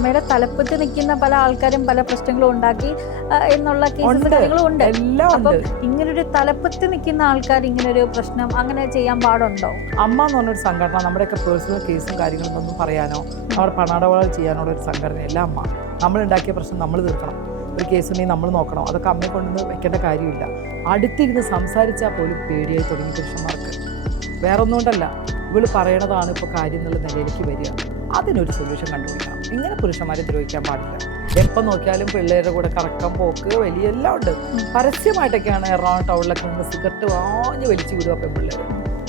അമ്മയുടെ തലപ്പത്ത് നിൽക്കുന്ന പല ആൾക്കാരും പല പ്രശ്നങ്ങളും ഉണ്ടാക്കി എന്നുള്ള കേസസ് കാര്യങ്ങളും ഉണ്ട്. അപ്പം ഇങ്ങനൊരു തലപ്പത്ത് നിൽക്കുന്ന ആൾക്കാർ ഇങ്ങനൊരു പ്രശ്നം അങ്ങനെ ചെയ്യാൻ പാടുണ്ടോ? അമ്മ എന്ന് പറഞ്ഞൊരു സംഘടന നമ്മുടെയൊക്കെ പേഴ്സണൽ കേസും കാര്യങ്ങളും ഒന്നും പറയാനോ നമ്മുടെ പണാടപാടുകൾ ചെയ്യാനുള്ള ഒരു സംഘടനയല്ല അമ്മ. നമ്മളുണ്ടാക്കിയ പ്രശ്നം നമ്മൾ തീർക്കണം. ഒരു കേസുണ്ടെങ്കിൽ നമ്മൾ നോക്കണം. അതൊക്കെ അമ്മയെ കൊണ്ടൊന്നും വെക്കേണ്ട കാര്യമില്ല. അടുത്തിരുന്ന് സംസാരിച്ചാൽ പോലും പേടിയായി തുടങ്ങി പുരുഷന്മാർക്ക്. വേറെ ഒന്നുകൊണ്ടല്ല, ഇവള് പറയണതാണ് ഇപ്പോൾ കാര്യം എന്നുള്ള നിലയിലേക്ക് വരിക. അതിനൊരു സൊല്യൂഷൻ കണ്ടുപിടിക്കണം. ഇങ്ങനെ പുരുഷന്മാരെ ദ്രോഹിക്കാൻ പാടില്ല. എപ്പം നോക്കിയാലും പിള്ളേരുടെ കൂടെ കറക്കം പോക്ക് വലിയ എല്ലാം ഉണ്ട്. പരസ്യമായിട്ടൊക്കെയാണ് എറണാകുളം ടൗണിലൊക്കെ നിന്ന് സിഗരറ്റ് വാഞ്ഞ് വലിച്ചു വിടുക പെൺപിള്ളേർ,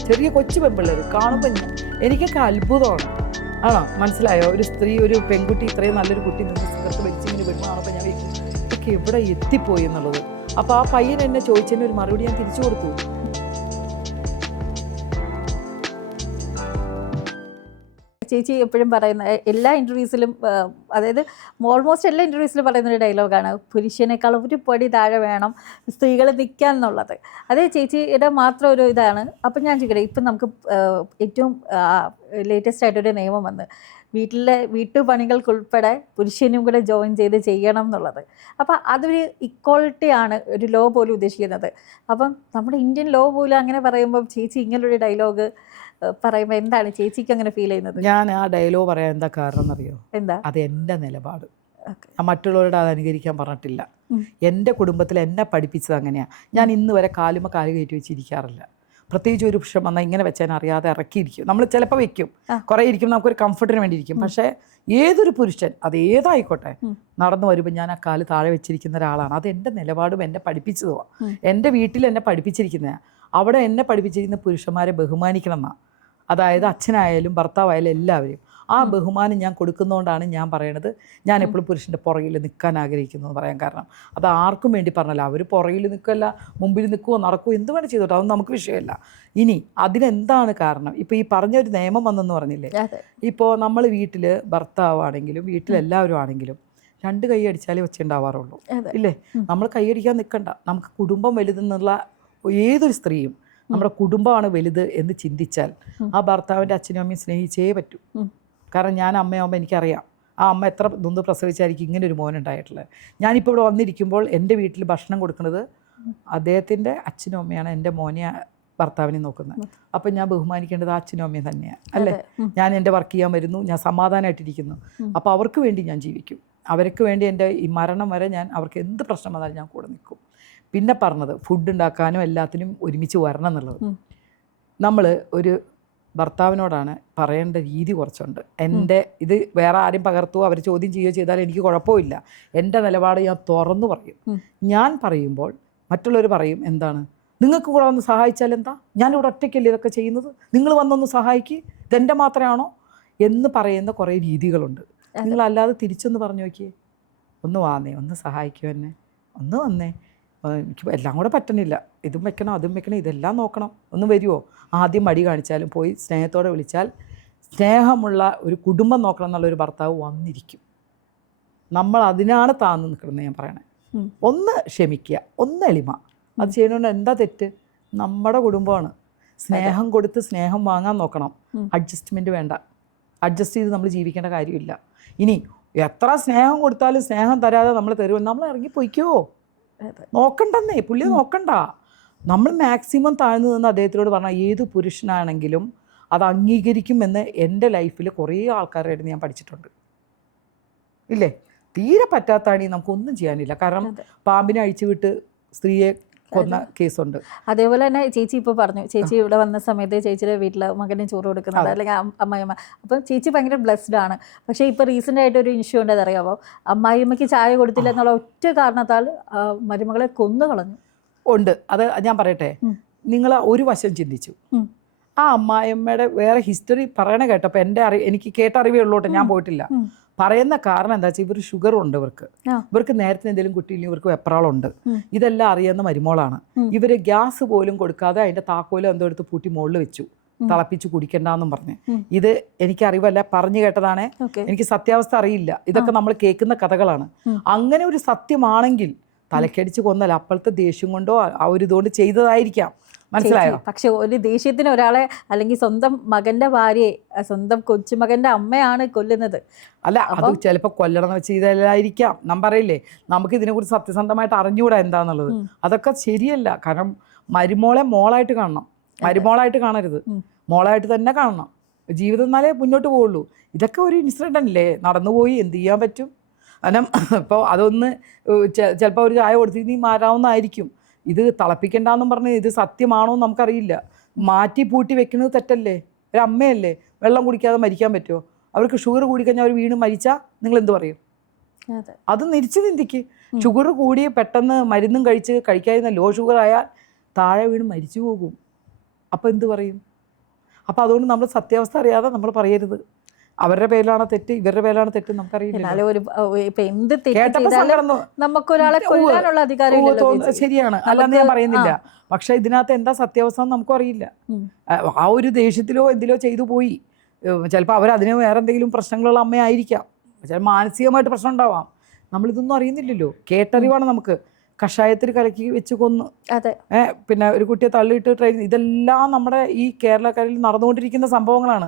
ചെറിയ കൊച്ചു പെൺപിള്ളേർ. കാണുമ്പോൾ എനിക്കൊക്കെ അത്ഭുതമാണ്. ആണോ, മനസ്സിലായോ? ഒരു സ്ത്രീ, ഒരു പെൺകുട്ടി, ഇത്രയും നല്ലൊരു കുട്ടി നിന്ന് സിഗരറ്റ് വലിച്ചിങ്ങനെ വിടുന്ന കാണുമ്പോൾ ഞാൻ വയ്ക്കും ഇതൊക്കെ എവിടെ എത്തിപ്പോയി എന്നുള്ളത്. അപ്പോൾ ആ പയ്യൻ എന്നെ ചോദിച്ചതിന് ഒരു മറുപടി ഞാൻ തിരിച്ചു കൊടുത്തു. ചേച്ചി എപ്പോഴും പറയുന്ന എല്ലാ ഇൻ്റർവ്യൂസിലും, അതായത് ഓൾമോസ്റ്റ് എല്ലാ ഇൻ്റർവ്യൂസിലും പറയുന്നൊരു ഡയലോഗാണ്, പുരുഷനേക്കാൾ ഒരു പടി താഴെ വേണം സ്ത്രീകൾ നിൽക്കാൻ എന്നുള്ളത്. അതേ ചേച്ചിയുടെ മാത്രം ഒരു ഇതാണ്. അപ്പം ഞാൻ ചോദിക്കട്ടെ, ഇപ്പം നമുക്ക് ഏറ്റവും ലേറ്റസ്റ്റ് ആയിട്ടൊരു നിയമം വന്ന് വീട്ടുപണികൾക്കുൾപ്പെടെ പുരുഷനും കൂടെ ജോയിൻ ചെയ്ത് ചെയ്യണം എന്നുള്ളത്. അപ്പം അതൊരു ഇക്വാളിറ്റിയാണ് ഒരു ലോ പോലും ഉദ്ദേശിക്കുന്നത്. അപ്പം നമ്മുടെ ഇന്ത്യൻ ലോ പോലും അങ്ങനെ പറയുമ്പോൾ ചേച്ചി ഇങ്ങനൊരു ഡയലോഗ് പറയുമ്പോൾ എന്താണ് ചേച്ചിക്ക് അങ്ങനെ ഫീൽ ചെയ്യുന്നത്? ഞാൻ ആ ഡയലോഗ് പറയാൻ എന്താ കാരണം എന്നറിയോ? എന്താ? അത് എൻ്റെ നിലപാട്. ഞാൻ മറ്റുള്ളവരോട് അത് അനുകരിക്കാൻ പറഞ്ഞിട്ടില്ല. എൻ്റെ കുടുംബത്തിൽ എന്നെ പഠിപ്പിച്ചത് അങ്ങനെയാണ്. ഞാൻ ഇന്ന് വരെ കാല് കയറ്റി വെച്ചിരിക്കാറില്ല. പ്രത്യേകിച്ച് ഒരു പ്രശ്നം വന്നാൽ ഇങ്ങനെ വെച്ചാൽ അറിയാതെ ഇറക്കിയിരിക്കും. നമ്മൾ ചിലപ്പോൾ വെക്കും, കുറേ ഇരിക്കും, നമുക്കൊരു കംഫർട്ടിന് വേണ്ടി ഇരിക്കും. പക്ഷേ ഏതൊരു പുരുഷൻ, അത് ഏതായിക്കോട്ടെ, നടന്നു വരുമ്പോൾ ഞാൻ ആ കാല് താഴെ വെച്ചിരിക്കുന്ന ഒരാളാണ്. അത് എൻ്റെ നിലപാടും എന്നെ പഠിപ്പിച്ചതുമാണ്. എൻ്റെ വീട്ടിൽ എന്നെ പഠിപ്പിച്ചിരിക്കുന്നതാണ്. അവിടെ എന്നെ പഠിപ്പിച്ചിരിക്കുന്ന പുരുഷന്മാരെ ബഹുമാനിക്കണം എന്നാണ്. അതായത് അച്ഛനായാലും ഭർത്താവായാലും എല്ലാവരും ആ ബഹുമാനം ഞാൻ കൊടുക്കുന്നതുകൊണ്ടാണ് ഞാൻ പറയണത്. ഞാൻ എപ്പോഴും പുരുഷൻ്റെ പുറകിൽ നിൽക്കാൻ ആഗ്രഹിക്കുന്നു എന്ന് പറയാൻ കാരണം അത് ആർക്കും വേണ്ടി പറഞ്ഞല്ല. അവർ പുറകിൽ നിൽക്കല്ല, മുമ്പിൽ നിൽക്കുമോ നടക്കുമോ എന്ത് വേണം ചെയ്തോട്ടെ, അതൊന്നും നമുക്ക് വിഷയമല്ല. ഇനി അതിനെന്താണ് കാരണം? ഇപ്പോൾ ഈ പറഞ്ഞൊരു നിയമം വന്നെന്ന് പറഞ്ഞില്ലേ, ഇപ്പോൾ നമ്മൾ വീട്ടിൽ ഭർത്താവാണെങ്കിലും വീട്ടിലെല്ലാവരും ആണെങ്കിലും 2 കൈ അടിച്ചാലേ വെച്ചുണ്ടാവാറുള്ളൂ, ഇല്ലേ? നമ്മൾ കൈയടിക്കാൻ നിൽക്കണ്ട. നമുക്ക് കുടുംബം വലുതെന്നുള്ള ഏതൊരു സ്ത്രീയും നമ്മുടെ കുടുംബമാണ് വലുത് എന്ന് ചിന്തിച്ചാൽ ആ ഭർത്താവിൻ്റെ അച്ഛനും അമ്മയും സ്നേഹിച്ചേ പറ്റൂ. കാരണം ഞാൻ അമ്മയാകുമ്പോൾ എനിക്കറിയാം ആ അമ്മ എത്ര നൊന്ത് പ്രസവിച്ചായിരിക്കും ഇങ്ങനെ ഒരു മോനുണ്ടായിട്ടുള്ളത്. ഞാനിപ്പോൾ ഇവിടെ വന്നിരിക്കുമ്പോൾ എൻ്റെ വീട്ടിൽ ഭക്ഷണം കൊടുക്കുന്നത് അദ്ദേഹത്തിൻ്റെ അച്ഛനും അമ്മയാണ് എൻ്റെ മോനെ ഭർത്താവിനെ നോക്കുന്നത്. അപ്പം ഞാൻ ബഹുമാനിക്കേണ്ടത് ആ അച്ഛനും അമ്മയും തന്നെയാണ്, അല്ലേ? ഞാൻ എൻ്റെ വർക്ക് ചെയ്യാൻ വരുന്നു, ഞാൻ സമാധാനമായിട്ടിരിക്കുന്നു. അപ്പോൾ അവർക്ക് വേണ്ടി ഞാൻ ജീവിക്കും. അവർക്ക് വേണ്ടി എൻ്റെ ഈ മരണം വരെ ഞാൻ അവർക്ക് എന്ത് പ്രശ്നം വന്നാലും ഞാൻ കൂടെ നിൽക്കും. പിന്നെ പറഞ്ഞത് ഫുഡ് ഉണ്ടാക്കാനും എല്ലാത്തിനും ഒരുമിച്ച് വരണം എന്നുള്ളത്. നമ്മൾ ഒരു ഭർത്താവിനോടാണ് പറയേണ്ട രീതി കുറച്ചുണ്ട്. എൻ്റെ ഇത് വേറെ ആരും പകർത്തുകയോ അവർ ചോദ്യം ചെയ്യുകയോ ചെയ്താൽ എനിക്ക് കുഴപ്പമില്ല. എൻ്റെ നിലപാട് ഞാൻ തുറന്നു പറയും. ഞാൻ പറയുമ്പോൾ മറ്റുള്ളവർ പറയും, എന്താണ് നിങ്ങൾക്ക് കൂടെ വന്ന് സഹായിച്ചാൽ എന്താ, ഞാനിവിടെ ഒറ്റയ്ക്കല്ലേ ഇതൊക്കെ ചെയ്യുന്നത്, നിങ്ങൾ വന്നൊന്ന് സഹായിക്ക്, ഇതെൻ്റെ മാത്രമാണോ എന്ന് പറയുന്ന കുറേ രീതികളുണ്ട്. നിങ്ങളല്ലാതെ തിരിച്ചൊന്ന് പറഞ്ഞു നോക്കിയേ, ഒന്ന് വാന്നേ, ഒന്ന് സഹായിക്കൂ എന്നെ, ഒന്ന് വന്നേ, എനിക്ക് എല്ലാം കൂടെ പറ്റണില്ല, ഇതും വെക്കണം അതും വെക്കണം, ഇതെല്ലാം നോക്കണം, ഒന്ന് വരുമോ? ആദ്യം മടി കാണിച്ചാലും പോയി സ്നേഹത്തോടെ വിളിച്ചാൽ സ്നേഹമുള്ള ഒരു കുടുംബം നോക്കണം എന്നുള്ളൊരു ഭർത്താവ് വന്നിരിക്കും. നമ്മൾ അതിനാണ് താന്ന് നിൽക്കുന്നത് ഞാൻ പറയണേ. ഒന്ന് ക്ഷമിക്കുക, ഒന്ന് എളിമ. അത് ചെയ്യണോണ്ട് എന്താ തെറ്റ്? നമ്മുടെ കുടുംബമാണ്. സ്നേഹം കൊടുത്ത് സ്നേഹം വാങ്ങാൻ നോക്കണം. അഡ്ജസ്റ്റ്മെൻറ്റ് വേണ്ട. അഡ്ജസ്റ്റ് ചെയ്ത് നമ്മൾ ജീവിക്കേണ്ട കാര്യമില്ല. ഇനി എത്ര സ്നേഹം കൊടുത്താലും സ്നേഹം തരാതെ നമ്മൾ തരുമെന്ന് നമ്മൾ ഇറങ്ങിപ്പോയിക്കോ, നോക്കണ്ടെന്നേ, പുള്ളി നോക്കണ്ട. നമ്മൾ മാക്സിമം താഴ്ന്നു നിന്ന് അദ്ദേഹത്തിനോട് പറഞ്ഞാൽ ഏത് പുരുഷനാണെങ്കിലും അത് അംഗീകരിക്കുമെന്ന് എൻ്റെ ലൈഫിൽ കുറേ ആൾക്കാരുടെ ഞാൻ പഠിച്ചിട്ടുണ്ട്, ഇല്ലേ? തീരെ പറ്റാത്താണെങ്കിൽ നമുക്കൊന്നും ചെയ്യാനില്ല. കാരണം പാമ്പിനെ അഴിച്ചുവിട്ട് സ്ത്രീയെ കൊന്ന കേസുണ്ട്. അതേപോലെ തന്നെ ചേച്ചി ഇപ്പോൾ പറഞ്ഞു, ചേച്ചി ഇവിടെ വന്ന സമയത്ത് ചേച്ചിയുടെ വീട്ടിൽ മകനെ ചോറ് കൊടുക്കുന്നത് അല്ലെങ്കിൽ അമ്മായിയമ്മ, അപ്പം ചേച്ചി ഭയങ്കര ബ്ലെസ്ഡ് ആണ്. പക്ഷേ ഇപ്പോൾ റീസെൻ്റ് ആയിട്ടൊരു ഇഷ്യൂ ഉണ്ട്, അതറിയാമോ? അമ്മായിയമ്മയ്ക്ക് ചായ കൊടുത്തില്ല എന്നുള്ള ഒറ്റ കാരണത്താൽ മരുമകളെ കൊന്നു കളഞ്ഞു. ഉണ്ട്. അത് ഞാൻ പറയട്ടെ, നിങ്ങൾ ഒരു വശം ചിന്തിച്ചു. ആ അമ്മായിയമ്മയുടെ വേറെ ഹിസ്റ്ററി പറയണ കേട്ടപ്പോൾ എനിക്ക് കേട്ടറിവേ ഉള്ളൂട്ടെ, ഞാൻ പോയിട്ടില്ല. പറയുന്ന കാരണം എന്താ വെച്ചാൽ ഇവർ ഷുഗർ ഉണ്ട്, ഇവർക്ക് നേരത്തെ എന്തെങ്കിലും കുട്ടിയില്ലെങ്കിൽ ഇവർക്ക് വെപ്രാളുണ്ട്. ഇതെല്ലാം അറിയുന്ന മരുമോളാണ്. ഇവർ ഗ്യാസ് പോലും കൊടുക്കാതെ അതിൻ്റെ താക്കോലും എന്തോ എടുത്ത് പൂട്ടി മുകളിൽ വെച്ചു, തിളപ്പിച്ച് കുടിക്കണ്ടെന്നും പറഞ്ഞ്. ഇത് എനിക്കറിവല്ല, പറഞ്ഞു കേട്ടതാണേ, എനിക്ക് സത്യാവസ്ഥ അറിയില്ല. ഇതൊക്കെ നമ്മൾ കേൾക്കുന്ന കഥകളാണ്. അങ്ങനെ ഒരു സത്യമാണെങ്കിൽ തലക്കടിച്ച് കൊന്നല്ല, അപ്പോഴത്തെ ദേഷ്യം കൊണ്ടോ ആ ഒരു ഇതുകൊണ്ട് ചെയ്തതായിരിക്കാം. മനസ്സിലായോ? പക്ഷെ ഒരു ദേഷ്യത്തിന് ഒരാളെ അല്ലെങ്കിൽ സ്വന്തം മകന്റെ ഭാര്യയെ സ്വന്തം കൊച്ചുമകന്റെ അമ്മയാണ് കൊല്ലുന്നത്. അല്ല, അത് ചിലപ്പോൾ കൊല്ലണം എന്ന് വെച്ച് ചെയ്താലായിരിക്കാം. നാം പറയില്ലേ, നമുക്ക് ഇതിനെക്കുറിച്ച് സത്യസന്ധമായിട്ട് അറിഞ്ഞുകൂടാ എന്താന്നുള്ളത്. അതൊക്കെ ശരിയല്ല. കാരണം മരുമോളെ മോളായിട്ട് കാണണം, മരുമോളായിട്ട് കാണരുത്, മോളായിട്ട് തന്നെ കാണണം. ജീവിതം എന്നാലേ മുന്നോട്ട് പോവുള്ളൂ. ഇതൊക്കെ ഒരു ഇൻസിഡൻ്റ് അല്ലേ, നടന്നുപോയി, എന്ത് ചെയ്യാൻ പറ്റും? കാരണം ഇപ്പോൾ അതൊന്ന് ചിലപ്പോൾ ഒരു ചായ കൊടുത്തിട്ട് മാറാവുന്നതായിരിക്കും. ഇത് തിളപ്പിക്കണ്ടെന്നും പറഞ്ഞ് ഇത് സത്യമാണോ എന്ന് നമുക്കറിയില്ല. മാറ്റി പൂട്ടി വെക്കുന്നത് തെറ്റല്ലേ? ഒരു അമ്മയല്ലേ, വെള്ളം കുടിക്കാതെ മരിക്കാൻ പറ്റുമോ? അവർക്ക് ഷുഗർ കൂടിക്കഴിഞ്ഞാൽ അവർ വീണ് മരിച്ചാൽ നിങ്ങൾ എന്ത് പറയും? അത് നിരിച്ച് ചിന്തിക്ക്. ഷുഗർ കൂടി പെട്ടെന്ന് മരുന്നും കഴിക്കാതിരുന്ന ലോ ഷുഗർ ആയാൽ താഴെ വീണ് മരിച്ചു പോകും. അപ്പോൾ എന്ത് പറയും? അപ്പോൾ അതുകൊണ്ട് നമ്മൾ സത്യാവസ്ഥ അറിയാതെ നമ്മൾ പറയരുത്. അവരുടെ പേരിലാണ് തെറ്റ്, ഇവരുടെ പേരിലാണ് തെറ്റ് നമുക്കറിയില്ല. ശരിയാണ്, അല്ലാന്ന് ഞാൻ പറയുന്നില്ല. പക്ഷെ ഇതിനകത്ത് എന്താ സത്യാവസ്ഥ നമുക്കും അറിയില്ല. ആ ഒരു ദേഷ്യത്തിലോ എന്തിലോ ചെയ്തു പോയി. ചിലപ്പോൾ അവരതിന് വേറെ എന്തെങ്കിലും പ്രശ്നങ്ങളുള്ള അമ്മയായിരിക്കാം. ചിലപ്പോൾ മാനസികമായിട്ട് പ്രശ്നം ഉണ്ടാവാം. നമ്മളിതൊന്നും അറിയുന്നില്ലല്ലോ. കേട്ടറിവാണ് നമുക്ക്. കഷായത്തിൽ കലക്കി വെച്ച് കൊന്നു, പിന്നെ ഒരു കുട്ടിയെ തള്ളിയിട്ട് ട്രെയിൻ, ഇതെല്ലാം നമ്മുടെ ഈ കേരളക്കരയിൽ നടന്നുകൊണ്ടിരിക്കുന്ന സംഭവങ്ങളാണ്.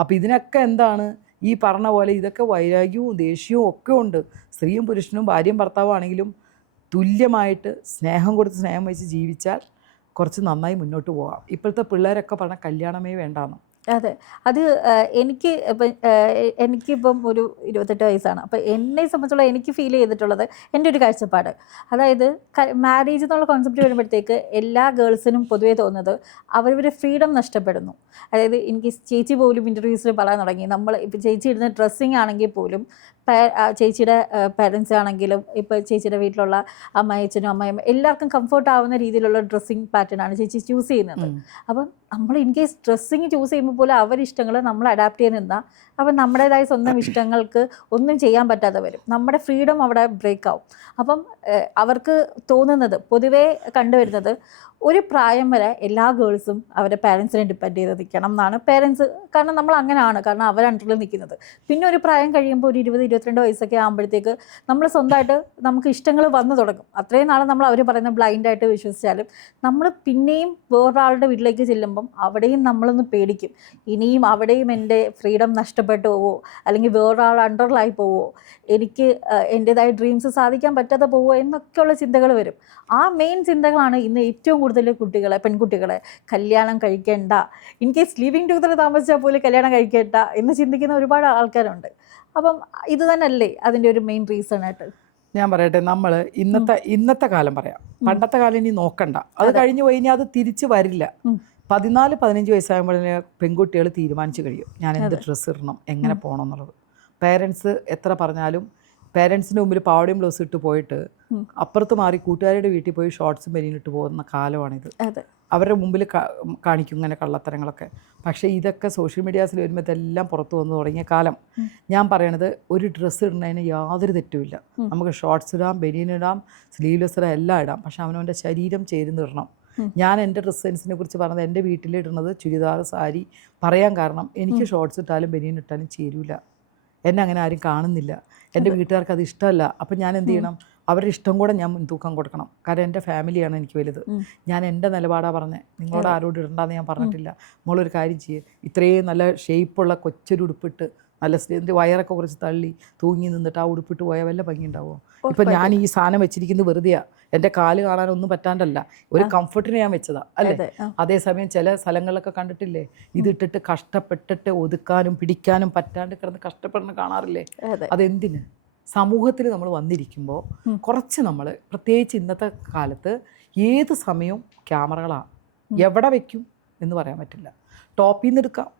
അപ്പം ഇതിനൊക്കെ എന്താണ് ഈ പറഞ്ഞ പോലെ ഇതൊക്കെ വൈരാഗ്യവും ദേഷ്യവും ഒക്കെ ഉണ്ട്. സ്ത്രീയും പുരുഷനും ഭാര്യയും ഭർത്താവും ആണെങ്കിലും തുല്യമായിട്ട് സ്നേഹം കൊടുത്ത് സ്നേഹം വെച്ച് ജീവിച്ചാൽ കുറച്ച് നന്നായി മുന്നോട്ട് പോകാം. ഇപ്പോഴത്തെ പിള്ളേരൊക്കെ പറഞ്ഞ കല്യാണമേ വേണ്ടാന്ന്. അതെ, അത് എനിക്കിപ്പം ഒരു 28 വയസ്സാണ്. അപ്പം എന്നെ സംബന്ധിച്ചുള്ള എനിക്ക് ഫീൽ ചെയ്തിട്ടുള്ളത് എൻ്റെ ഒരു കാഴ്ചപ്പാട്, അതായത് മാരേജ് എന്നുള്ള കോൺസെപ്റ്റ് വരുമ്പോഴത്തേക്ക് എല്ലാ ഗേൾസിനും പൊതുവേ തോന്നുന്നത് അവരവരുടെ ഫ്രീഡം നഷ്ടപ്പെടുന്നു. അതായത് എനിക്ക് ചേച്ചി പോലും ഇൻ്റർവ്യൂസിൽ പറയാൻ തുടങ്ങി, നമ്മൾ ഇപ്പം ചേച്ചി ഇടുന്ന ഡ്രസ്സിങ് ആണെങ്കിൽ പോലും ചേച്ചിയുടെ പാരൻസ് ആണെങ്കിലും ഇപ്പോൾ ചേച്ചിയുടെ വീട്ടിലുള്ള അമ്മയച്ചനും അമ്മയും എല്ലാവർക്കും കംഫർട്ട് ആവുന്ന രീതിയിലുള്ള ഡ്രസ്സിങ് പാറ്റേൺ ആണ് ചേച്ചി ചൂസ് ചെയ്യുന്നത്. അപ്പം നമ്മൾ ഇൻ കേസ് ഡ്രസ്സിങ് ചൂസ് ചെയ്യുമ്പോൾ പോലും അവരിഷ്ടങ്ങൾ നമ്മൾ അഡാപ്റ്റ് ചെയ്ത് നിന്നാൽ അപ്പം നമ്മുടേതായ സ്വന്തം ഇഷ്ടങ്ങൾക്ക് ഒന്നും ചെയ്യാൻ പറ്റാതെ വരും. നമ്മുടെ ഫ്രീഡം അവിടെ ബ്രേക്ക് ആവും. അപ്പം അവർക്ക് തോന്നുന്നത്, പൊതുവേ കണ്ടുവരുന്നത്, ഒരു പ്രായം വരെ എല്ലാ ഗേൾസും അവരുടെ പാരൻസിനെ ഡിപ്പെൻഡ് ചെയ്ത് നിൽക്കണം എന്നാണ് പേരൻസ്. കാരണം നമ്മൾ അങ്ങനെയാണ്, കാരണം അവർ അണ്ടറിൽ നിൽക്കുന്നത്. പിന്നെ ഒരു പ്രായം കഴിയുമ്പോൾ ഒരു 20-22 വയസ്സൊക്കെ ആകുമ്പോഴത്തേക്ക് നമ്മൾ സ്വന്തമായിട്ട് നമുക്ക് ഇഷ്ടങ്ങൾ വന്നു തുടങ്ങും. അത്രയും നാളെ നമ്മൾ അവർ പറയുന്ന ബ്ലൈൻഡായിട്ട് വിശ്വസിച്ചാലും നമ്മൾ പിന്നെയും വേറൊരാളുടെ വീട്ടിലേക്ക് ചെല്ലുമ്പം അവിടെയും നമ്മളൊന്ന് പേടിക്കും. ഇനിയും അവിടെയും എൻ്റെ ഫ്രീഡം നഷ്ടപ്പെട്ടു പോവോ, അല്ലെങ്കിൽ വേറൊരാൾ അണ്ടറിലായി പോവോ, എനിക്ക് എൻ്റേതായ ഡ്രീംസ് സാധിക്കാൻ പറ്റാതെ പോവോ എന്നൊക്കെയുള്ള ചിന്തകൾ വരും. ആ മെയിൻ ചിന്തകളാണ് ഇന്ന് ഏറ്റവും കൂടുതൽ പെൺകുട്ടികളെ കല്യാണം കഴിക്കേണ്ട, ഇൻ കേസ് ലിവിങ് ടുഗദർ താമസിച്ചാൽ പോലും കല്യാണം കഴിക്കേണ്ട എന്ന് ചിന്തിക്കുന്ന ഒരുപാട് ആൾക്കാരുണ്ട്. അപ്പം ഇത് തന്നെയല്ലേ അതിൻ്റെ ഒരു മെയിൻ റീസൺ ആയിട്ട്? ഞാൻ പറയട്ടെ, നമ്മൾ ഇന്നത്തെ കാലം പറയാം, പണ്ടത്തെ കാലം ഇനി നോക്കണ്ട. അത് കഴിഞ്ഞു കഴിഞ്ഞാൽ അത് തിരിച്ചു വരില്ല. 14-15 വയസ്സാകുമ്പോഴേ പെൺകുട്ടികൾ തീരുമാനിച്ചു കഴിയും ഞാൻ എന്ത് ഡ്രസ്സ് ഇടണം, എങ്ങനെ പോകണം എന്നുള്ളത്. പേരൻസ് എത്ര പറഞ്ഞാലും പേരൻസിൻ്റെ മുമ്പിൽ പാവടയും ബ്ലൗസ് ഇട്ട് പോയിട്ട് അപ്പുറത്ത് മാറി കൂട്ടുകാരുടെ വീട്ടിൽ പോയി ഷോർട്സും ബനിയനിട്ട് പോകുന്ന കാലമാണിത്. അവരുടെ മുമ്പിൽ കാണിക്കും ഇങ്ങനെ കള്ളത്തരങ്ങളൊക്കെ. പക്ഷേ ഇതൊക്കെ സോഷ്യൽ മീഡിയാസിൽ വരുമ്പോൾ ഇതെല്ലാം പുറത്തു വന്നു തുടങ്ങിയ കാലം. ഞാൻ പറയണത്, ഒരു ഡ്രസ്സ് ഇടുന്നതിന് യാതൊരു തെറ്റുമില്ല. നമുക്ക് ഷോർട്സ് ഇടാം, ബനിയൻ ഇടാം, സ്ലീവ്ലെസ് ഇടാം, എല്ലാം ഇടാം. പക്ഷെ അവനവൻ്റെ ശരീരം ചേരുന്ന് ഇടണം. ഞാൻ എൻ്റെ ഡ്രസ്സ് സെൻസിനെ കുറിച്ച് പറഞ്ഞത്, എൻ്റെ വീട്ടിലിടുന്നത് ചുരിദാർ, സാരി പറയാൻ കാരണം എനിക്ക് ഷോർട്സ് ഇട്ടാലും ബനിയൻ ഇട്ടാലും ചേരൂല. എന്നെ അങ്ങനെ ആരും കാണുന്നില്ല, എൻ്റെ വീട്ടുകാർക്ക് അത് ഇഷ്ടമല്ല. അപ്പം ഞാൻ എന്ത് ചെയ്യണം? അവരുടെ ഇഷ്ടം കൂടെ ഞാൻ മുൻതൂക്കം കൊടുക്കണം. കാരണം എൻ്റെ ഫാമിലിയാണ് എനിക്ക് വലുത്. ഞാൻ എൻ്റെ നിലപാടാണ് പറഞ്ഞത്, നിങ്ങളോട് ആരോട് ഇടണ്ടെന്ന് ഞാൻ പറഞ്ഞിട്ടില്ല. നമ്മളൊരു കാര്യം ചെയ്യുക, ഇത്രയും നല്ല ഷേപ്പുള്ള കൊച്ചൊരു ഉടുപ്പിട്ട് നല്ല വയറൊക്കെ കുറച്ച് തള്ളി തൂങ്ങി നിന്നിട്ട് ആ ഉടുപ്പിട്ട് പോയാൽ വല്ല ഭംഗി ഉണ്ടാവുമോ? ഇപ്പം ഞാൻ ഈ സാധനം വെച്ചിരിക്കുന്നത് വെറുതെയാണ്, എൻ്റെ കാല് കാണാനൊന്നും പറ്റാണ്ടല്ല, ഒരു കംഫർട്ടിന് ഞാൻ വെച്ചതാ അല്ലേ. അതേസമയം ചില സ്ഥലങ്ങളിലൊക്കെ കണ്ടിട്ടില്ലേ, ഇതിട്ടിട്ട് കഷ്ടപ്പെട്ടിട്ട് ഒതുക്കാനും പിടിക്കാനും പറ്റാണ്ട് കിടന്ന് കഷ്ടപ്പെടുന്ന കാണാറില്ലേ? അതെന്തിന്? സമൂഹത്തിൽ നമ്മൾ വന്നിരിക്കുമ്പോൾ കുറച്ച് നമ്മൾ, പ്രത്യേകിച്ച് ഇന്നത്തെ കാലത്ത് ഏത് സമയവും ക്യാമറകളാണ്, എവിടെ വയ്ക്കും എന്ന് പറയാൻ പറ്റില്ല. ടോപ്പിൽ നിന്ന് എടുക്കാം,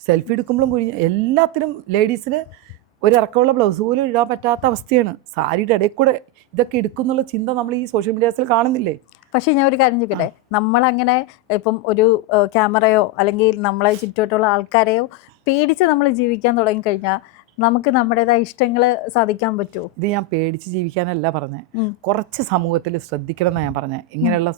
സെൽഫി എടുക്കുമ്പോഴും കുഴിഞ്ഞ്, എല്ലാത്തിനും ലേഡീസിന് ഒരു ഇറക്കമുള്ള ബ്ലൗസ് പോലും ഇടാൻ പറ്റാത്ത അവസ്ഥയാണ്. സാരിയുടെ ഇടയിൽ കൂടെ ഇതൊക്കെ എടുക്കുന്നുള്ള ചിന്ത നമ്മൾ ഈ സോഷ്യൽ മീഡിയാസിൽ കാണുന്നില്ലേ? പക്ഷേ ഞാൻ ഒരു കാര്യം ചോദിക്കട്ടെ, നമ്മളങ്ങനെ ഇപ്പം ഒരു ക്യാമറയോ അല്ലെങ്കിൽ നമ്മളെ ചുറ്റുവട്ടുള്ള ആൾക്കാരെയോ പേടിച്ച് നമ്മൾ ജീവിക്കാൻ തുടങ്ങിക്കഴിഞ്ഞാൽ നമുക്ക് നമ്മുടേതായ ഇഷ്ടങ്ങൾ സാധിക്കാൻ പറ്റുമോ? ഇത് ഞാൻ പേടിച്ച് ജീവിക്കാനല്ല പറഞ്ഞത്, കുറച്ച് സമൂഹത്തിൽ ശ്രദ്ധിക്കണം എന്നാണ് ഞാൻ പറഞ്ഞത്. ഇങ്ങനെയുള്ള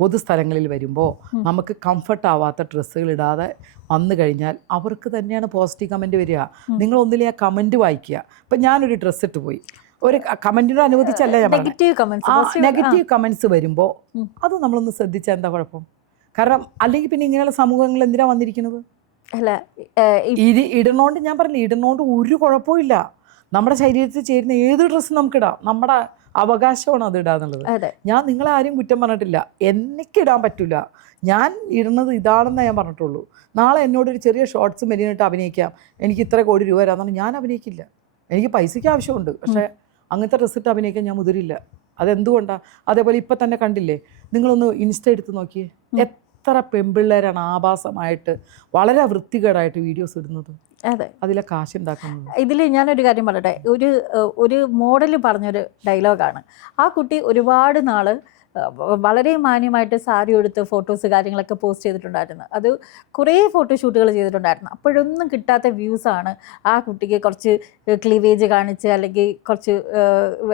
പൊതുസ്ഥലങ്ങളിൽ വരുമ്പോൾ നമുക്ക് കംഫർട്ട് ആവാത്ത ഡ്രസ്സുകൾ ഇടാതെ വന്നു കഴിഞ്ഞാൽ അവർക്ക് തന്നെയാണ് പോസിറ്റീവ് കമൻറ്റ് വരിക. നിങ്ങളൊന്നിലെ ആ കമൻറ്റ് വായിക്കുക. ഇപ്പം ഞാനൊരു ഡ്രസ്സ് ഇട്ട് പോയി, ഒരു കമൻറ്റിനോട് അനുവദിച്ചല്ല ഞാൻ പറഞ്ഞത്. നെഗറ്റീവ് കമൻറ്റ്സ് വരുമ്പോൾ അത് നമ്മളൊന്ന് ശ്രദ്ധിച്ചാൽ എന്താ കുഴപ്പം? കാരണം അല്ലെങ്കിൽ പിന്നെ ഇങ്ങനെയുള്ള സമൂഹങ്ങൾ എന്തിനാ വന്നിരിക്കുന്നത്? അല്ല ഇടുന്നോണ്ട് ഞാൻ പറഞ്ഞില്ല, ഇടുന്നോണ്ട് ഒരു കുഴപ്പമില്ല. നമ്മുടെ ശരീരത്തിൽ ചേരുന്ന ഏത് ഡ്രസ്സും നമുക്കിടാം, നമ്മുടെ അവകാശമാണ് അത് ഇടാന്നുള്ളത്. ഞാൻ നിങ്ങളെ ആരും കുറ്റം പറഞ്ഞിട്ടില്ല, എനിക്കിടാൻ പറ്റില്ല, ഞാൻ ഇടുന്നത് ഇതാണെന്നേ ഞാൻ പറഞ്ഞിട്ടുള്ളൂ. നാളെ എന്നോടൊരു ചെറിയ ഷോർട്സ് മെരീനിട്ട് അഭിനയിക്കാം, എനിക്ക് ഇത്ര കോടി രൂപ തരാമെന്നാണ്, ഞാൻ അഭിനയിക്കില്ല. എനിക്ക് പൈസയ്ക്ക് ആവശ്യമുണ്ട്, പക്ഷേ അങ്ങനത്തെ ഡ്രസ്സ് ഇട്ട് അഭിനയിക്കാൻ ഞാൻ മുതിരില്ല. അതെന്തുകൊണ്ടാണ്? അതേപോലെ ഇപ്പം തന്നെ കണ്ടില്ലേ, നിങ്ങളൊന്ന് ഇൻസ്റ്റ എടുത്ത് നോക്കിയേ, എത്ര പെൺപിള്ളേരാണ് ആഭാസമായിട്ട് വളരെ വൃത്തികേടായിട്ട് വീഡിയോസ് ഇടുന്നത്. അതെ, അതിലെ കാശ് ഉണ്ടാക്കുന്നത്. ഇതിൽ ഞാനൊരു കാര്യം പറയട്ടെ, ഒരു മോഡൽ പറഞ്ഞൊരു ഡയലോഗാണ്. ആ കുട്ടി ഒരുപാട് നാൾ വളരെ മാന്യമായിട്ട് സാരി എടുത്ത് ഫോട്ടോസ് കാര്യങ്ങളൊക്കെ പോസ്റ്റ് ചെയ്തിട്ടുണ്ടായിരുന്നു. അത് കുറേ ഫോട്ടോഷൂട്ടുകൾ ചെയ്തിട്ടുണ്ടായിരുന്നു. അപ്പോഴൊന്നും കിട്ടാത്ത വ്യൂസാണ് ആ കുട്ടിക്ക് കുറച്ച് ക്ലീവേജ് കാണിച്ച് അല്ലെങ്കിൽ കുറച്ച്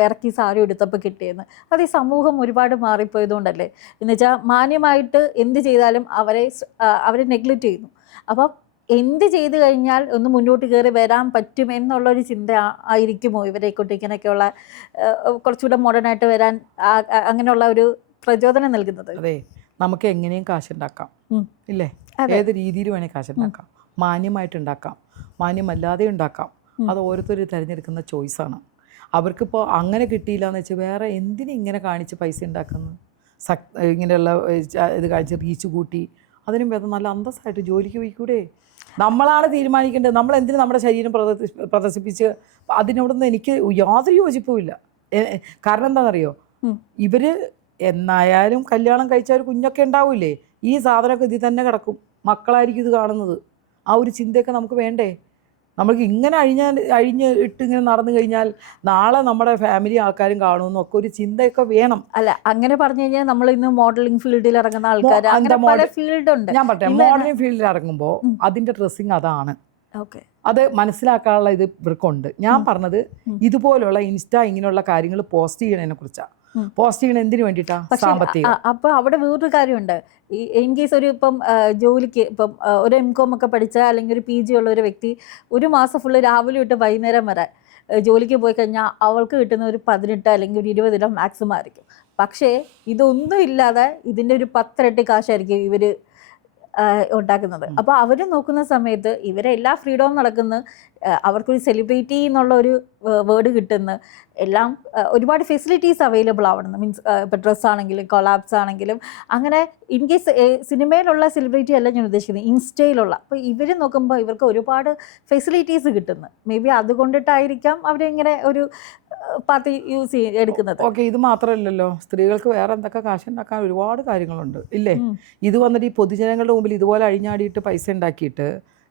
ഇറക്കി സാരി എടുത്തപ്പോൾ കിട്ടിയെന്ന്. അത് ഈ സമൂഹം ഒരുപാട് മാറിപ്പോയതുകൊണ്ടല്ലേ? എന്നുവെച്ചാൽ മാന്യമായിട്ട് എന്ത് ചെയ്താലും അവരെ നെഗ്ലക്റ്റ് ചെയ്യുന്നു. അപ്പം എന്ത് ചെയ്തു കഴിഞ്ഞാൽ ഒന്ന് മുന്നോട്ട് കയറി വരാൻ പറ്റും എന്നുള്ളൊരു ചിന്ത ആയിരിക്കുമോ ഇവരെ കൊണ്ടിരിക്കാനൊക്കെയുള്ള കുറച്ചുകൂടെ മോഡേണായിട്ട് വരാൻ അങ്ങനെയുള്ള ഒരു പ്രചോദനം നൽകുന്നത്? അതെ, നമുക്ക് എങ്ങനെയും കാശുണ്ടാക്കാം ഇല്ലേ? ഏത് രീതിയിൽ വേണേൽ കാശുണ്ടാക്കാം. മാന്യമായിട്ട് ഉണ്ടാക്കാം, മാന്യമല്ലാതെ ഉണ്ടാക്കാം. അത് ഓരോരുത്തർ തിരഞ്ഞെടുക്കുന്ന ചോയ്സാണ്. അവർക്കിപ്പോൾ അങ്ങനെ കിട്ടിയില്ല എന്ന് വെച്ചാൽ വേറെ എന്തിനും ഇങ്ങനെ കാണിച്ച് പൈസ ഉണ്ടാക്കുന്നത്? ഇങ്ങനെയുള്ള ഇത് കാണിച്ച് റീച്ച് കൂട്ടി അതിനും ഭേദം നല്ല അന്തസ്സായിട്ട് ജോലിക്ക് പോയിക്കൂടെ? നമ്മളാണ് തീരുമാനിക്കേണ്ടത്. നമ്മൾ എന്തിനു നമ്മുടെ ശരീരം പ്രദർശിപ്പിച്ച് അതിനോടൊന്നും എനിക്ക് യാതൊരു യോജിപ്പുമില്ല. കാരണം എന്താണെന്നറിയോ, ഇവർ എന്നായാലും കല്യാണം കഴിച്ച ഒരു കുഞ്ഞൊക്കെ ഉണ്ടാവില്ലേ, ഈ സാധനമൊക്കെ ഇതിൽ തന്നെ കിടക്കും, മക്കളായിരിക്കും ഇത് കാണുന്നത്. ആ ഒരു ചിന്തയൊക്കെ നമുക്ക് വേണ്ടേ? നമ്മൾക്ക് ഇങ്ങനെ അഴിഞ്ഞ് ഇട്ട് ഇങ്ങനെ നടന്നു കഴിഞ്ഞാൽ നാളെ നമ്മുടെ ഫാമിലി ആൾക്കാരും കാണുമെന്നൊക്കെ ഒരു ചിന്തയൊക്കെ വേണം. അല്ല, അങ്ങനെ പറഞ്ഞു കഴിഞ്ഞാൽ നമ്മൾ ഇന്ന് മോഡലിംഗ് ഫീൽഡിൽ ഇറങ്ങുന്ന ആൾക്കാർ ഫീൽഡ് ഉണ്ട്. ഞാൻ പറട്ടെ, മോഡലിംഗ് ഫീൽഡിൽ ഇറങ്ങുമ്പോൾ അതിന്റെ ഡ്രസ്സിങ് അതാണ്. അത് മനസ്സിലാക്കാനുള്ള ഇത് ഇവർക്കുണ്ട്. ഞാൻ പറഞ്ഞത് ഇതുപോലുള്ള ഇൻസ്റ്റാ ഇങ്ങനെയുള്ള കാര്യങ്ങൾ പോസ്റ്റ് ചെയ്യണതിനെ കുറിച്ചാണ്. പോസ്റ്റ് ചെയ്യണ എന്തിനു വേണ്ടിയിട്ടാ? സാമ്പത്തികം. അപ്പൊ അവിടെ വേറൊരു കാര്യമുണ്ട്. ഇൻ കേസ് ഒരു ഇപ്പം ജോലിക്ക് ഇപ്പം ഒരു MCOM ഒക്കെ പഠിച്ച അല്ലെങ്കിൽ ഒരു PG ഉള്ള ഒരു വ്യക്തി ഒരു മാസം ഫുള്ള് രാവിലെ തൊട്ട് വൈകുന്നേരം വരെ ജോലിക്ക് പോയി കഴിഞ്ഞാൽ അവൾക്ക് കിട്ടുന്ന ഒരു 18 അല്ലെങ്കിൽ ഒരു 20 രൂപ മാക്സിമം ആയിരിക്കും. പക്ഷേ ഇതൊന്നും ഇല്ലാതെ ഇതിൻ്റെ ഒരു 10 ഇരട്ടി കാശായിരിക്കും ഇവർ ഉണ്ടാക്കുന്നത്. അപ്പോൾ അവർ നോക്കുന്ന സമയത്ത് ഇവരെ എല്ലാ ഫ്രീഡവും നടക്കുന്നു, അവർക്കൊരു സെലിബ്രിറ്റി എന്നുള്ള ഒരു വേർഡ് കിട്ടുന്നു, എല്ലാം ഒരുപാട് ഫെസിലിറ്റീസ് അവൈലബിൾ ആവണം. മീൻസ് ഇപ്പോൾ ഡ്രസ്സ് ആണെങ്കിലും കൊളാബ്സ് ആണെങ്കിലും അങ്ങനെ. ഇൻ കേസ് സിനിമയിലുള്ള സെലിബ്രിറ്റി അല്ല ഞാൻ ഉദ്ദേശിക്കുന്നത്, ഇൻസ്റ്റയിലുള്ള. അപ്പോൾ ഇവർ നോക്കുമ്പോൾ ഇവർക്ക് ഒരുപാട് ഫെസിലിറ്റീസ് കിട്ടുന്നു. മേ ബി അതുകൊണ്ടിട്ടായിരിക്കാം അവരിങ്ങനെ ഒരു പാർട്ടി എടുക്കുന്നത്. ഓക്കെ, ഇത് മാത്രമല്ലല്ലോ, സ്ത്രീകൾക്ക് വേറെ എന്തൊക്കെ കാശുണ്ടാക്കാൻ ഒരുപാട് കാര്യങ്ങളുണ്ട് ഇല്ലേ? ഇത് വന്നിട്ട് ഈ പൊതുജനങ്ങളുടെ മുമ്പിൽ ഇതുപോലെ അഴിഞ്ഞാടിയിട്ട് പൈസ ഉണ്ടാക്കിയിട്ട്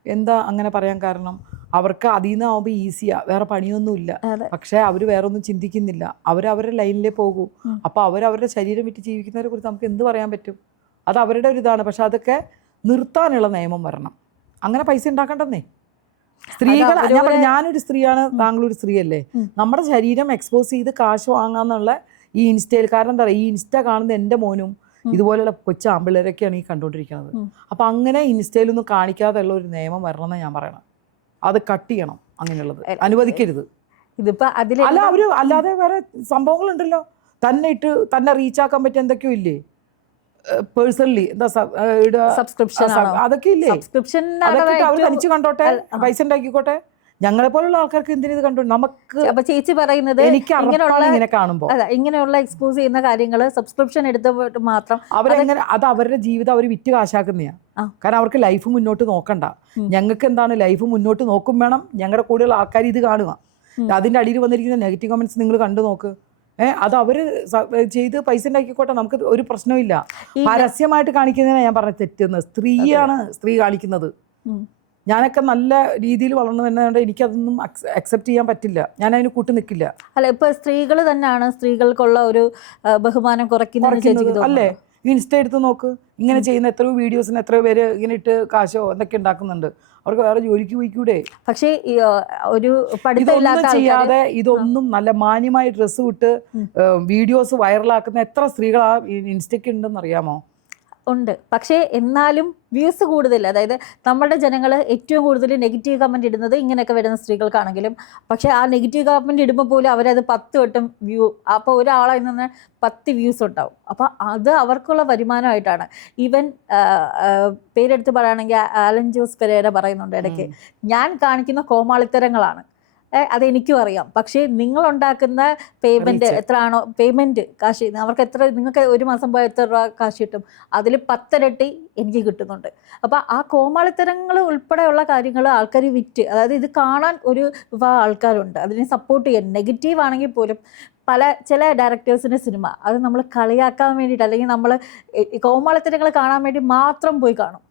എന്താ അങ്ങനെ പറയാൻ കാരണം? അവർക്ക് അതിൽ നിന്നാവുമ്പോൾ ഈസിയാണ്, വേറെ പണിയൊന്നുമില്ല. പക്ഷേ അവർ വേറെ ഒന്നും ചിന്തിക്കുന്നില്ല, അവരവരുടെ ലൈനിലേ പോകൂ. അപ്പോൾ അവരവരുടെ ശരീരം വിറ്റ് ജീവിക്കുന്നവരെ കുറിച്ച് നമുക്ക് എന്ത് പറയാൻ പറ്റും? അത് അവരുടെ ഒരു ഇതാണ്. പക്ഷെ അതൊക്കെ നിർത്താനുള്ള നിയമം വരണം. അങ്ങനെ പൈസ ഉണ്ടാക്കണ്ടെന്നേ സ്ത്രീകൾ. ഞാനൊരു സ്ത്രീയാണ്, താങ്കളൊരു സ്ത്രീയല്ലേ? നമ്മുടെ ശരീരം എക്സ്പോസ് ചെയ്ത് കാശ് വാങ്ങാന്നുള്ള ഈ ഇൻസ്റ്റയിൽ. കാരണം എന്താ പറയുക, ഈ ഇൻസ്റ്റ കാണുന്ന എൻ്റെ മോനും ഇതുപോലെയുള്ള കൊച്ചു ആമ്പിള്ളേരൊക്കെയാണ് ഈ കണ്ടുകൊണ്ടിരിക്കുന്നത്. അപ്പം അങ്ങനെ ഇൻസ്റ്റയിലൊന്നും കാണിക്കാതെ ഉള്ള ഒരു നിയമം വരണമെന്ന് ഞാൻ പറയണം. അത് കട്ട് ചെയ്യണം, അങ്ങനെയുള്ളത് അനുവദിക്കരുത്. ഇതിപ്പോ അല്ല, അവര് അല്ലാതെ വേറെ സംഭവങ്ങളുണ്ടല്ലോ, തന്നെ റീച്ചാക്കാൻ പറ്റിയ എന്തൊക്കെയോ ഇല്ലേ? പേഴ്സണലി എന്താ സബ്സ്ക്രിപ്ഷൻ അതൊക്കെ ഇല്ലേ? അതൊക്കെ അവർ തനിച്ച് കണ്ടോട്ടെ, പൈസ ഉണ്ടാക്കിക്കോട്ടെ. ഞങ്ങളെ പോലുള്ള ആൾക്കാർക്ക് എന്തിനു കണ്ടു? നമുക്ക് ചേച്ചി പറയുന്നത് ഇങ്ങനെ കാണുമ്പോൾ ഇങ്ങനെയുള്ള എക്സ്പോസ് ചെയ്യുന്ന കാര്യങ്ങൾ സബ്സ്ക്രിപ്ഷൻ എടുത്തിട്ട് മാത്രം അവരെങ്ങനെ അത് അവരുടെ ജീവിതം അവർ വിറ്റ് കാശാക്കുന്നതാണ്. കാരണം അവർക്ക് ലൈഫ് മുന്നോട്ട് നോക്കണ്ട. ഞങ്ങൾക്ക് എന്താണ് ലൈഫ് മുന്നോട്ട് നോക്കും വേണം. ഞങ്ങളുടെ കൂടെയുള്ള ആൾക്കാർ ഇത് കാണുക. അതിൻ്റെ അടിയിൽ വന്നിരിക്കുന്ന നെഗറ്റീവ് കമന്റ്സ് നിങ്ങൾ കണ്ടു നോക്ക്. അത് അവര് ചെയ്ത് പൈസ ഉണ്ടാക്കിക്കോട്ടെ, നമുക്ക് ഒരു പ്രശ്നമില്ല. പരസ്യമായിട്ട് കാണിക്കുന്നതിനാണ് ഞാൻ പറഞ്ഞ തെറ്റുന്നത്. സ്ത്രീ കാണിക്കുന്നത്. ഞാനൊക്കെ നല്ല രീതിയിൽ വളർന്നു വരുന്നതുകൊണ്ട് എനിക്കതൊന്നും അക്സെപ്റ്റ് ചെയ്യാൻ പറ്റില്ല. ഞാൻ അതിന് കൂട്ടി നിൽക്കില്ല. അല്ല, ഇപ്പൊ സ്ത്രീകൾ തന്നെയാണ് സ്ത്രീകൾക്കുള്ള ഒരു ബഹുമാനം കുറയ്ക്കുന്നത് അല്ലേ? ഇൻസ്റ്റ എടുത്ത് നോക്ക്, ഇങ്ങനെ ചെയ്യുന്ന എത്രയോ വീഡിയോസിന് എത്രയോ പേര് ഇങ്ങനെ ഇട്ട് കാശോ എന്തൊക്കെ ഉണ്ടാക്കുന്നുണ്ട്. അവർക്ക് വേറെ ജോലിക്ക് പോയിക്കൂടെ? പക്ഷേ ഒരു ഇതൊന്നും ചെയ്യാതെ ഇതൊന്നും നല്ല മാന്യമായി ഡ്രസ്സ് വിട്ട് വീഡിയോസ് വൈറലാക്കുന്ന എത്ര സ്ത്രീകൾ ആ ഇൻസ്റ്റയ്ക്ക് ഉണ്ടെന്ന് അറിയാമോ? ഉണ്ട്. പക്ഷേ എന്നാലും വ്യൂസ് കൂടുതൽ, അതായത് നമ്മുടെ ജനങ്ങൾ ഏറ്റവും കൂടുതൽ നെഗറ്റീവ് കമൻറ്റ് ഇടുന്നത് ഇങ്ങനെയൊക്കെ വരുന്ന സ്ത്രീകൾക്കാണെങ്കിലും, പക്ഷേ ആ നെഗറ്റീവ് കമൻറ്റ് ഇടുമ്പോൾ പോലും അവരത് 10 വട്ടം വ്യൂ, അപ്പോൾ ഒരാളായി നിന്ന് 10 വ്യൂസ് ഉണ്ടാവും. അപ്പോൾ അത് അവർക്കുള്ള വരുമാനമായിട്ടാണ്. ഈവൻ പേരെടുത്ത് പറയുകയാണെങ്കിൽ ആലൻ ജോസ് പെരേര പറയുന്നുണ്ട് ഇടയ്ക്ക്, ഞാൻ കാണിക്കുന്ന കോമാളിത്തരങ്ങളാണ്, അതെനിക്കും അറിയാം, പക്ഷേ നിങ്ങളുണ്ടാക്കുന്ന പേയ്മെൻറ്റ് എത്രയാണോ, പേയ്മെൻറ്റ് കാശ് അവർക്ക് എത്ര, നിങ്ങൾക്ക് ഒരു മാസം പോയാൽ എത്ര രൂപ കാശ് കിട്ടും, അതിൽ 10 ഇരട്ടി എനിക്ക് കിട്ടുന്നുണ്ട്. അപ്പോൾ ആ കോമാളിത്തരങ്ങൾ ഉൾപ്പെടെയുള്ള കാര്യങ്ങൾ ആൾക്കാർ വിറ്റ്, അതായത് ഇത് കാണാൻ ഒരു വിഭാഗം ആൾക്കാരുണ്ട്, അതിനെ സപ്പോർട്ട് ചെയ്യാൻ. നെഗറ്റീവ് ആണെങ്കിൽ പോലും ചില ഡയറക്ടേഴ്സിൻ്റെ സിനിമ അത് നമ്മൾ കളിയാക്കാൻ വേണ്ടിയിട്ട്, അല്ലെങ്കിൽ നമ്മൾ കോമാളിത്തരങ്ങൾ കാണാൻ വേണ്ടി മാത്രം പോയി കാണും.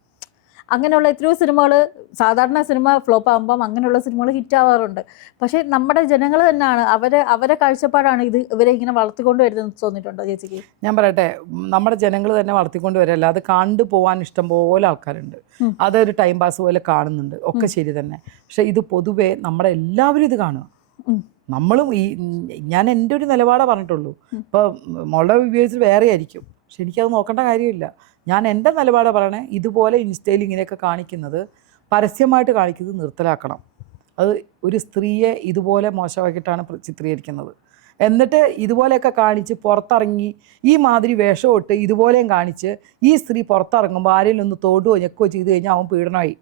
അങ്ങനെയുള്ള എത്രയോ സിനിമകൾ, സാധാരണ സിനിമ ഫ്ലോപ്പ് ആകുമ്പം അങ്ങനെയുള്ള സിനിമകൾ ഹിറ്റാവാറുണ്ട്. പക്ഷേ നമ്മുടെ ജനങ്ങൾ തന്നെയാണ്, അവരെ കാഴ്ചപ്പാടാണ് ഇവരെ ഇങ്ങനെ വളർത്തിക്കൊണ്ട് വരുന്നത് തോന്നിയിട്ടുണ്ടോ ചേച്ചിക്ക്? ഞാൻ പറയട്ടെ, നമ്മുടെ ജനങ്ങൾ തന്നെ വളർത്തിക്കൊണ്ട് വരല്ല, അത് കണ്ടു പോകാൻ ഇഷ്ടം പോലെ ആൾക്കാരുണ്ട്, അതൊരു ടൈം പാസ് പോലെ കാണുന്നുണ്ട്, ഒക്കെ ശരി തന്നെ. പക്ഷെ ഇത് പൊതുവേ നമ്മുടെ എല്ലാവരും ഇത് കാണുക. നമ്മളും ഞാൻ എൻ്റെ ഒരു നിലപാടാണ് പറഞ്ഞിട്ടുള്ളൂ. ഇപ്പോൾ മോളുടെ വ്യൂവേഴ്സ് വേറെ ആയിരിക്കും, പക്ഷെ എനിക്കത് നോക്കേണ്ട കാര്യമില്ല. ഞാൻ എൻ്റെ നിലപാട് പറയണേ, ഇതുപോലെ ഇൻസ്റ്റയിൽ ഇങ്ങനെയൊക്കെ കാണിക്കുന്നത്, പരസ്യമായിട്ട് കാണിക്കുന്നത് നിർത്തലാക്കണം. അത് ഒരു സ്ത്രീയെ ഇതുപോലെ മോശമാക്കിയിട്ടാണ് ചിത്രീകരിക്കുന്നത്. എന്നിട്ട് ഇതുപോലെയൊക്കെ കാണിച്ച് പുറത്തിറങ്ങി ഈ മാതിരി വേഷമിട്ട് ഇതുപോലെയും കാണിച്ച് ഈ സ്ത്രീ പുറത്തിറങ്ങുമ്പോൾ ആരെങ്കിലും ഒന്ന് തോടുകയോ ഞെക്കുകയോ ചെയ്ത് കഴിഞ്ഞാൽ അവൻ പീഡനമായി,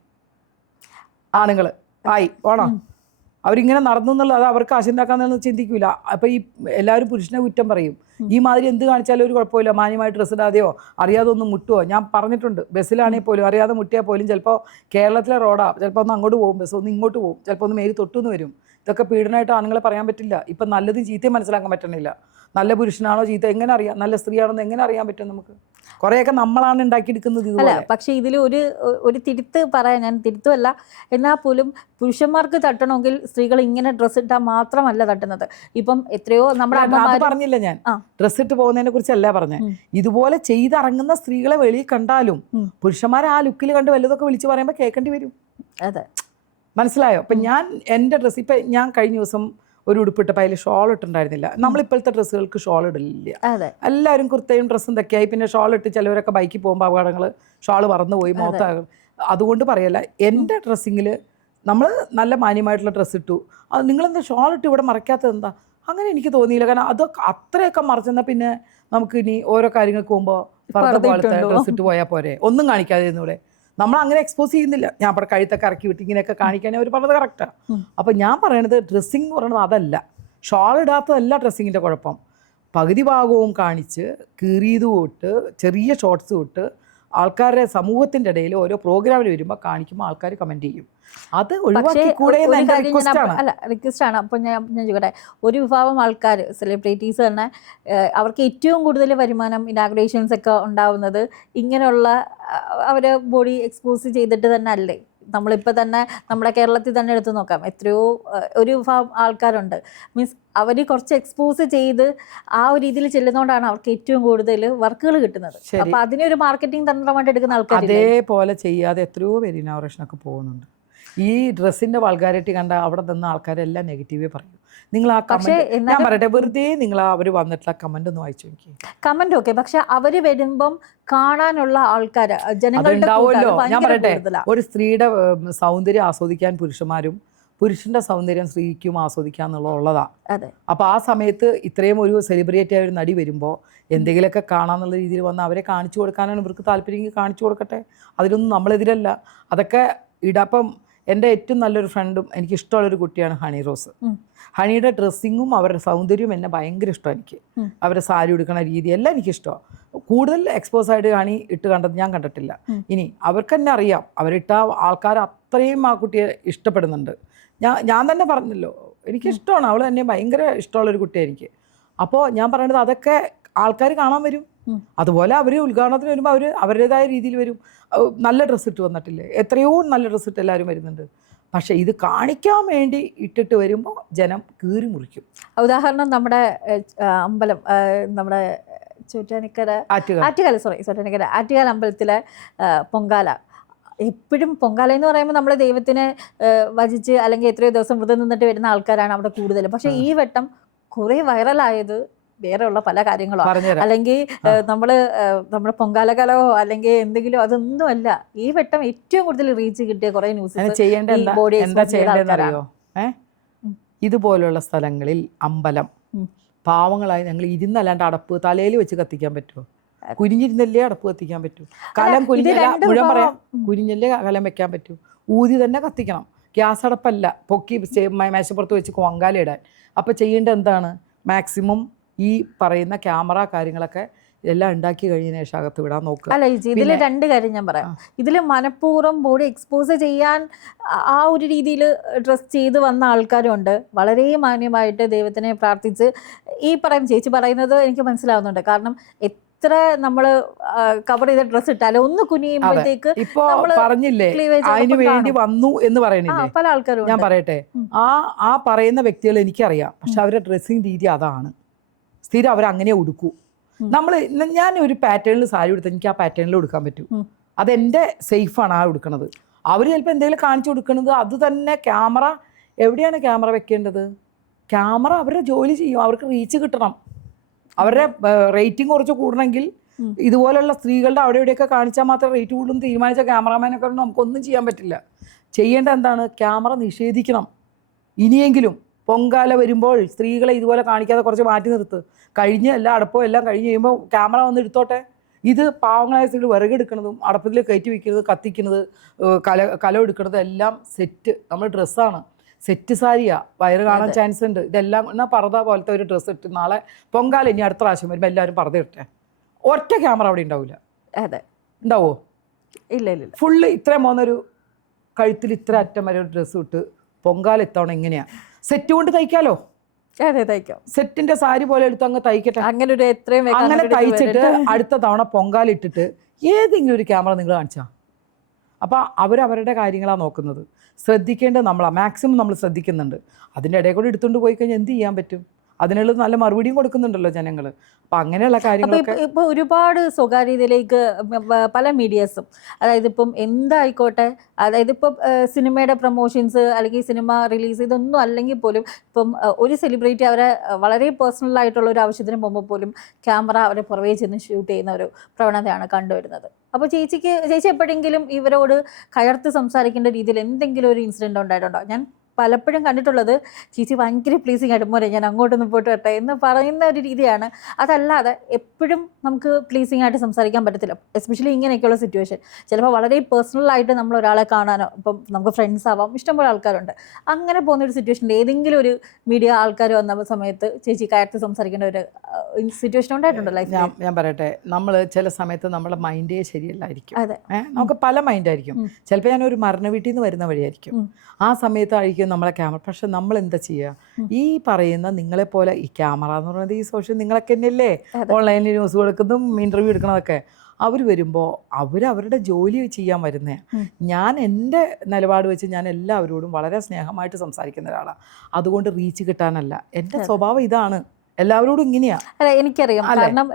ആണുങ്ങൾ ആയി ഓണം. അവരിങ്ങനെ നടന്നു എന്നുള്ളത് അവർക്ക് കാശുണ്ടാക്കാന്നൊന്നും ചിന്തിക്കില്ല. അപ്പോൾ ഈ എല്ലാവരും പുരുഷനെ കുറ്റം പറയും. ഈ മാതിരി എന്ത് കാണിച്ചാലും ഒരു കുഴപ്പമില്ല, മാന്യമായി ഡ്രസ്സ് ഇടാതെയോ അറിയാതെ ഒന്ന് മുട്ടുവോ. ഞാൻ പറഞ്ഞിട്ടുണ്ട്, ബസ്സിലാണെങ്കിൽ പോലും അറിയാതെ മുട്ടിയാൽ പോലും ചിലപ്പോൾ കേരളത്തിലെ റോഡാ, ചിലപ്പോൾ ഒന്ന് അങ്ങോട്ട് പോകും, ബസ് ഒന്ന് ഇങ്ങോട്ട് പോകും, ചിലപ്പോൾ ഒന്ന് മേല് തൊട്ടുന്ന് വരും. ഇതൊക്കെ പീഡനമായിട്ട് ആണുങ്ങളെ പറയാൻ പറ്റില്ല. ഇപ്പം നല്ലതും ചീത്തയും മനസ്സിലാക്കാൻ പറ്റണില്ല. നല്ല പുരുഷനാണോ ചീത്ത എങ്ങനെ അറിയാം, നല്ല സ്ത്രീയാണെന്ന് എങ്ങനെ അറിയാൻ പറ്റും നമുക്ക്? കുറേയൊക്കെ നമ്മളാണ് ഉണ്ടാക്കിയെടുക്കുന്നത്. അല്ല, പക്ഷേ ഇതിൽ ഒരു തിരുത്ത് പറയാൻ, ഞാൻ തിരുത്തുമല്ല, എന്നാൽ പോലും പുരുഷന്മാർക്ക് തട്ടണമെങ്കിൽ സ്ത്രീകൾ ഇങ്ങനെ ഡ്രസ്സ് ഇട്ടാൽ മാത്രമല്ല തട്ടുന്നത്. ഇപ്പം എത്രയോ നമ്മുടെ അമ്മമാർ പറഞ്ഞില്ല, ഞാൻ ഡ്രസ്സ് ഇട്ട് പോകുന്നതിനെ കുറിച്ചല്ല പറഞ്ഞത്. ഇതുപോലെ ചെയ്തിറങ്ങുന്ന സ്ത്രീകളെ വെളിയിൽ കണ്ടാലും പുരുഷന്മാരെ ആ ലുക്കിൽ കണ്ട് വല്ലതൊക്കെ വിളിച്ച് പറയുമ്പോൾ കേൾക്കേണ്ടി വരും. അതെ, മനസ്സിലായോ? അപ്പം ഞാൻ എൻ്റെ ഡ്രസ്സ് ഇപ്പം ഞാൻ കഴിഞ്ഞ ദിവസം ഒരു ഉടുപ്പിട്ടപ്പോൾ അതിൽ ഷോൾ ഇട്ടുണ്ടായിരുന്നില്ല. നമ്മളിപ്പോഴത്തെ ഡ്രസ്സുകൾക്ക് ഷോൾ ഇടില്ല, എല്ലാവരും കുർത്തയും ഡ്രസ്സും ഇതൊക്കെയായി. പിന്നെ ഷോൾ ഇട്ട് ചിലവരൊക്കെ ബൈക്കിൽ പോകുമ്പോൾ അപകടങ്ങൾ, ഷോൾ പറന്നുപോയി മുഖത്താകും. അതുകൊണ്ട് പറയല്ല, എൻ്റെ ഡ്രസ്സിങ്ങിൽ നമ്മൾ നല്ല മാന്യമായിട്ടുള്ള ഡ്രസ്സ് ഇട്ടു, അത് നിങ്ങളെന്താ ഷോൾ ഇട്ട് ഇവിടെ മറയ്ക്കാത്തത് എന്താ? അങ്ങനെ എനിക്ക് തോന്നിയില്ല. കാരണം അതൊക്കെ അത്രയൊക്കെ മറച്ചെന്നാൽ പിന്നെ നമുക്ക് ഇനി ഓരോ കാര്യങ്ങൾക്ക് പോകുമ്പോൾ പോലത്തെ ഡ്രസ്സ് ഇട്ട് പോയാൽ പോരെ, ഒന്നും കാണിക്കാതെ ഇവിടെ നമ്മൾ അങ്ങനെ എക്സ്പോസ് ചെയ്യുന്നില്ല. ഞാൻ അവിടെ കഴുത്തൊക്കെ ഇറക്കി വിട്ട് ഇങ്ങനെയൊക്കെ കാണിക്കാനേ അവർ പറഞ്ഞത് കറക്റ്റാണ്. അപ്പോൾ ഞാൻ പറയണത് ഡ്രസ്സിങ് എന്ന് പറയുന്നത് അതല്ല, ഷോൾ ഇടാത്തതല്ല ഡ്രസ്സിങ്ങിൻ്റെ കുഴപ്പം. പകുതി ഭാഗവും കാണിച്ച് കീറിയത് തൊട്ട് ചെറിയ ഷോർട്സ് തൊട്ട് ആൾക്കാരുടെ സമൂഹത്തിൻ്റെ ഇടയിൽ ഓരോ പ്രോഗ്രാമിൽ വരുമ്പോൾ കാണിക്കുമ്പോൾ ആൾക്കാർ കമൻറ്റ് ചെയ്യും. അത് ഒഴിവാക്കിക്കൂടെ അല്ല, റിക്വസ്റ്റ് ആണ്. അപ്പോൾ ഞാൻ ചോദിക്കട്ടെ, ഒരു വിഭാഗം ആൾക്കാർ, സെലിബ്രിറ്റീസ് തന്നെ, അവർക്ക് ഏറ്റവും കൂടുതൽ വരുമാനം, ഇനാഗുറേഷൻസ് ഒക്കെ ഉണ്ടാവുന്നത് ഇങ്ങനെയുള്ള അവരെ ബോഡി എക്സ്പോസ് ചെയ്തിട്ട് തന്നെ അല്ലേ? നമ്മളിപ്പോൾ തന്നെ നമ്മുടെ കേരളത്തിൽ തന്നെ എടുത്ത് നോക്കാം, എത്രയോ ഒരു വിഭാഗം ആൾക്കാരുണ്ട്. മീൻസ് അവർ കുറച്ച് എക്സ്പോസ് ചെയ്ത് ആ ഒരു രീതിയിൽ ചെല്ലുന്നതുകൊണ്ടാണ് അവർക്ക് ഏറ്റവും കൂടുതൽ വർക്കുകൾ കിട്ടുന്നത്. അപ്പോൾ അതിനൊരു മാർക്കറ്റിംഗ് തന്ത്രമായിട്ട് എടുക്കുന്ന ആൾക്കാർ അതേപോലെ ചെയ്യാതെ എത്രയോ പേര് ഇനാഗുറേഷനൊക്കെ പോകുന്നുണ്ട്. ഈ ഡ്രസ്സിൻ്റെ വൾഗാരിറ്റി കണ്ട അവിടെ നിന്ന് ആൾക്കാരെല്ലാം നെഗറ്റീവേ പറയും. നിങ്ങൾ ആ കമന്റ്, ഞാൻ പറയട്ടെ, വെറുതെ നിങ്ങൾ അവർ വന്നിട്ടുള്ള കമന്റ് ഒന്ന് വായിച്ചു നോക്കി. കമന്റ് ഓക്കെ, പക്ഷെ അവര് വരുമ്പം കാണാനുള്ള ആൾക്കാർ ജനങ്ങളുണ്ടാവുമല്ലോ. ഞാൻ പറയട്ടെ, ഒരു സ്ത്രീയുടെ സൗന്ദര്യം ആസ്വദിക്കാൻ പുരുഷന്മാരും പുരുഷന്റെ സൗന്ദര്യം സ്ത്രീക്കും ആസ്വദിക്കാന്നുള്ളതാ. അപ്പോൾ ആ സമയത്ത് ഇത്രയും ഒരു സെലിബ്രിറ്റി ആയ ഒരു നടി വരുമ്പോൾ എന്തെങ്കിലുമൊക്കെ കാണാന്നുള്ള രീതിയിൽ വന്ന് അവരെ കാണിച്ചു കൊടുക്കാനാണ് ഇവർക്ക് താല്പര്യം, കാണിച്ചു കൊടുക്കട്ടെ. അതിലൊന്നും നമ്മളെതിരല്ല. അതൊക്കെ ഇടപ്പം എൻ്റെ ഏറ്റവും നല്ലൊരു ഫ്രണ്ടും എനിക്കിഷ്ടമുള്ളൊരു കുട്ടിയാണ് ഹണി റോസ്. ഹണിയുടെ ഡ്രസ്സിങ്ങും അവരുടെ സൗന്ദര്യവും എന്നെ ഭയങ്കര ഇഷ്ടമാണ്. എനിക്ക് അവരുടെ സാരി ഉടുക്കണ രീതി എല്ലാം എനിക്കിഷ്ടമാണ്. കൂടുതൽ എക്സ്പോസ് ആയിട്ട് ഹണി ഇട്ട് കണ്ടത് ഞാൻ കണ്ടിട്ടില്ല. ഇനി അവർക്ക് തന്നെ അറിയാം, അവരിട്ട ആൾക്കാർ അത്രയും ആ കുട്ടിയെ ഇഷ്ടപ്പെടുന്നുണ്ട്. ഞാൻ തന്നെ പറഞ്ഞല്ലോ, എനിക്കിഷ്ടമാണ്, അവൾ എന്നെ ഭയങ്കര ഇഷ്ടമുള്ളൊരു കുട്ടിയാണ് എനിക്ക്. അപ്പോൾ ഞാൻ പറയണത് അതൊക്കെ ആൾക്കാർ കാണാൻ വരും. അതുപോലെ അവർ ഉദ്ഘാടനത്തിന് വരുമ്പോൾ അവർ അവരുടേതായ രീതിയിൽ വരും. നല്ല ഡ്രസ്സ് ഇട്ട് വന്നിട്ടില്ലേ, എത്രയോ നല്ല ഡ്രസ്സ് ഇട്ട് എല്ലാവരും വരുന്നുണ്ട്. പക്ഷേ ഇത് കാണിക്കാൻ വേണ്ടി ഇട്ടിട്ട് വരുമ്പോൾ ജനം കീറി മുറിക്കും. ഉദാഹരണം നമ്മുടെ അമ്പലം, നമ്മുടെ ചോറ്റാനിക്കര ആറ്റുകാൽ അമ്പലത്തിലെ പൊങ്കാല. എപ്പോഴും പൊങ്കാല എന്ന് പറയുമ്പോൾ നമ്മൾ ദൈവത്തിനെ വചിച്ച് അല്ലെങ്കിൽ എത്രയോ ദിവസം വ്രതം നിന്നിട്ട് വരുന്ന ആൾക്കാരാണ് അവിടെ കൂടുതൽ. പക്ഷേ ഈ വട്ടം കുറേ വൈറലായത് വേറെയുള്ള പല കാര്യങ്ങളോ പറഞ്ഞുതരാം. അല്ലെങ്കിൽ നമ്മുടെ പൊങ്കാലകലോ അല്ലെങ്കിൽ എന്തെങ്കിലും അതൊന്നുമല്ല. ഈ വട്ടം ഏറ്റവും കൂടുതൽ റീച്ച് കിട്ടിയ കുറെ ന്യൂസ് ചെയ്യേണ്ട എന്താ ചെയ്യേണ്ടതെന്നറിയോ? ഇതുപോലുള്ള സ്ഥലങ്ങളിൽ അമ്പലം പാവങ്ങളായി ഞങ്ങൾ ഇരുന്നല്ലാണ്ട് അടപ്പ് തലയിൽ വെച്ച് കത്തിക്കാൻ പറ്റുമോ? കുനിഞ്ഞിരുന്നല്ലേ അടപ്പ് കത്തിക്കാൻ പറ്റൂ? കലം കുനിഞ്ഞല്ല മുഴുവൻ പറയാം, കുനിഞ്ഞല്ലേ കലം വെക്കാൻ പറ്റൂ? ഊതി തന്നെ കത്തിക്കണം. ഗ്യാസ് അടപ്പല്ല പൊക്കി മേശപ്പുറത്ത് വെച്ച് പൊങ്കാലയിടാൻ. അപ്പോൾ ചെയ്യേണ്ടത് എന്താണ്? മാക്സിമം ഈ പറയുന്ന ക്യാമറ കാര്യങ്ങളൊക്കെ എല്ലാം ഉണ്ടാക്കി കഴിഞ്ഞതിന് ശേഷം അകത്ത് വിടാൻ നോക്കുക. അല്ല ചേച്ചി, ഇതിൽ രണ്ട് കാര്യം ഞാൻ പറയാം. ഇതിൽ മനഃപൂർവ്വം ബോഡി എക്സ്പോസ് ചെയ്യാൻ ആ ഒരു രീതിയിൽ ഡ്രസ് ചെയ്ത് വന്ന ആൾക്കാരുണ്ട്. വളരെ മാന്യമായിട്ട് ദൈവത്തിനെ പ്രാർത്ഥിച്ച് ഈ ചേച്ചി പറയുന്നത് എനിക്ക് മനസ്സിലാവുന്നുണ്ട്. കാരണം എത്ര നമ്മള് കവർ ചെയ്ത ഡ്രസ് ഇട്ടാലും ഒന്ന് കുനിയുമ്പോഴത്തേക്ക് ഇപ്പൊ പറഞ്ഞില്ലേ അതിന് വേണ്ടി വന്നു എന്ന് പറയണില്ലേ പല ആൾക്കാരും. ഞാൻ പറയട്ടെ, ആ പറയുന്ന വ്യക്തികൾ എനിക്കറിയാം. പക്ഷെ അവരുടെ ഡ്രസ്സിങ് രീതി അതാണ്. സ്ഥിരം അവരങ്ങനെ ഉടുക്കൂ. ഞാൻ ഒരു പാറ്റേണിൽ സാരി ഉടുത്താൽ എനിക്ക് ആ പാറ്റേണിൽ ഉടുക്കാൻ പറ്റും. അതെൻ്റെ സേഫാണ് ആ ഉടുക്കണത്. അവർ ചിലപ്പോൾ എന്തെങ്കിലും കാണിച്ചു കൊടുക്കണത് അത് തന്നെ. ക്യാമറ എവിടെയാണ് ക്യാമറ വെക്കേണ്ടത്? ക്യാമറ അവരുടെ ജോലി ചെയ്യും. അവർക്ക് റീച്ച് കിട്ടണം. അവരുടെ റേറ്റിംഗ് കുറച്ച് കൂടണമെങ്കിൽ ഇതുപോലുള്ള സ്ത്രീകളുടെ അവിടെ എവിടെയൊക്കെ കാണിച്ചാൽ മാത്രമേ റേറ്റ് കൂടുതലും തീരുമാനിച്ച ക്യാമറാമാനൊക്കെ നമുക്കൊന്നും ചെയ്യാൻ പറ്റില്ല. ചെയ്യേണ്ട എന്താണ്? ക്യാമറ നിഷേധിക്കണം. ഇനിയെങ്കിലും പൊങ്കാല വരുമ്പോൾ സ്ത്രീകളെ ഇതുപോലെ കാണിക്കാതെ കുറച്ച് മാറ്റി നിർത്ത്. കഴിഞ്ഞ് എല്ലാ അടപ്പോ എല്ലാം കഴിഞ്ഞ് കഴിയുമ്പോൾ ക്യാമറ വന്ന് എടുത്തോട്ടെ. ഇത് പാവങ്ങളായ സ്ത്രീകൾ വിറകെടുക്കുന്നതും അടപ്പത്തിൽ കയറ്റി വയ്ക്കുന്നത്, കത്തിക്കുന്നത്, കലം എടുക്കുന്നത് എല്ലാം സെറ്റ്. നമ്മൾ ഡ്രസ്സാണ്, സെറ്റ് സാരിയാ, വയറ് കാണാൻ ചാൻസ് ഉണ്ട്. ഇതെല്ലാം എന്നാൽ പർദ്ദ പോലത്തെ ഒരു ഡ്രസ്സ് ഇട്ട് നാളെ പൊങ്കാല ഇനി അടുത്ത പ്രാവശ്യം വരുമ്പോൾ എല്ലാവരും പർദ്ദ ഇട്ടെ. ഒറ്റ ക്യാമറ അവിടെ ഉണ്ടാവില്ല. അതെ, ഉണ്ടാവോ? ഇല്ല ഇല്ല. ഫുള്ള് ഇത്രയും പോകുന്നൊരു കഴുത്തിൽ ഇത്ര അറ്റം വരെ ഒരു ഡ്രസ്സ് ഇട്ട് പൊങ്കാല എത്തവണ എങ്ങനെയാ? സെറ്റ് കൊണ്ട് തയ്ക്കാലോ. അതെ, തയ്ക്കാം. സെറ്റിന്റെ സാരി പോലെ എടുത്ത് അങ്ങ് തയ്ക്കട്ടെ. അങ്ങനെ ഒരു അങ്ങനെ തയ്ച്ചിട്ട് അടുത്ത തവണ പൊങ്കാല ഇട്ടിട്ട് ഏതെങ്കിലും ഒരു ക്യാമറ നിങ്ങൾ കാണിച്ചാ. അപ്പം അവരവരുടെ കാര്യങ്ങളാണ് നോക്കുന്നത്. ശ്രദ്ധിക്കേണ്ടത് നമ്മളാ. മാക്സിമം നമ്മൾ ശ്രദ്ധിക്കുന്നുണ്ട്. അതിൻ്റെ ഇടയിൽ കൂടെ എടുത്തുകൊണ്ട് പോയി കഴിഞ്ഞാൽ എന്ത് ചെയ്യാൻ പറ്റും? അതിനുള്ള നല്ല മറുപടിയും കൊടുക്കുന്നുണ്ടല്ലോ ജനങ്ങൾ. അപ്പം അങ്ങനെയുള്ള കാര്യങ്ങളൊക്കെ ഇപ്പോൾ ഒരുപാട് സ്വകാര്യതയിലേക്ക് പല മീഡിയസും, അതായത് ഇപ്പം എന്തായിക്കോട്ടെ, അതായത് ഇപ്പം സിനിമയുടെ പ്രൊമോഷൻസ് അല്ലെങ്കിൽ സിനിമ റിലീസ് ഇതൊന്നും അല്ലെങ്കിൽ പോലും ഇപ്പം ഒരു സെലിബ്രിറ്റി അവരെ വളരെ പേഴ്സണൽ ആയിട്ടുള്ള ഒരു ആവശ്യത്തിന് പോകുമ്പോൾ പോലും ക്യാമറ അവരെ പുറമേ ചെന്ന് ഷൂട്ട് ചെയ്യുന്ന ഒരു പ്രവണതയാണ് കണ്ടുവരുന്നത്. അപ്പോൾ ചേച്ചി എപ്പോഴെങ്കിലും ഇവരോട് കയർത്ത് സംസാരിക്കേണ്ട രീതിയിൽ എന്തെങ്കിലും ഒരു ഇൻസിഡൻറ്റ് ഉണ്ടായിട്ടുണ്ടോ? ഞാൻ പലപ്പോഴും കണ്ടിട്ടുള്ളത് ചേച്ചി ഭയങ്കര പ്ലീസിങ് ആയിട്ട് മോനെ ഞാൻ അങ്ങോട്ടൊന്ന് പോയിട്ട് വരട്ടെ എന്ന് പറയുന്ന ഒരു രീതിയാണ്. അതല്ലാതെ എപ്പോഴും നമുക്ക് പ്ലീസിങ് ആയിട്ട് സംസാരിക്കാൻ പറ്റത്തില്ല, എസ്പെഷ്യലി ഇങ്ങനെയൊക്കെയുള്ള സിറ്റുവേഷൻ. ചിലപ്പോൾ വളരെ പേഴ്സണലായിട്ട് നമ്മൾ ഒരാളെ കാണാനോ, ഇപ്പം നമുക്ക് ഫ്രണ്ട്സ് ആവാം, ഇഷ്ടംപോലെ ആൾക്കാരുണ്ട്. അങ്ങനെ പോകുന്ന ഒരു സിറ്റുവേഷനിൽ ഏതെങ്കിലും ഒരു മീഡിയ ആൾക്കാർ വന്ന സമയത്ത് ചേച്ചി കയർത്ത് സംസാരിക്കേണ്ട ഒരു സിറ്റുവേഷൻ ഉണ്ടായിട്ടുണ്ടോ ലൈഫിൽ? ഞാൻ പറയട്ടെ, നമ്മൾ ചില സമയത്ത് നമ്മുടെ മൈൻഡേ ശരിയല്ലായിരിക്കും. അതെ, നമുക്ക് പല മൈൻഡായിരിക്കും. ചിലപ്പോൾ ഞാനൊരു മരണ വീട്ടിൽ നിന്ന് വരുന്ന വഴിയായിരിക്കും. ആ സമയത്തായിരിക്കും നമ്മളെ ക്യാമറ. പക്ഷെ നമ്മൾ എന്താ ചെയ്യുക? ഈ പറയുന്ന നിങ്ങളെപ്പോലെ ഈ ക്യാമറ എന്ന് പറയുന്നത് ഈ സോഷ്യൽ നിങ്ങളൊക്കെ തന്നെയല്ലേ ഓൺലൈനിൽ ന്യൂസ് കൊടുക്കുന്നതും ഇൻ്റർവ്യൂ എടുക്കണതൊക്കെ. അവർ വരുമ്പോൾ അവരുടെ ജോലി ചെയ്യാൻ വരുന്നേ. ഞാൻ എൻ്റെ നിലപാട് വെച്ച് ഞാൻ എല്ലാവരോടും വളരെ സ്നേഹമായിട്ട് സംസാരിക്കുന്ന ഒരാളാണ്. അതുകൊണ്ട് റീച്ച് കിട്ടാനല്ല. എൻ്റെ സ്വഭാവം ഇതാണ്. എല്ലാവരോടും ഇങ്ങനെയാ. അല്ല, എനിക്കറിയാം. കാരണം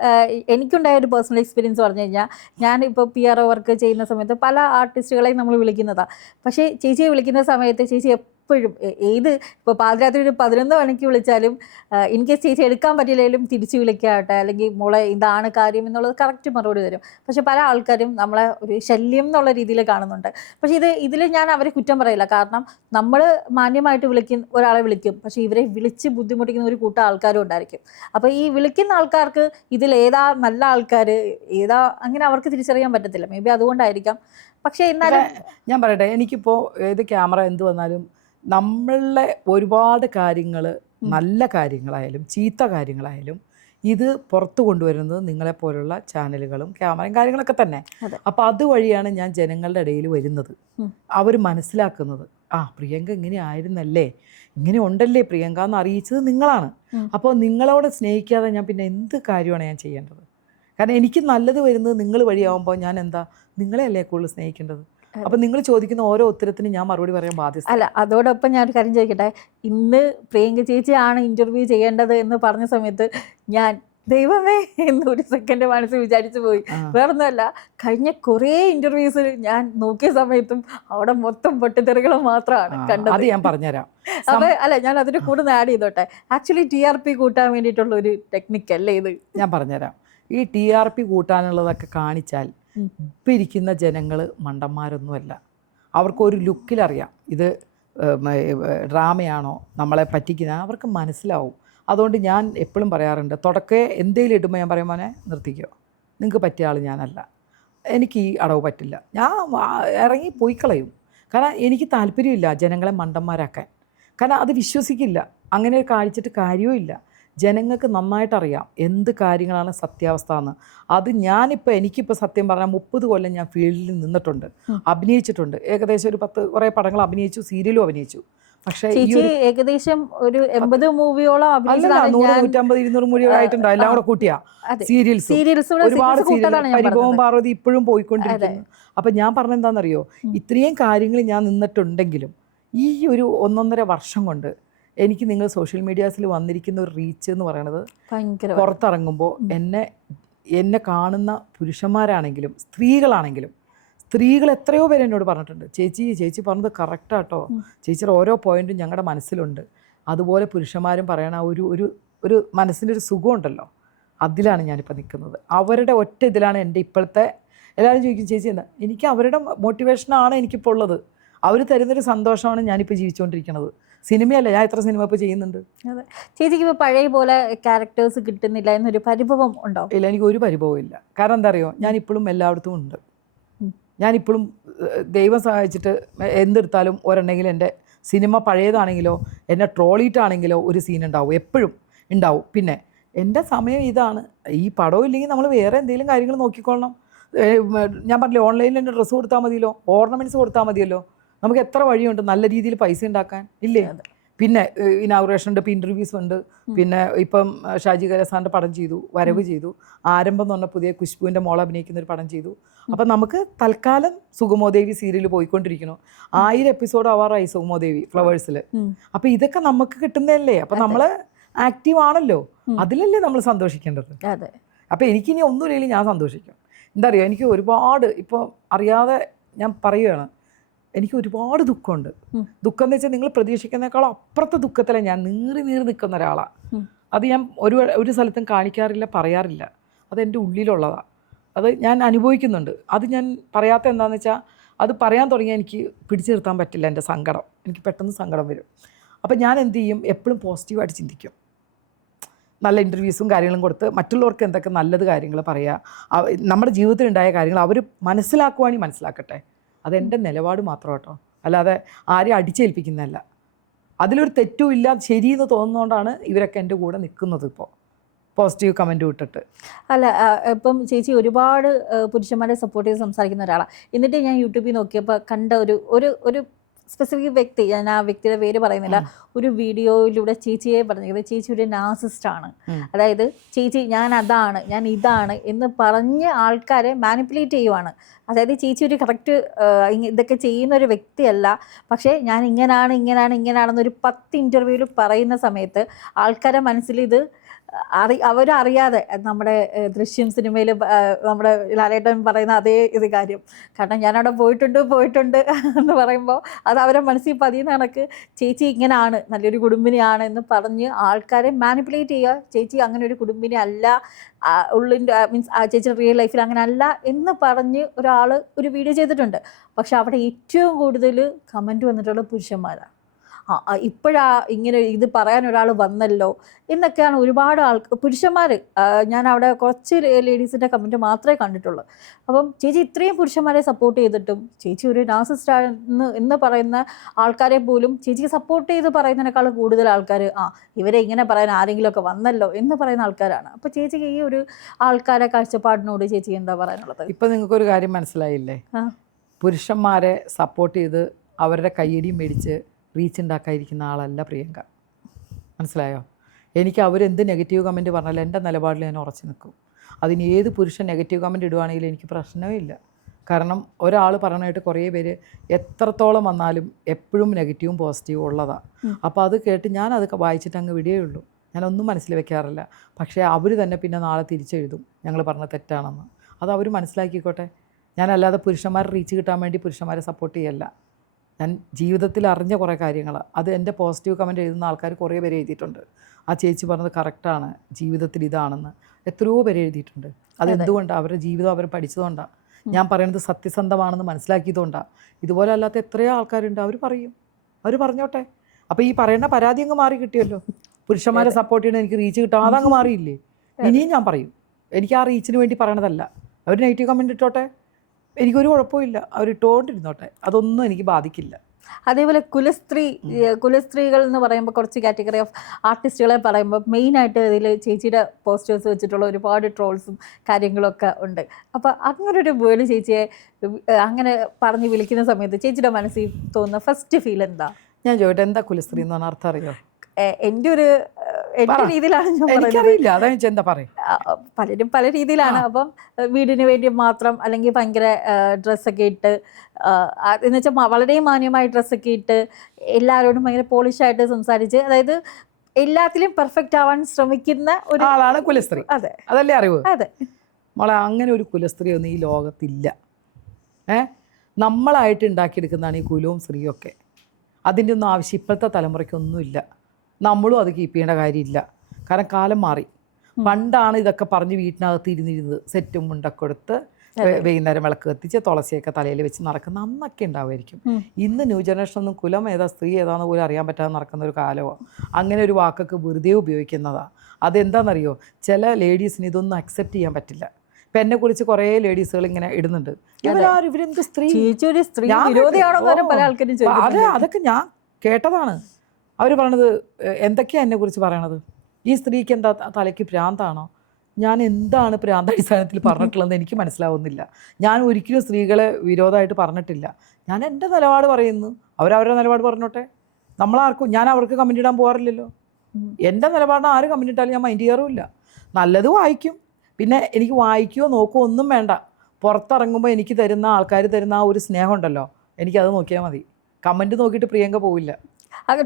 എനിക്കുണ്ടായ ഒരു പേഴ്സണൽ എക്സ്പീരിയൻസ് പറഞ്ഞു കഴിഞ്ഞാൽ, ഞാനിപ്പോൾ PR വർക്ക് ചെയ്യുന്ന സമയത്ത് പല ആർട്ടിസ്റ്റുകളെയും നമ്മൾ വിളിക്കുന്നതാണ്. പക്ഷേ ചേച്ചിയെ വിളിക്കുന്ന സമയത്ത് ചേച്ചി എപ്പോഴും ഇപ്പോൾ പാതിരാത്രി ഒരു 11 മണിക്ക് വിളിച്ചാലും ഇൻ കേസ് ചേച്ചി എടുക്കാൻ പറ്റില്ലെങ്കിലും തിരിച്ചു വിളിക്കാട്ടെ, അല്ലെങ്കിൽ മോളെ ഇതാണ് കാര്യം എന്നുള്ളത് കറക്റ്റ് മറുപടി തരും. പക്ഷെ പല ആൾക്കാരും നമ്മളെ ഒരു ശല്യം എന്നുള്ള രീതിയിൽ കാണുന്നുണ്ട്. പക്ഷേ ഇതിൽ ഞാൻ അവരെ കുറ്റം പറയില്ല. കാരണം നമ്മൾ മാന്യമായിട്ട് ഒരാളെ വിളിക്കും, പക്ഷേ ഇവരെ വിളിച്ച് ബുദ്ധിമുട്ടിക്കുന്ന ഒരു കൂട്ടം ആൾക്കാരും ഉണ്ടായിരിക്കും. അപ്പോൾ ഈ വിളിക്കുന്ന ആൾക്കാർക്ക് ഇതിൽ ഏതാ നല്ല ആൾക്കാർ, ഏതാ അങ്ങനെ അവർക്ക് തിരിച്ചറിയാൻ പറ്റത്തില്ല. മേ ബി അതുകൊണ്ടായിരിക്കാം. പക്ഷേ എന്നാലും ഞാൻ പറയട്ടെ, എനിക്കിപ്പോൾ ഏത് ക്യാമറ എന്ത് വന്നാലും നമ്മളുടെ ഒരുപാട് കാര്യങ്ങൾ, നല്ല കാര്യങ്ങളായാലും ചീത്ത കാര്യങ്ങളായാലും, ഇത് പുറത്തു കൊണ്ടുവരുന്നത് നിങ്ങളെപ്പോലുള്ള ചാനലുകളും ക്യാമറയും കാര്യങ്ങളൊക്കെ തന്നെ. അപ്പോൾ അതുവഴിയാണ് ഞാൻ ജനങ്ങളുടെ ഇടയിൽ വരുന്നത്. അവർ മനസ്സിലാക്കുന്നത് പ്രിയങ്ക ഇങ്ങനെ ആയിരുന്നല്ലേ, ഇങ്ങനെ ഉണ്ടല്ലേ പ്രിയങ്ക എന്ന് അറിയിച്ചത് നിങ്ങളാണ്. അപ്പോൾ നിങ്ങളോട് സ്നേഹിക്കാതെ ഞാൻ പിന്നെ എന്ത് കാര്യമാണ് ഞാൻ ചെയ്യേണ്ടത്? കാരണം എനിക്ക് നല്ലത് വരുന്നത് നിങ്ങൾ വഴിയാവുമ്പോൾ ഞാൻ നിങ്ങളെ അല്ലേ കൂടുതൽ സ്നേഹിക്കേണ്ടത്. അപ്പം നിങ്ങൾ ചോദിക്കുന്ന ഓരോ ഉത്തരത്തിനും ഞാൻ മറുപടി പറയാൻ ബാധ്യത. അല്ല, അതോടൊപ്പം ഞാനൊരു കാര്യം ചോദിക്കട്ടെ. ഇന്ന് പ്രിയങ്ക ചേച്ചിയാണ് ഇൻ്റർവ്യൂ ചെയ്യേണ്ടത് എന്ന് പറഞ്ഞ സമയത്ത് ഞാൻ ദൈവമേ എന്ന് ഒരു സെക്കൻഡ് മനസ്സിൽ വിചാരിച്ചു പോയി. വേറൊന്നുമല്ല, കഴിഞ്ഞ കുറേ ഇന്റർവ്യൂസ് ഞാൻ നോക്കിയ സമയത്തും അവിടെ മൊത്തം പൊട്ടിത്തെറികൾ മാത്രമാണ് കണ്ടത്. അത് ഞാൻ പറഞ്ഞുതരാം. അപ്പൊ അല്ല, ഞാൻ അതിന് കൂടുതൽ ആഡ് ചെയ്തോട്ടെ. ആക്ച്വലി TRP കൂട്ടാൻ വേണ്ടിയിട്ടുള്ള ഒരു ടെക്നിക്ക് അല്ലേ ഇത്? ഞാൻ പറഞ്ഞുതരാം. ഈ TRP കൂട്ടാനുള്ളതൊക്കെ കാണിച്ചാൽ ഇപ്പം ഇരിക്കുന്ന ജനങ്ങൾ മണ്ടന്മാരൊന്നുമല്ല. അവർക്കൊരു ലുക്കിലറിയാം ഇത് ഡ്രാമയാണോ, നമ്മളെ പറ്റിക്കുന്ന, അവർക്ക് മനസ്സിലാവും. അതുകൊണ്ട് ഞാൻ എപ്പോഴും പറയാറുണ്ട്, തുടക്കേ എന്തെങ്കിലും ഇടുമ്പോൾ ഞാൻ പറയും, മോനെ നിർത്തിക്കോ, നിങ്ങൾക്ക് പറ്റിയ ആൾ ഞാനല്ല, എനിക്ക് ഈ അടവ് പറ്റില്ല, ഞാൻ ഇറങ്ങി പോയി കളയും. കാരണം എനിക്ക് താല്പര്യമില്ല ജനങ്ങളെ മണ്ടന്മാരാക്കാൻ. കാരണം അത് വിശ്വസിക്കില്ല, അങ്ങനെ കാണിച്ചിട്ട് കാര്യവും ഇല്ല. ജനങ്ങൾക്ക് നന്നായിട്ടറിയാം എന്ത് കാര്യങ്ങളാണ് സത്യാവസ്ഥ എന്ന്. അത് ഞാനിപ്പോൾ എനിക്കിപ്പോൾ സത്യം പറഞ്ഞാൽ 30 കൊല്ലം ഞാൻ ഫീൽഡിൽ നിന്നിട്ടുണ്ട്, അഭിനയിച്ചിട്ടുണ്ട്. ഏകദേശം ഒരു 10 കുറേ പടങ്ങൾ അഭിനയിച്ചു, സീരിയലും അഭിനയിച്ചു. പക്ഷേ ഏകദേശം ഒരു 80 മൂവിയോളം 100-150-200 മൂവികളായിട്ടുണ്ട്, എല്ലാം കൂടെ കൂട്ടിയാ. സീരിയൽസ് ഒരുപാട് സീരിയൽ, പരിഭവം പാർവതി ഇപ്പോഴും പോയിക്കൊണ്ടിരിക്കുന്നു. അപ്പം ഞാൻ പറഞ്ഞെന്താണെന്നറിയോ, ഇത്രയും കാര്യങ്ങൾ ഞാൻ നിന്നിട്ടുണ്ടെങ്കിലും ഈ ഒരു 1.5 വർഷം കൊണ്ട് എനിക്ക് നിങ്ങൾ സോഷ്യൽ മീഡിയാസിൽ വന്നിരിക്കുന്ന ഒരു റീച്ച് എന്ന് പറയുന്നത്, പുറത്തിറങ്ങുമ്പോൾ എന്നെ കാണുന്ന പുരുഷന്മാരാണെങ്കിലും സ്ത്രീകളാണെങ്കിലും, സ്ത്രീകൾ എത്രയോ പേര് എന്നോട് പറഞ്ഞിട്ടുണ്ട്, ചേച്ചി പറഞ്ഞത് കറക്റ്റാട്ടോ, ചേച്ചിയുടെ ഓരോ പോയിന്റും ഞങ്ങളുടെ മനസ്സിലുണ്ട്. അതുപോലെ പുരുഷന്മാരും പറയണ ഒരു മനസ്സിൻ്റെ ഒരു സുഖമുണ്ടല്ലോ, അതിലാണ് ഞാനിപ്പോൾ നിൽക്കുന്നത്. അവരുടെ ഒറ്റ ഇതിലാണ് എൻ്റെ ഇപ്പോഴത്തെ എല്ലാവരും ചോദിക്കും, ചേച്ചി എന്താ? എനിക്ക് അവരുടെ മോട്ടിവേഷനാണ് എനിക്കിപ്പോൾ ഉള്ളത്. അവർ തരുന്നൊരു സന്തോഷമാണ് ഞാനിപ്പോൾ ജീവിച്ചുകൊണ്ടിരിക്കുന്നത്. സിനിമയല്ല, ഞാൻ എത്ര സിനിമ ഇപ്പോൾ ചെയ്യുന്നുണ്ട്. അതെ, ചേച്ചിക്ക് ഇപ്പോൾ പഴയ പോലെ ക്യാരക്ടേഴ്സ് കിട്ടുന്നില്ല എന്നൊരു പരിഭവം ഉണ്ടോ? ഇല്ല, എനിക്ക് ഒരു പരിഭവം ഇല്ല. കാരണം എന്താ അറിയോ, ഞാനിപ്പോഴും എല്ലായിടത്തും ഉണ്ട്. ഞാനിപ്പോഴും ദൈവം സഹായിച്ചിട്ട് എന്തെടുത്താലും ഒരെണ്ണെങ്കിലും എൻ്റെ സിനിമ പഴയതാണെങ്കിലോ എന്നെ ട്രോളിയിട്ടാണെങ്കിലോ ഒരു സീൻ ഉണ്ടാവും, എപ്പോഴും ഉണ്ടാവും. പിന്നെ എൻ്റെ സമയം ഇതാണ്. ഈ പടവും ഇല്ലെങ്കിൽ നമ്മൾ വേറെ എന്തെങ്കിലും കാര്യങ്ങൾ നോക്കിക്കൊള്ളണം. ഞാൻ പറഞ്ഞില്ലേ, ഓൺലൈനിൽ എൻ്റെ ഡ്രസ്സ് കൊടുത്താൽ മതിയല്ലോ, ഓർണമെൻറ്റ്സ് കൊടുത്താൽ മതിയല്ലോ. നമുക്ക് എത്ര വഴിയുണ്ട് നല്ല രീതിയിൽ പൈസ ഉണ്ടാക്കാൻ, ഇല്ലേ? പിന്നെ ഇനാഗുറേഷൻ ഉണ്ട്, ഇപ്പോൾ ഇൻ്റർവ്യൂസ് ഉണ്ട്. പിന്നെ ഇപ്പം ഷാജി കൈലാസാറിൻ്റെ പടം ചെയ്തു, വരവ് ചെയ്തു. ആരംഭം എന്ന് പറഞ്ഞ പുതിയ ഖുശ്ബുവിൻ്റെ മോൾ അഭിനയിക്കുന്ന ഒരു പടം ചെയ്തു. അപ്പം നമുക്ക് തൽക്കാലം സുഗമോദേവി സീരിയൽ പോയിക്കൊണ്ടിരിക്കുന്നു. 1000 എപ്പിസോഡ് ആവാറായി സുഗമോദേവി ഫ്ലവേഴ്സിൽ. അപ്പം ഇതൊക്കെ നമുക്ക് കിട്ടുന്നതല്ലേ? അപ്പം നമ്മൾ ആക്റ്റീവ് ആണല്ലോ, അതിലല്ലേ നമ്മൾ സന്തോഷിക്കേണ്ടത്. അപ്പം എനിക്കിനി ഒന്നുമില്ലെങ്കിൽ ഞാൻ സന്തോഷിക്കും. എന്താ പറയുക, എനിക്ക് ഒരുപാട് ഇപ്പോൾ അറിയാതെ ഞാൻ പറയുകയാണ്, എനിക്ക് ഒരുപാട് ദുഃഖമുണ്ട്. ദുഃഖം എന്ന് വെച്ചാൽ നിങ്ങൾ പ്രതീക്ഷിക്കുന്നതിനേക്കാളും അപ്പുറത്തെ ദുഃഖത്തിലാണ് ഞാൻ നീറി നിൽക്കുന്ന ഒരാളാണ്. അത് ഞാൻ ഒരു സ്ഥലത്തും കാണിക്കാറില്ല, പറയാറില്ല. അതെൻ്റെ ഉള്ളിലുള്ളതാണ്, അത് ഞാൻ അനുഭവിക്കുന്നുണ്ട്. അത് ഞാൻ പറയാത്ത എന്താണെന്ന് വെച്ചാൽ, അത് പറയാൻ തുടങ്ങിയാൽ എനിക്ക് പിടിച്ചു നിർത്താൻ പറ്റില്ല. എൻ്റെ സങ്കടം, എനിക്ക് പെട്ടെന്ന് സങ്കടം വരും. അപ്പം ഞാൻ എന്ത് ചെയ്യും, എപ്പോഴും പോസിറ്റീവായിട്ട് ചിന്തിക്കും. നല്ല ഇൻ്റർവ്യൂസും കാര്യങ്ങളും കൊടുത്ത് മറ്റുള്ളവർക്ക് എന്തൊക്കെ നല്ലത് കാര്യങ്ങൾ പറയുക, നമ്മുടെ ജീവിതത്തിലുണ്ടായ കാര്യങ്ങൾ അവർ മനസ്സിലാക്കുവാണെങ്കിൽ മനസ്സിലാക്കട്ടെ. അതെൻ്റെ നിലപാട് മാത്രം കേട്ടോ, അല്ലാതെ ആരെയും അടിച്ചേൽപ്പിക്കുന്നതല്ല. അതിലൊരു തെറ്റും ഇല്ല, ശരിയെന്ന് തോന്നുന്നതുകൊണ്ടാണ് ഇവരൊക്കെ എൻ്റെ കൂടെ നിൽക്കുന്നത്. ഇപ്പോൾ പോസിറ്റീവ് കമൻറ്റ് വിട്ടിട്ട് അല്ല, ഇപ്പം ചേച്ചി ഒരുപാട് പുരുഷന്മാരെ സപ്പോർട്ട് ചെയ്ത് സംസാരിക്കുന്ന ഒരാളാണ്. എന്നിട്ട് ഞാൻ യൂട്യൂബിൽ നോക്കിയപ്പോൾ കണ്ട ഒരു സ്പെസിഫിക് വ്യക്തി, ഞാൻ ആ വ്യക്തിയുടെ പേര് പറയുന്നില്ല, ഒരു വീഡിയോയിലൂടെ ചേച്ചിയെ പറഞ്ഞത് ചേച്ചി ഒരു നാർസിസ്റ്റാണ്. അതായത് ചേച്ചി ഞാൻ അതാണ്, ഞാൻ ഇതാണ് എന്ന് പറഞ്ഞ് ആൾക്കാരെ മാനിപ്പുലേറ്റ് ചെയ്യുവാണ്. അതായത് ചേച്ചി ഒരു കറക്റ്റ് ഇതൊക്കെ ചെയ്യുന്ന ഒരു വ്യക്തിയല്ല, പക്ഷേ ഞാൻ ഇങ്ങനെയാണെന്നൊരു 10 ഇൻ്റർവ്യൂവിൽ പറയുന്ന സമയത്ത് ആൾക്കാരെ മനസ്സിൽ ഇത് അവരറിയാതെ, നമ്മുടെ ദൃശ്യം സിനിമയിൽ നമ്മുടെ ലാലേട്ടൻ പറയുന്ന അതേ കാര്യം, കാരണം ഞാനവിടെ പോയിട്ടുണ്ട് എന്ന് പറയുമ്പോൾ അത് അവരെ മനസ്സിൽ പതിയുന്ന കണക്ക് ചേച്ചി ഇങ്ങനെയാണ്, നല്ലൊരു കുടുംബിനിയാണ് എന്ന് പറഞ്ഞ് ആൾക്കാരെ മാനിപ്പുലേറ്റ് ചെയ്യുക. ചേച്ചി അങ്ങനെ ഒരു കുടുംബിനി അല്ല, ഉള്ളിൻ്റെ മീൻസ് ചേച്ചി റിയൽ ലൈഫിൽ അങ്ങനെ അല്ല എന്ന് പറഞ്ഞ് ഒരാൾ ഒരു വീഡിയോ ചെയ്തിട്ടുണ്ട്. പക്ഷെ അവിടെ ഏറ്റവും കൂടുതൽ കമൻറ്റ് വന്നിട്ടുള്ള പുരുഷന്മാരാണ്. ഇപ്പോഴാ ഇങ്ങനെ ഇത് പറയാൻ ഒരാൾ വന്നല്ലോ എന്നൊക്കെയാണ് ഒരുപാട് പുരുഷന്മാർ. ഞാൻ അവിടെ കുറച്ച് ലേഡീസിൻ്റെ കമൻറ്റ് മാത്രമേ കണ്ടിട്ടുള്ളൂ. അപ്പം ചേച്ചി ഇത്രയും പുരുഷന്മാരെ സപ്പോർട്ട് ചെയ്തിട്ടും ചേച്ചി ഒരു നാർസിസ്റ്റ് എന്ന് പറയുന്ന ആൾക്കാരെ പോലും ചേച്ചിക്ക് സപ്പോർട്ട് ചെയ്ത് പറയുന്നതിനേക്കാൾ കൂടുതൽ ആൾക്കാർ ഇവരെ ഇങ്ങനെ പറയാൻ ആരെങ്കിലുമൊക്കെ വന്നല്ലോ എന്ന് പറയുന്ന ആൾക്കാരാണ്. അപ്പോൾ ചേച്ചിക്ക് ഈ ഒരു ആൾക്കാരെ കാഴ്ചപ്പാടിനോട് ചേച്ചി എന്താ പറയാനുള്ളത്? ഇപ്പം നിങ്ങൾക്കൊരു കാര്യം മനസ്സിലായില്ലേ, പുരുഷന്മാരെ സപ്പോർട്ട് ചെയ്ത് അവരുടെ കയ്യടിയും മേടിച്ച് റീച്ച് ഉണ്ടാക്കാതിരിക്കുന്ന ആളല്ല പ്രിയങ്ക. മനസ്സിലായോ? എനിക്ക് അവരെന്ത് നെഗറ്റീവ് കമൻറ്റ് പറഞ്ഞാലും എൻ്റെ നിലപാടിൽ ഞാൻ ഉറച്ചു നിൽക്കും. അതിന് ഏത് പുരുഷൻ നെഗറ്റീവ് കമൻറ്റ് ഇടുവാണെങ്കിലും എനിക്ക് പ്രശ്നമേ ഇല്ല. കാരണം ഒരാൾ പറഞ്ഞായിട്ട് കുറേ പേര് എത്രത്തോളം വന്നാലും എപ്പോഴും നെഗറ്റീവും പോസിറ്റീവും ഉള്ളതാണ്. അപ്പോൾ അത് കേട്ട് ഞാൻ അതൊക്കെ വായിച്ചിട്ട് അങ്ങ് വിടുകയുള്ളൂ. ഞാനൊന്നും മനസ്സിൽ വെക്കാറില്ല. പക്ഷേ അവർ തന്നെ പിന്നെ നാളെ തിരിച്ചെഴുതും ഞങ്ങൾ പറഞ്ഞ തെറ്റാണെന്ന്. അത് അവർ മനസ്സിലാക്കിക്കോട്ടെ. ഞാനല്ലാതെ പുരുഷന്മാരെ റീച്ച് കിട്ടാൻ വേണ്ടി പുരുഷന്മാരെ സപ്പോർട്ട് ചെയ്യല്ല. ഞാൻ ജീവിതത്തിൽ അറിഞ്ഞ കുറേ കാര്യങ്ങൾ, അത് എൻ്റെ പോസിറ്റീവ് കമൻറ്റ് എഴുതുന്ന ആൾക്കാർ കുറേ പേര് എഴുതിയിട്ടുണ്ട്. ആ ചേച്ചി പറഞ്ഞത് കറക്റ്റാണ്, ജീവിതത്തിൽ ഇതാണെന്ന് എത്രയോ പേര് എഴുതിയിട്ടുണ്ട്. അതെന്തുകൊണ്ടാണ്? അവരുടെ ജീവിതം അവർ പഠിച്ചതുകൊണ്ടാണ്. ഞാൻ പറയുന്നത് സത്യസന്ധമാണെന്ന് മനസ്സിലാക്കിയതുകൊണ്ടാണ്. ഇതുപോലെ അല്ലാത്ത എത്രയോ ആൾക്കാരുണ്ട്, അവർ പറയും, അവർ പറഞ്ഞോട്ടെ. അപ്പോൾ ഈ പറയുന്ന പരാതി അങ്ങ് മാറി കിട്ടിയല്ലോ. പുരുഷന്മാരെ സപ്പോർട്ട് ചെയ്യണം, എനിക്ക് റീച്ച് കിട്ടാം, അതങ്ങ് മാറിയില്ലേ? ഇനിയും ഞാൻ പറയും, എനിക്ക് ആ റീച്ചിന് വേണ്ടി പറയണതല്ല. അവർ നെഗറ്റീവ് കമൻറ്റ് ഇട്ടോട്ടെ, എനിക്കൊരു കുഴപ്പമില്ല, അവർ ഇട്ടുകൊണ്ടിരുന്നോട്ടെ, അതൊന്നും എനിക്ക് ബാധിക്കില്ല. അതേപോലെ കുലസ്ത്രീകൾ എന്ന് പറയുമ്പോൾ കുറച്ച് കാറ്റഗറി ഓഫ് ആർട്ടിസ്റ്റുകളെ പറയുമ്പോൾ മെയിനായിട്ട് ഇതിൽ ചേച്ചിയുടെ പോസ്റ്റേഴ്സ് വെച്ചിട്ടുള്ള ഒരുപാട് ട്രോൾസും കാര്യങ്ങളൊക്കെ ഉണ്ട്. അപ്പോൾ അങ്ങനെ ഒരു വേർഡ് ചേച്ചിയെ അങ്ങനെ പറഞ്ഞ് വിളിക്കുന്ന സമയത്ത് ചേച്ചിയുടെ മനസ്സിൽ തോന്നുന്ന ഫസ്റ്റ് ഫീൽ എന്താ? ഞാൻ ചോദിട്ടെ, എന്താ കുലസ്ത്രീ എന്ന് പറഞ്ഞാൽ അർത്ഥം അറിയോ? എൻ്റെ രീതിയിലാണ് ഞാൻ എനിക്കറിയില്ല, അതാ എന്താ പറയുക. പലരും പല രീതിയിലാണ്. അപ്പം വീടിന് വേണ്ടി മാത്രം, അല്ലെങ്കിൽ ഭയങ്കര ഡ്രസ്സൊക്കെ ഇട്ട്, എന്ന് വെച്ചാൽ വളരെ മാന്യമായ ഡ്രസ്സൊക്കെ ഇട്ട് എല്ലാവരോടും ഭയങ്കര പോളിഷായിട്ട് സംസാരിച്ച്, അതായത് എല്ലാത്തിലും പെർഫെക്റ്റ് ആവാൻ ശ്രമിക്കുന്ന ഒരു ആളാണ് കുലസ്ത്രീ. അതെ, അതല്ലേ അറിവ്? അതെ മോളെ, അങ്ങനെ ഒരു കുലസ്ത്രീ ഒന്നും ഈ ലോകത്തില്ല. നമ്മളായിട്ട് ഉണ്ടാക്കിയെടുക്കുന്നതാണ് ഈ കുലവും സ്ത്രീയും ഒക്കെ. അതിൻ്റെ ഒന്നും ആവശ്യം ഇപ്പോഴത്തെ തലമുറയ്ക്കൊന്നുമില്ല. നമ്മളും അത് കീപ്പ് ചെയ്യേണ്ട കാര്യമില്ല. കാരണം കാലം മാറി. പണ്ടാണ് ഇതൊക്കെ പറഞ്ഞ് വീട്ടിനകത്ത് ഇരുന്നിരുന്നത്, സെറ്റും മുണ്ടൊക്കെ എടുത്ത് വൈകുന്നേരം വിളക്ക് കത്തിച്ച് തുളസിയൊക്കെ തലയിൽ വെച്ച് നടക്കുന്ന അന്നൊക്കെ ഉണ്ടാവുമായിരിക്കും. ഇന്ന് ന്യൂ ജനറേഷനൊന്നും കുലം ഏതാ സ്ത്രീ ഏതാണെന്ന് പോലും അറിയാൻ പറ്റാതെ നടക്കുന്ന ഒരു കാലമാണ്. അങ്ങനെ ഒരു വാക്കൊക്കെ വെറുതെ ഉപയോഗിക്കുന്നതാണ്. അതെന്താണെന്നറിയോ? ചില ലേഡീസിന് ഇതൊന്നും അക്സെപ്റ്റ് ചെയ്യാൻ പറ്റില്ല. ഇപ്പം എന്നെക്കുറിച്ച് കുറേ ലേഡീസുകൾ ഇങ്ങനെ ഇടുന്നുണ്ട്, ഇവരെന്ത് സ്ത്രീ, അതൊക്കെ ഞാൻ കേട്ടതാണ്. അവർ പറയണത് എന്തൊക്കെയാണ് എന്നെക്കുറിച്ച് പറയണത്? ഈ സ്ത്രീക്ക് എന്താ തലയ്ക്ക് ഭ്രാന്താണോ? ഞാൻ എന്താണ് ഭ്രാന്തടിസ്ഥാനത്തിൽ പറഞ്ഞിട്ടുള്ളതെന്ന് എനിക്ക് മനസ്സിലാവുന്നില്ല. ഞാൻ ഒരിക്കലും സ്ത്രീകളെ വിരോധമായിട്ട് പറഞ്ഞിട്ടില്ല. ഞാൻ എൻ്റെ നിലപാട് പറയുന്നു, അവരവരുടെ നിലപാട് പറഞ്ഞോട്ടെ. ഞാൻ അവർക്ക് കമൻ്റ് ഇടാൻ പോകാറില്ലല്ലോ. എൻ്റെ നിലപാടിന് ആര് കമൻ്റ് ഇട്ടാലും ഞാൻ മൈൻഡ് ചെയ്യാറുമില്ല. നല്ലത് വായിക്കും, പിന്നെ എനിക്ക് വായിക്കുകയോ നോക്കുകയോ ഒന്നും വേണ്ട. പുറത്തിറങ്ങുമ്പോൾ എനിക്ക് തരുന്ന ആൾക്കാർ തരുന്ന ആ ഒരു സ്നേഹം ഉണ്ടല്ലോ, എനിക്കത് നോക്കിയാൽ മതി. കമൻറ്റ് നോക്കിയിട്ട് പ്രിയങ്ക പോവില്ല.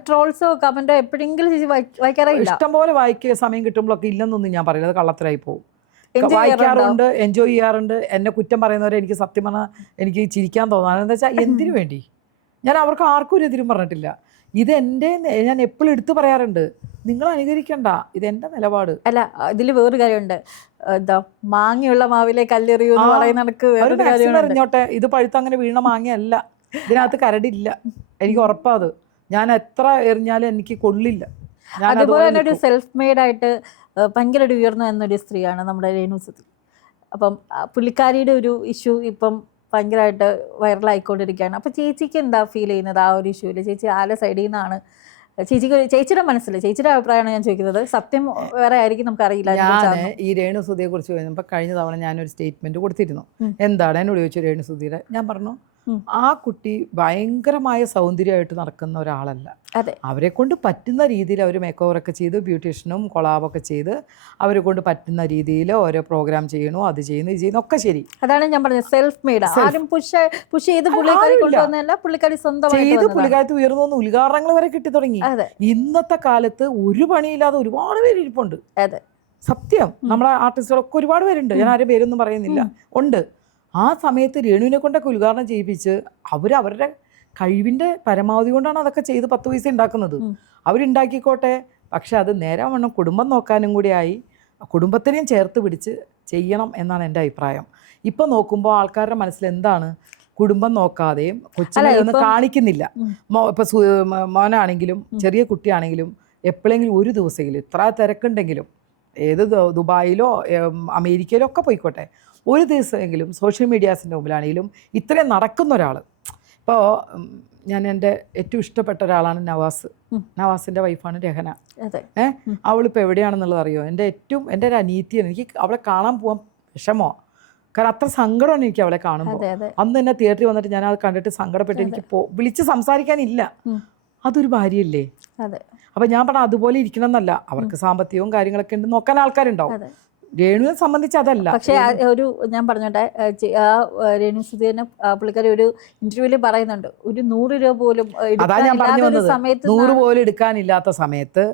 ട്രോൾസോ കമൻറ്റോ എപ്പോഴെങ്കിലും വായിക്കാറില്ല. ഇഷ്ടംപോലെ വായിക്കുക സമയം കിട്ടുമ്പോഴൊക്കെ ഇല്ലെന്നൊന്നും ഞാൻ പറയുന്നത് കള്ളത്തരായി പോകും. വായിക്കാറുണ്ട്, എൻജോയ് ചെയ്യാറുണ്ട്. എന്നെ കുറ്റം പറയുന്നവരെ എനിക്ക് സത്യം പറഞ്ഞാൽ എനിക്ക് ചിരിക്കാൻ തോന്നാറ്. എന്താ വെച്ചാൽ എന്തിനു വേണ്ടി? ഞാൻ അവർക്ക് ആർക്കും ഒരു എതിരും പറഞ്ഞിട്ടില്ല. ഞാൻ എപ്പോഴും എടുത്തു പറയാറുണ്ട്, നിങ്ങൾ അനുകരിക്കണ്ട, ഇതെൻ്റെ നിലപാട്. അല്ല, ഇതിൽ വേറൊരു കാര്യമുണ്ട്, എന്താ മാങ്ങയുള്ള മാവിലെ കല്ലെറിയൂ എന്ന് പറയുന്ന എറിഞ്ഞോട്ടെ. ഇത് പഴുത്ത് അങ്ങനെ വീണ മാങ്ങയല്ല, ഇതിനകത്ത് കരടില്ല, എനിക്ക് ഉറപ്പാത്. ഞാൻ എത്ര എറിഞ്ഞാലും എനിക്ക് കൊള്ളില്ല. അതുപോലെ തന്നെ ഒരു സെൽഫ് മെയ്ഡ് ആയിട്ട് ഭയങ്കരമായിട്ട് ഉയർന്നു എന്നൊരു സ്ത്രീയാണ് നമ്മുടെ രേണുസുതി. അപ്പം പുള്ളിക്കാരിയുടെ ഒരു ഇഷ്യൂ ഇപ്പം ഭയങ്കരമായിട്ട് വൈറലായിക്കൊണ്ടിരിക്കുകയാണ്. അപ്പോൾ ചേച്ചിക്ക് എന്താ ഫീൽ ചെയ്യുന്നത് ആ ഒരു ഇഷ്യൂവിൽ? ചേച്ചി ആരുടെ സൈഡിൽ നിന്നാണ്? ചേച്ചിയുടെ മനസ്സിൽ ചേച്ചിയുടെ അഭിപ്രായമാണ് ഞാൻ ചോദിക്കുന്നത്. സത്യം വേറെ ആയിരിക്കും, നമുക്കറിയില്ല. ഞാൻ ഈ രേണുസുതിയെ കുറിച്ച് പറയുമ്പോൾ കഴിഞ്ഞ തവണ ഞാനൊരു സ്റ്റേറ്റ്മെന്റ് കൊടുത്തിരുന്നു. എന്താണ് എന്നോട് ചോദിച്ചു രേണുസുതിയുടെ. ഞാൻ പറഞ്ഞു, ആ കുട്ടി ഭയങ്കരമായ സൗന്ദര്യമായിട്ട് നടക്കുന്ന ഒരാളല്ല. അവരെ കൊണ്ട് പറ്റുന്ന രീതിയിൽ അവർ മേക്ക് ഓവറൊക്കെ ചെയ്ത് ബ്യൂട്ടീഷ്യനും കൊളാബൊക്കെ ചെയ്ത് അവരെ കൊണ്ട് പറ്റുന്ന രീതിയിൽ ഓരോ പ്രോഗ്രാം ചെയ്യണോ, അത് ചെയ്യുന്നു, ഇത് ചെയ്യുന്നു, ഒക്കെ ശരി. അതാണ് ഞാൻ പറഞ്ഞത്, സെൽഫ് മെയ്ഡ്. ആരും പുഷ് ചെയ്ത് പുള്ളിക്കാരി സ്വന്തം ചെയ്ത് പുള്ളിക്കാരത്ത് ഉയർന്നു ഉദ്ഘാടനങ്ങൾ വരെ കിട്ടി തുടങ്ങി. ഇന്നത്തെ കാലത്ത് ഒരു പണിയില്ലാതെ ഒരുപാട് പേര് ഇരിപ്പുണ്ട്. സത്യം, നമ്മളെ ആർട്ടിസ്റ്റുകളൊക്കെ ഒരുപാട് പേരുണ്ട്, ഞാൻ ആരും പേരൊന്നും പറയുന്നില്ല, ഉണ്ട്. ആ സമയത്ത് രേണുവിനെ കൊണ്ടൊക്കെ ഉദ്ഘാടനം ചെയ്യിപ്പിച്ച് അവരുടെ കഴിവിൻ്റെ പരമാവധി കൊണ്ടാണ് അതൊക്കെ ചെയ്ത് 10 പൈസ ഉണ്ടാക്കുന്നത്. അവരുണ്ടാക്കിക്കോട്ടെ. പക്ഷെ അത് നേരെ വണ്ണം കുടുംബം നോക്കാനും കൂടി ആയി, കുടുംബത്തിനെയും ചേർത്ത് പിടിച്ച് ചെയ്യണം എന്നാണ് എൻ്റെ അഭിപ്രായം. ഇപ്പം നോക്കുമ്പോൾ ആൾക്കാരുടെ മനസ്സിൽ എന്താണ്, കുടുംബം നോക്കാതെയും കൊച്ചിനെ ഒന്നും കാണിക്കുന്നില്ല. ഇപ്പം മോനാണെങ്കിലും ചെറിയ കുട്ടിയാണെങ്കിലും എപ്പോഴെങ്കിലും ഒരു ദിവസമെങ്കിലും ഇത്ര തിരക്കുണ്ടെങ്കിലും ഏത് ദുബായിലോ അമേരിക്കയിലോ ഒക്കെ പോയിക്കോട്ടെ, ഒരു ദിവസമെങ്കിലും സോഷ്യൽ മീഡിയാസിൻ്റെ മുമ്പിലാണെങ്കിലും ഇത്രയും നടക്കുന്ന ഒരാൾ. ഇപ്പോൾ ഞാൻ എൻ്റെ ഏറ്റവും ഇഷ്ടപ്പെട്ട ഒരാളാണ് നവാസിൻ്റെ വൈഫാണ് രഹന. അവളിപ്പോൾ എവിടെയാണെന്നുള്ളത് അറിയോ? എൻ്റെ ഒരു അനീതിയാണ്. എനിക്ക് അവളെ കാണാൻ പോകാൻ വിഷമോ, കാരണം അത്ര സങ്കടമാണ് എനിക്ക് അവളെ കാണുമ്പോൾ. അന്ന് തന്നെ തിയേറ്ററിൽ വന്നിട്ട് ഞാൻ അത് കണ്ടിട്ട് സങ്കടപ്പെട്ട് എനിക്ക് വിളിച്ച് സംസാരിക്കാനില്ല. അതൊരു ഭാര്യയല്ലേ? അപ്പം ഞാൻ പറഞ്ഞ അതുപോലെ ഇരിക്കണം എന്നല്ല, അവർക്ക് സാമ്പത്തികവും കാര്യങ്ങളൊക്കെ ഉണ്ട്, നോക്കാൻ ആൾക്കാരുണ്ടാവും. രേണുവിനെ സംബന്ധിച്ച് അതല്ല. പക്ഷേ ഒരു ഞാൻ പറഞ്ഞോട്ടെ, രേണു സുധീരനെ പുള്ളിക്കാരി ഒരു ഇന്റർവ്യൂവിൽ പറയുന്നുണ്ട്, ഒരു 100 രൂപ പോലും അതാ ഞാൻ പറഞ്ഞു വന്നത്, സമയത്ത് 100 പോലും എടുക്കാനില്ലാത്ത സമയത്ത്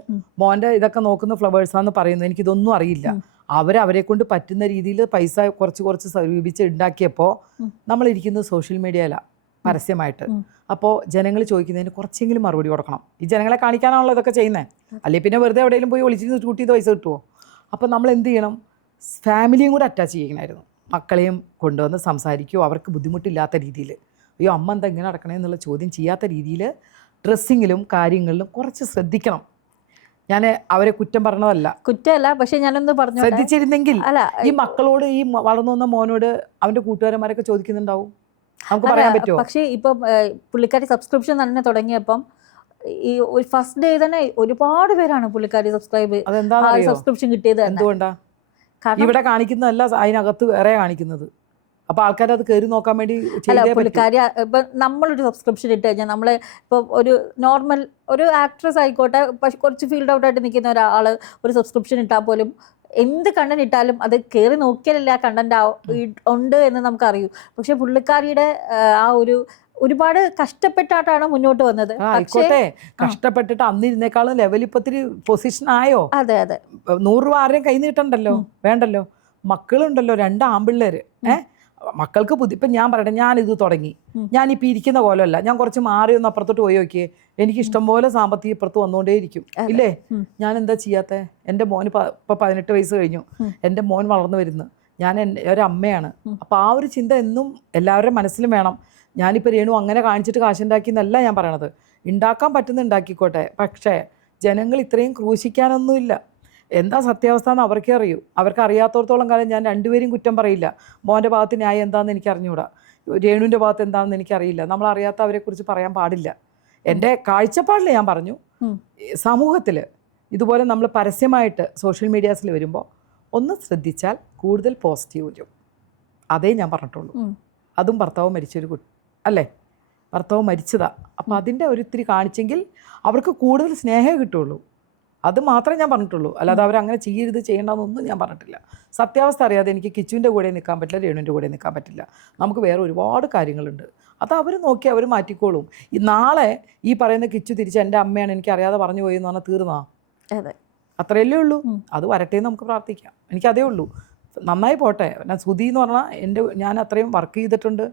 മോന്റെ ഇതൊക്കെ നോക്കുന്ന ഫ്ലവേഴ്സാന്ന് പറയുന്നത്. എനിക്കിതൊന്നും അറിയില്ല. അവരെ കൊണ്ട് പറ്റുന്ന രീതിയിൽ പൈസ കുറച്ച് സ്വരൂപിച്ച് ഉണ്ടാക്കിയപ്പോൾ നമ്മളിരിക്കുന്നത് സോഷ്യൽ മീഡിയയിലാണ് പരസ്യമായിട്ട്. അപ്പോൾ ജനങ്ങൾ ചോദിക്കുന്നതിന് കുറച്ചെങ്കിലും മറുപടി കൊടുക്കണം. ഈ ജനങ്ങളെ കാണിക്കാനാണല്ലോ ഇതൊക്കെ ചെയ്യുന്നത്. അല്ലെങ്കിൽ പിന്നെ വെറുതെ എവിടെയെങ്കിലും പോയി ഒളിച്ചിട്ട് ഷൂട്ട് ചെയ്ത് പൈസ കിട്ടുമോ? അപ്പോൾ നമ്മൾ എന്ത് ചെയ്യണം, ഫാമിലിയും കൂടെ അറ്റാച്ച് ചെയ്യണമായിരുന്നു. മക്കളെയും കൊണ്ടുവന്ന് സംസാരിക്കുമോ, അവർക്ക് ബുദ്ധിമുട്ടില്ലാത്ത രീതിയിൽ, അയ്യോ അമ്മ എന്താ ഇങ്ങനെ നടക്കണേ എന്നുള്ള ചോദ്യം ചെയ്യാത്ത രീതിയിൽ ഡ്രസ്സിങ്ങിലും കാര്യങ്ങളിലും കുറച്ച് ശ്രദ്ധിക്കണം. ഞാൻ അവരെ കുറ്റം പറഞ്ഞതല്ല, കുറ്റമല്ല. പക്ഷെ ഞാനൊന്ന് പറഞ്ഞു, ശ്രദ്ധിച്ചിരുന്നെങ്കിൽ ഈ മക്കളോട്, ഈ വളർന്നു വന്ന മോനോട് അവൻ്റെ കൂട്ടുകാരന്മാരൊക്കെ ചോദിക്കുന്നുണ്ടാവും. നമുക്ക് പറയാൻ പറ്റുമോ? പക്ഷേ ഇപ്പം പുള്ളിക്കാരി സബ്സ്ക്രിപ്ഷൻ തന്നെ തുടങ്ങിയപ്പം ഈ ഫസ്റ്റ് ഡേ തന്നെ ഒരുപാട് പേരാണ് പുള്ളിക്കാരി സബ്സ്ക്രിപ്ഷൻ കിട്ടിയത്. എന്തുകൊണ്ടാ? ഇവിടെ കാണിക്കുന്നതല്ല, അതിനകത്ത് വേറെ കാണിക്കുന്നത്. അപ്പോൾ ആൾക്കാർ അത് കയറി നോക്കാൻ വേണ്ടി പുള്ളിക്കാരി ഇപ്പം നമ്മളൊരു സബ്സ്ക്രിപ്ഷൻ ഇട്ട് കഴിഞ്ഞാൽ നമ്മൾ ഇപ്പം ഒരു നോർമൽ ഒരു ആക്ട്രസ് ആയിക്കോട്ടെ, പക്ഷെ കുറച്ച് ഫീൽഡ് ഔട്ട് ആയിട്ട് നിൽക്കുന്ന ഒരാൾ ഒരു സബ്സ്ക്രിപ്ഷൻ ഇട്ടാൽ പോലും എന്ത് കണ്ടന്റ് ഇട്ടാലും അത് കയറി നോക്കിയാലല്ലേ ആ കണ്ടന്റ് ഉണ്ട് എന്ന് നമുക്കറിയൂ. പക്ഷെ പുള്ളിക്കാരിയുടെ ആ ഒരുപാട് കഷ്ടപ്പെട്ടാണ് മുന്നോട്ട് വന്നത്. കഷ്ടപ്പെട്ടിട്ട് അന്നിരുന്നേക്കാളും ലെവൽ ഇപ്പൊ ഇത്തിരി പൊസിഷൻ ആയോ? അതെ അതെ. 100 രൂപ ആരെയും കൈ നീട്ടണ്ടല്ലോ, വേണ്ടല്ലോ. മക്കളുണ്ടല്ലോ, 2 ആൺപിള്ളേര്. മക്കൾക്ക് ഇപ്പം ഞാൻ പറയട്ടെ, ഞാനിത് തുടങ്ങി, ഞാനിപ്പോൾ ഇരിക്കുന്ന പോലെയല്ല, ഞാൻ കുറച്ച് മാറി ഒന്ന് അപ്പുറത്തോട്ട് പോയി നോക്കിയേ, എനിക്ക് ഇഷ്ടംപോലെ സാമ്പത്തികം ഇപ്പുറത്ത് വന്നുകൊണ്ടേയിരിക്കും ഇല്ലേ? ഞാൻ എന്താ ചെയ്യാത്ത? എൻ്റെ മോന് ഇപ്പം 18 വയസ്സ് കഴിഞ്ഞു, എൻ്റെ മോൻ വളർന്നു വരുന്നു, ഞാൻ ഒരമ്മയാണ്. അപ്പോൾ ആ ഒരു ചിന്ത എന്നും എല്ലാവരുടെ മനസ്സിലും വേണം. ഞാനിപ്പോൾ രേണു അങ്ങനെ കാണിച്ചിട്ട് കാശുണ്ടാക്കി എന്നല്ല ഞാൻ പറയണത്, ഉണ്ടാക്കാൻ പറ്റുന്ന ഉണ്ടാക്കിക്കോട്ടെ. പക്ഷേ ജനങ്ങൾ ഇത്രയും ക്രൂശിക്കാനൊന്നുമില്ല. എന്താ സത്യാവസ്ഥ എന്ന് അവർക്കേ അറിയൂ. അവർക്ക് അറിയാത്തടത്തോളം കാലം ഞാൻ രണ്ടുപേരും കുറ്റം പറയില്ല. മോൻ്റെ ഭാഗത്ത് ന്യായം എന്താണെന്ന് എനിക്ക് അറിഞ്ഞുകൂടാ, രേണുവിൻ്റെ ഭാഗത്ത് എന്താണെന്ന് എനിക്കറിയില്ല. നമ്മൾ അറിയാത്ത അവരെക്കുറിച്ച് പറയാൻ പാടില്ല. എൻ്റെ കാഴ്ചപ്പാടിൽ ഞാൻ പറഞ്ഞു, സമൂഹത്തിൽ ഇതുപോലെ നമ്മൾ പരസ്യമായിട്ട് സോഷ്യൽ മീഡിയാസിൽ വരുമ്പോൾ ഒന്ന് ശ്രദ്ധിച്ചാൽ കൂടുതൽ പോസിറ്റീവ് വരും. അതേ ഞാൻ പറഞ്ഞിട്ടുള്ളൂ. അതും ഭർത്താവ് മരിച്ചൊരു അല്ലേ, ഭർത്താവ് മരിച്ചതാ. അപ്പോൾ അതിൻ്റെ ഒരിത്തിരി കാണിച്ചെങ്കിൽ അവർക്ക് കൂടുതൽ സ്നേഹമേ കിട്ടുള്ളൂ. അത് മാത്രമേ ഞാൻ പറഞ്ഞിട്ടുള്ളൂ. അല്ലാതെ അവരങ്ങനെ ചെയ്യരുത്, ചെയ്യേണ്ടതെന്നൊന്നും ഞാൻ പറഞ്ഞിട്ടില്ല. സത്യാവസ്ഥ അറിയാതെ എനിക്ക് കിച്ചുവിൻ്റെ കൂടെ നിൽക്കാൻ പറ്റില്ല, രേണുവിൻ്റെ കൂടെ നിൽക്കാൻ പറ്റില്ല. നമുക്ക് വേറെ ഒരുപാട് കാര്യങ്ങളുണ്ട്. അത് അവർ നോക്കി അവർ മാറ്റിക്കോളും. ഈ നാളെ ഈ പറയുന്ന കിച്ചു തിരിച്ച് എൻ്റെ അമ്മയാണ് എനിക്ക് അറിയാതെ പറഞ്ഞു പോയെന്ന് പറഞ്ഞാൽ തീർന്നാ? അതെ, അത്രയല്ലേ ഉള്ളൂ. അത് വരട്ടെ എന്ന് നമുക്ക് പ്രാർത്ഥിക്കാം. എനിക്കതേ ഉള്ളൂ. നന്നായി പോട്ടെ. ഞാൻ സുധി എന്ന് പറഞ്ഞാൽ ഞാൻ അത്രയും വർക്ക് ചെയ്തിട്ടുണ്ട്.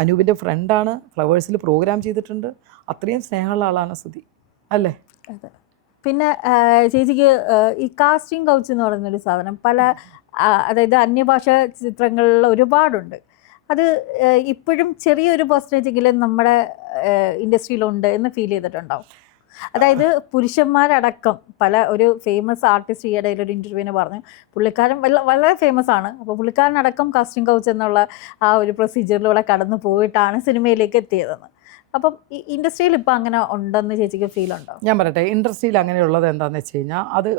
അനൂപിൻ്റെ ഫ്രണ്ടാണ്, ഫ്ലവേഴ്സിൽ പ്രോഗ്രാം ചെയ്തിട്ടുണ്ട്. അത്രയും സ്നേഹമുള്ള ആളാണ് സുധി, അല്ലേ? അതെ. പിന്നെ ചേച്ചിക്ക് ഈ കാസ്റ്റിംഗ് കൗച്ച് എന്ന് പറയുന്നൊരു സാധനം അതായത് അന്യഭാഷ ചിത്രങ്ങളിൽ ഒരുപാടുണ്ട്. അത് ഇപ്പോഴും ചെറിയൊരു പെർസെൻറ്റേജെങ്കിലും നമ്മുടെ ഇൻഡസ്ട്രിയിലുണ്ട് എന്ന് ഫീൽ ചെയ്തിട്ടുണ്ടാവും. അതായത് പുരുഷന്മാരടക്കം ഒരു ഫേമസ് ആർട്ടിസ്റ്റ് ഈ ഇടയിൽ ഒരു ഇൻ്റർവ്യൂവിന് പറഞ്ഞു, പുള്ളിക്കാരൻ വളരെ ഫേമസ് ആണ്, അപ്പോൾ പുള്ളിക്കാരനടക്കം കാസ്റ്റിംഗ് കൗച്ച് എന്നുള്ള ആ ഒരു പ്രൊസീജിയറിലൂടെ കടന്നു പോയിട്ടാണ് സിനിമയിലേക്ക് എത്തിയതെന്ന്. അപ്പം ഈ ഇൻഡസ്ട്രിയിൽ ഇപ്പോൾ അങ്ങനെ ഉണ്ടെന്ന് ചേച്ചിക്ക് ഫീൽ ഉണ്ടോ? ഞാൻ പറയട്ടെ, ഇൻഡസ്ട്രിയിൽ അങ്ങനെയുള്ളത് എന്താണെന്ന് വെച്ച് കഴിഞ്ഞാൽ, അത്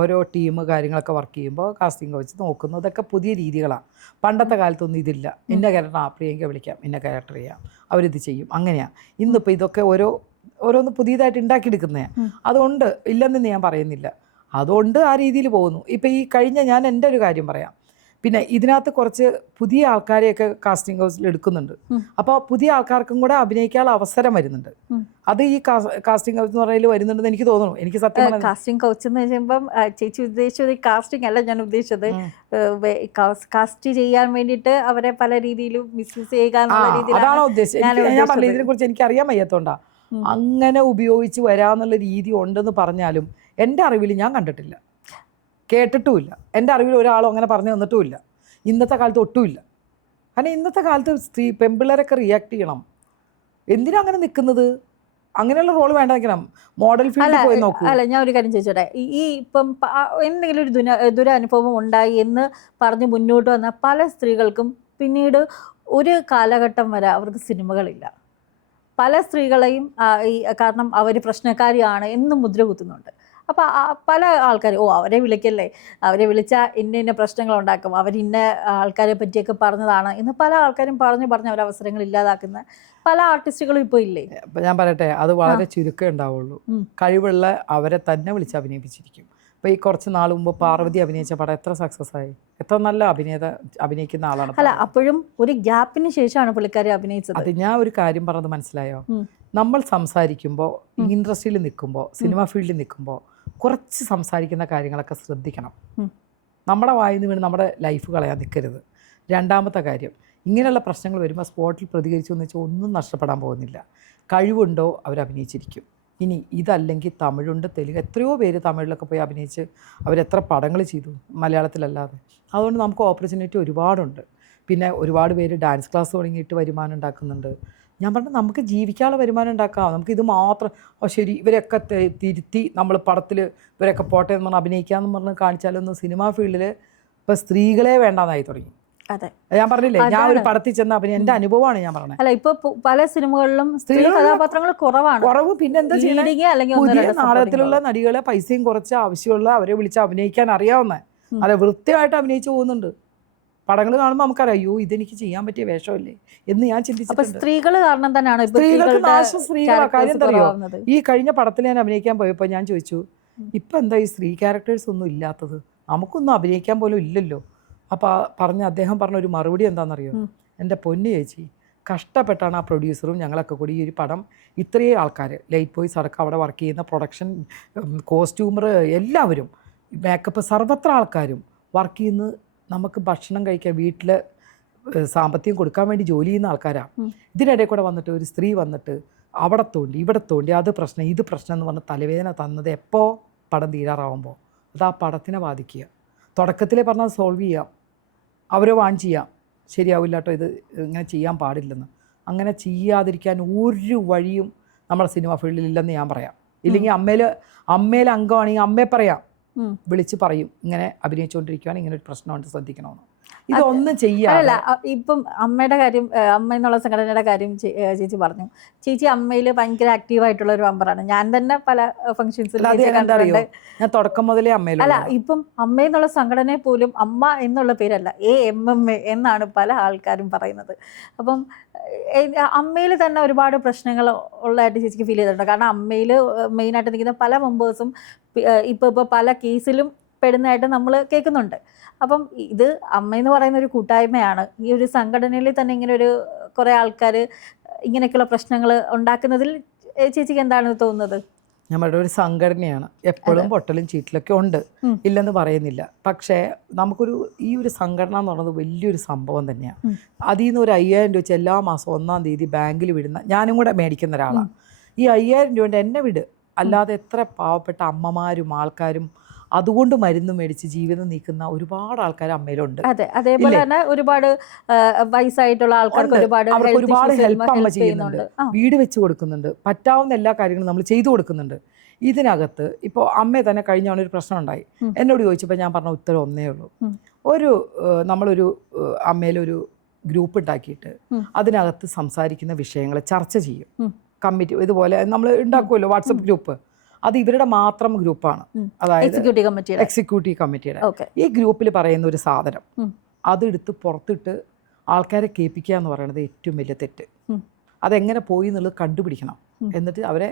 ഓരോ ടീം കാര്യങ്ങളൊക്കെ വർക്ക് ചെയ്യുമ്പോൾ കാസ്റ്റിംഗ് കൗച്ച് നോക്കുന്നതൊക്കെ പുതിയ രീതികളാണ്. പണ്ടത്തെ കാലത്തൊന്നും ഇതില്ല. ഇന്ന ക്യാരക്ടർ പ്രിയങ്ക വിളിക്കാം, ഇന്ന ക്യാരക്ടർ ചെയ്യാം, അവരിത് ചെയ്യും, അങ്ങനെയാണ്. ഇന്നിപ്പോൾ ഇതൊക്കെ ഓരോന്ന് പുതിയതായിട്ട് ഉണ്ടാക്കിയെടുക്കുന്നതാണ്. അതുകൊണ്ട് ഇല്ലെന്ന് ഞാൻ പറയുന്നില്ല, അതുകൊണ്ട് ആ രീതിയിൽ പോകുന്നു. ഇപ്പം ഈ ഞാൻ എൻ്റെ ഒരു കാര്യം പറയാം. പിന്നെ ഇതിനകത്ത് കുറച്ച് പുതിയ ആൾക്കാരെയൊക്കെ കാസ്റ്റിംഗ് ഹൗസിൽ എടുക്കുന്നുണ്ട്. അപ്പോൾ പുതിയ ആൾക്കാർക്കും കൂടെ അഭിനയിക്കാനുള്ള അവസരം വരുന്നുണ്ട്. അത് ഈ കാസ്റ്റിംഗ് ഹൗസ് എന്ന് പറയുന്നത് വരുന്നുണ്ടെന്ന് എനിക്ക് തോന്നുന്നു. എനിക്ക് സത്യം കാസ്റ്റിംഗ് കൗച്ച് എന്ന് വെച്ചുമ്പം ചേച്ചി ഉദ്ദേശിച്ചത് കാസ്റ്റിംഗ് അല്ല ഞാൻ ഉദ്ദേശിച്ചത്, കാസ്റ്റ് ചെയ്യാൻ വേണ്ടിയിട്ട് അവരെ പല രീതിയിലും മിസ്യൂസ് ചെയ്യുക എന്നുള്ള രീതിയിലാണ്. അതാണോ ഉദ്ദേശിച്ചത്? ഞാൻ പറഞ്ഞത് ഇതിനെ കുറിച്ച് എനിക്ക് അറിയാൻ വയ്യാത്തോണ്ടാ. അങ്ങനെ ഉപയോഗിച്ച് വരാന്നുള്ള രീതി ഉണ്ടെന്ന് പറഞ്ഞാലും എൻ്റെ അറിവിൽ ഞാൻ കണ്ടിട്ടില്ല, കേട്ടിട്ടുമില്ല. എൻ്റെ അറിവിൽ ഒരാളും അങ്ങനെ പറഞ്ഞു തന്നിട്ടുമില്ല. ഇന്നത്തെ കാലത്ത് ഒട്ടുമില്ല. കാരണം ഇന്നത്തെ കാലത്ത് പെൺപിള്ളേരൊക്കെ റിയാക്ട് ചെയ്യണം. എന്തിനാ അങ്ങനെ നിൽക്കുന്നത്? അങ്ങനെയുള്ള റോൾ വേണ്ട. നിൽക്കണം, മോഡൽ ഫീൽഡിൽ പോയി നോക്കൂ. അല്ല, ഞാൻ ഒരു കാര്യം ചോദിച്ചോട്ടെ, ഈ ഇപ്പം എന്തെങ്കിലും ഒരു ദുരനുഭവം ഉണ്ടായി എന്ന് പറഞ്ഞ് മുന്നോട്ട് വന്ന പല സ്ത്രീകൾക്കും പിന്നീട് ഒരു കാലഘട്ടം വരെ അവർക്ക് സിനിമകളില്ല. പല സ്ത്രീകളെയും കാരണം അവർ പ്രശ്നക്കാരിയാണ് എന്ന് മുദ്ര കുത്തുന്നുണ്ട്. അപ്പോൾ പല ആൾക്കാർ അവരെ വിളിക്കല്ലേ, അവരെ വിളിച്ചാൽ ഇന്ന പ്രശ്നങ്ങൾ ഉണ്ടാക്കും, ഇന്ന ആൾക്കാരെ പറ്റിയൊക്കെ പറഞ്ഞതാണ് എന്ന് പല ആൾക്കാരും പറഞ്ഞ് അവർ അവസരങ്ങൾ ഇല്ലാതാക്കുന്ന പല ആർട്ടിസ്റ്റുകളും ഇപ്പോൾ ഇല്ലേ? ഞാൻ പറയട്ടെ, അത് വളരെ ചുരുക്കം ഉണ്ടാവുള്ളൂ. കഴിവുള്ള അവരെ തന്നെ വിളിച്ച് അഭിനയിപ്പിച്ചിരിക്കും. ഇപ്പോൾ ഈ കുറച്ച് നാൾ മുമ്പ് പാർവതി അഭിനയിച്ച പടം എത്ര സക്സസ് ആയി, എത്ര നല്ല അഭിനയിക്കുന്ന ആളാണ്. അല്ല അപ്പോഴും ഒരു ഗ്യാപ്പിന് ശേഷമാണ് പുള്ളിക്കാരി അഭിനയിച്ചത്. അത് ഞാൻ ഒരു കാര്യം പറഞ്ഞത് മനസ്സിലായോ, നമ്മൾ സംസാരിക്കുമ്പോൾ ഇൻഡസ്ട്രിയിൽ നിൽക്കുമ്പോൾ സിനിമ ഫീൽഡിൽ നിൽക്കുമ്പോൾ കുറച്ച് സംസാരിക്കുന്ന കാര്യങ്ങളൊക്കെ ശ്രദ്ധിക്കണം. നമ്മുടെ വായിൽ നിന്ന് വീണ് നമ്മുടെ ലൈഫ് കളയാൻ നിൽക്കരുത്. രണ്ടാമത്തെ കാര്യം, ഇങ്ങനെയുള്ള പ്രശ്നങ്ങൾ വരുമ്പോൾ സ്പോട്ടിൽ പ്രതികരിച്ചു എന്ന് വെച്ചാൽ ഒന്നും നഷ്ടപ്പെടാൻ പോകുന്നില്ല. കഴിവുണ്ടോ അവർ അഭിനയിച്ചിരിക്കും. ഇനി ഇതല്ലെങ്കിൽ തമിഴുണ്ട്, തെലുങ്ക്, എത്രയോ പേര് തമിഴിലൊക്കെ പോയി അഭിനയിച്ച് അവരെത്ര പടങ്ങൾ ചെയ്തു മലയാളത്തിലല്ലാതെ. അതുകൊണ്ട് നമുക്ക് ഓപ്പർച്യൂണിറ്റി ഒരുപാടുണ്ട്. പിന്നെ ഒരുപാട് പേര് ഡാൻസ് ക്ലാസ് തുടങ്ങിയിട്ട് വരുമാനം ഉണ്ടാക്കുന്നുണ്ട്. ഞാൻ പറഞ്ഞത് നമുക്ക് ജീവിക്കാനുള്ള വരുമാനം ഉണ്ടാക്കാം. നമുക്കിത് മാത്രം ശരി ഇവരൊക്കെ തിരുത്തി നമ്മൾ പടത്തിൽ ഇവരൊക്കെ പോട്ടെ എന്ന് പറഞ്ഞ് അഭിനയിക്കാമെന്ന് പറഞ്ഞ് കാണിച്ചാലൊന്നും സിനിമാ ഫീൽഡിൽ ഇപ്പോൾ സ്ത്രീകളെ വേണ്ടാന്നായി തുടങ്ങി. അതെ, ഞാൻ പറഞ്ഞില്ലേ, ഞാൻ ഒരു പടത്തിൽ ചെന്ന അഭിനയം എൻ്റെ അനുഭവമാണ് ഞാൻ പറഞ്ഞത്. അല്ല ഇപ്പൊ പല സിനിമകളിലും സ്ത്രീ കഥാപാത്രങ്ങൾ കുറവ്. പിന്നെ എന്താ ചെയ്യുന്നത്, പുതിയ നാടകത്തിലുള്ള നടികളെ പൈസയും കുറച്ച് ആവശ്യമുള്ള അവരെ വിളിച്ച് അഭിനയിക്കാൻ അറിയാവുന്ന അല്ല വൃത്തിയായിട്ട് അഭിനയിച്ചു പോകുന്നുണ്ട്. പടങ്ങൾ കാണുമ്പോൾ നമുക്കറിയാം, അയ്യോ ഇതെനിക്ക് ചെയ്യാൻ പറ്റിയ വേഷമല്ലേ എന്ന് ഞാൻ ചിന്തിച്ചിട്ടുണ്ട്. സ്ത്രീകൾ കാരണം തന്നെയാണ് സ്ത്രീകളാ കാര്യം എന്തറിയോ, ഈ കഴിഞ്ഞ പടത്തിൽ ഞാൻ അഭിനയിക്കാൻ പോയപ്പോൾ ഞാൻ ചോദിച്ചു, ഇപ്പം എന്താ ഈ സ്ത്രീ ക്യാരക്ടേഴ്സ് ഒന്നും ഇല്ലാത്തത്, നമുക്കൊന്നും അഭിനയിക്കാൻ പോലും ഇല്ലല്ലോ. അപ്പോൾ അദ്ദേഹം പറഞ്ഞ ഒരു മറുപടി എന്താണെന്നറിയോ, എൻ്റെ പൊന്നു ചേച്ചി, കഷ്ടപ്പെട്ടാണ് ആ പ്രൊഡ്യൂസറും ഞങ്ങളൊക്കെ കൂടി ഈ ഒരു പടം ഇത്രയും ആൾക്കാർ ലൈറ്റ് ബോയ്സ് അടക്കം അവിടെ വർക്ക് ചെയ്യുന്ന പ്രൊഡക്ഷൻ കോസ്റ്റ്യൂമർ എല്ലാവരും മേക്കപ്പ് സർവത്ര ആൾക്കാരും വർക്ക് ചെയ്യുന്ന നമുക്ക് ഭക്ഷണം കഴിക്കാൻ വീട്ടിൽ സാമ്പത്തികം കൊടുക്കാൻ വേണ്ടി ജോലി ചെയ്യുന്ന ആൾക്കാരാണ്. ഇതിനിടയിൽ കൂടെ വന്നിട്ട് ഒരു സ്ത്രീ വന്നിട്ട് അവിടെ തോണ്ടി ഇവിടെ തോണ്ടി അത് പ്രശ്നം ഇത് പ്രശ്നം എന്ന് പറഞ്ഞ് തലവേദന തന്നത് എപ്പോൾ പടം തീരാറാവുമ്പോൾ അത് ആ പടത്തിനെ ബാധിക്കുക. തുടക്കത്തിലേ പറഞ്ഞാൽ സോൾവ് ചെയ്യാം, അവരെ വാൺ ചെയ്യാം, ശരിയാവില്ല കേട്ടോ ഇത് ഇങ്ങനെ ചെയ്യാൻ പാടില്ലെന്ന്. അങ്ങനെ ചെയ്യാതിരിക്കാൻ ഒരു വഴിയും നമ്മുടെ സിനിമ ഫീൽഡിൽ ഇല്ലെന്ന് ഞാൻ പറയാം. ഇല്ലെങ്കിൽ അമ്മയിൽ അംഗമാണെങ്കിൽ അമ്മയെ പറയാം, വിളിച്ച് പറയും ഇങ്ങനെ അഭിനയിച്ചുകൊണ്ടിരിക്കുകയാണ്, ഇങ്ങനെ ഒരു പ്രശ്നമുണ്ട് ശ്രദ്ധിക്കണമെന്ന്. ഇതൊന്നും ചെയ്യാല്ല. ഇപ്പം അമ്മയുടെ കാര്യം, അമ്മ എന്നുള്ള സംഘടനയുടെ കാര്യം ചേച്ചി പറഞ്ഞു. ചേച്ചി അമ്മയിൽ ഭയങ്കര ആക്റ്റീവായിട്ടുള്ള ഒരു മെമ്പറാണ്. ഞാൻ തന്നെ പല ഫംഗ്ഷൻസിൽ ഞാൻ തുടക്കം മുതലേ അമ്മയിൽ. അല്ല ഇപ്പം അമ്മ എന്നുള്ള സംഘടനയെ പോലും അമ്മ എന്നുള്ള പേരല്ല AMMA എന്നാണ് പല ആൾക്കാരും പറയുന്നത്. അപ്പം അമ്മയിൽ തന്നെ ഒരുപാട് പ്രശ്നങ്ങൾ ഉള്ളതായിട്ട് ചേച്ചിക്ക് ഫീൽ ചെയ്തിട്ടുണ്ട്. കാരണം അമ്മയിൽ മെയിനായിട്ട് നിൽക്കുന്ന പല മെമ്പേഴ്സും ഇപ്പോൾ പല കേസിലും പെടുന്നതായിട്ട് നമ്മൾ കേൾക്കുന്നുണ്ട്. അപ്പം ഇത് അമ്മയെന്ന് പറയുന്ന ഒരു കൂട്ടായ്മയാണ്. ഈ ഒരു സംഘടനയിൽ തന്നെ ഇങ്ങനെ ഒരു കുറേ ആൾക്കാർ ഇങ്ങനെയൊക്കെയുള്ള പ്രശ്നങ്ങൾ ഉണ്ടാക്കുന്നതിൽ ചേച്ചിക്ക് എന്താണ് തോന്നുന്നത്? നമ്മുടെ ഒരു സംഘടനയാണ്, എപ്പോഴും പൊട്ടലും ചീറ്റിലൊക്കെ ഉണ്ട്, ഇല്ലെന്ന് പറയുന്നില്ല. പക്ഷേ നമുക്കൊരു ഈ ഒരു സംഘടന എന്ന് പറയുന്നത് വലിയൊരു സംഭവം തന്നെയാണ്. അതിൽ നിന്ന് ഒരു 5000 രൂപ വെച്ച് എല്ലാ മാസവും 1-ാം തീയതി ബാങ്കിൽ വിടുന്ന, ഞാനും കൂടെ മേടിക്കുന്ന ഒരാളാണ്. ഈ 5000 രൂപ എന്നെ വിട്, അല്ലാതെ എത്ര പാവപ്പെട്ട അമ്മമാരും ആൾക്കാരും അതുകൊണ്ട് മരുന്ന് മേടിച്ച് ജീവിതം നീക്കുന്ന ഒരുപാട് ആൾക്കാർ അമ്മയിലുണ്ട്. അതെ, അതേപോലെ തന്നെ ഒരുപാട് വയസ്സായിട്ടുള്ള ആൾക്കാർക്ക് ഒരുപാട് ഹെൽപ്പ് അമ്മ ചെയ്യുന്നുണ്ട്, വീട് വെച്ച് കൊടുക്കുന്നുണ്ട്, പറ്റാവുന്ന എല്ലാ കാര്യങ്ങളും നമ്മൾ ചെയ്തു കൊടുക്കുന്നുണ്ട്. ഇതിനകത്ത് ഇപ്പോൾ അമ്മയെ തന്നെ കഴിഞ്ഞ ഒരു പ്രശ്നം ഉണ്ടായി. എന്നോട് ചോദിച്ചപ്പോൾ ഞാൻ പറഞ്ഞ ഉത്തരം ഒന്നേ ഉള്ളൂ. നമ്മളൊരു അമ്മയിലൊരു ഗ്രൂപ്പ് ഉണ്ടാക്കിയിട്ട് അതിനകത്ത് സംസാരിക്കുന്ന വിഷയങ്ങൾ ചർച്ച ചെയ്യും. കമ്മിറ്റി ഇതുപോലെ നമ്മൾ ഉണ്ടാക്കുമല്ലോ വാട്സപ്പ് ഗ്രൂപ്പ്, അത് ഇവരുടെ മാത്രം ഗ്രൂപ്പാണ്. അതായത് എക്സിക്യൂട്ടീവ് കമ്മിറ്റിയുടെ. ഈ ഗ്രൂപ്പിൽ പറയുന്ന ഒരു സാധനം അതെടുത്ത് പുറത്തിട്ട് ആൾക്കാരെ കേൾപ്പിക്കുക എന്ന് പറയുന്നത് ഏറ്റവും വലിയ തെറ്റ്. അതെങ്ങനെ പോയി എന്നുള്ളത് കണ്ടുപിടിക്കണം, എന്നിട്ട് അവരെ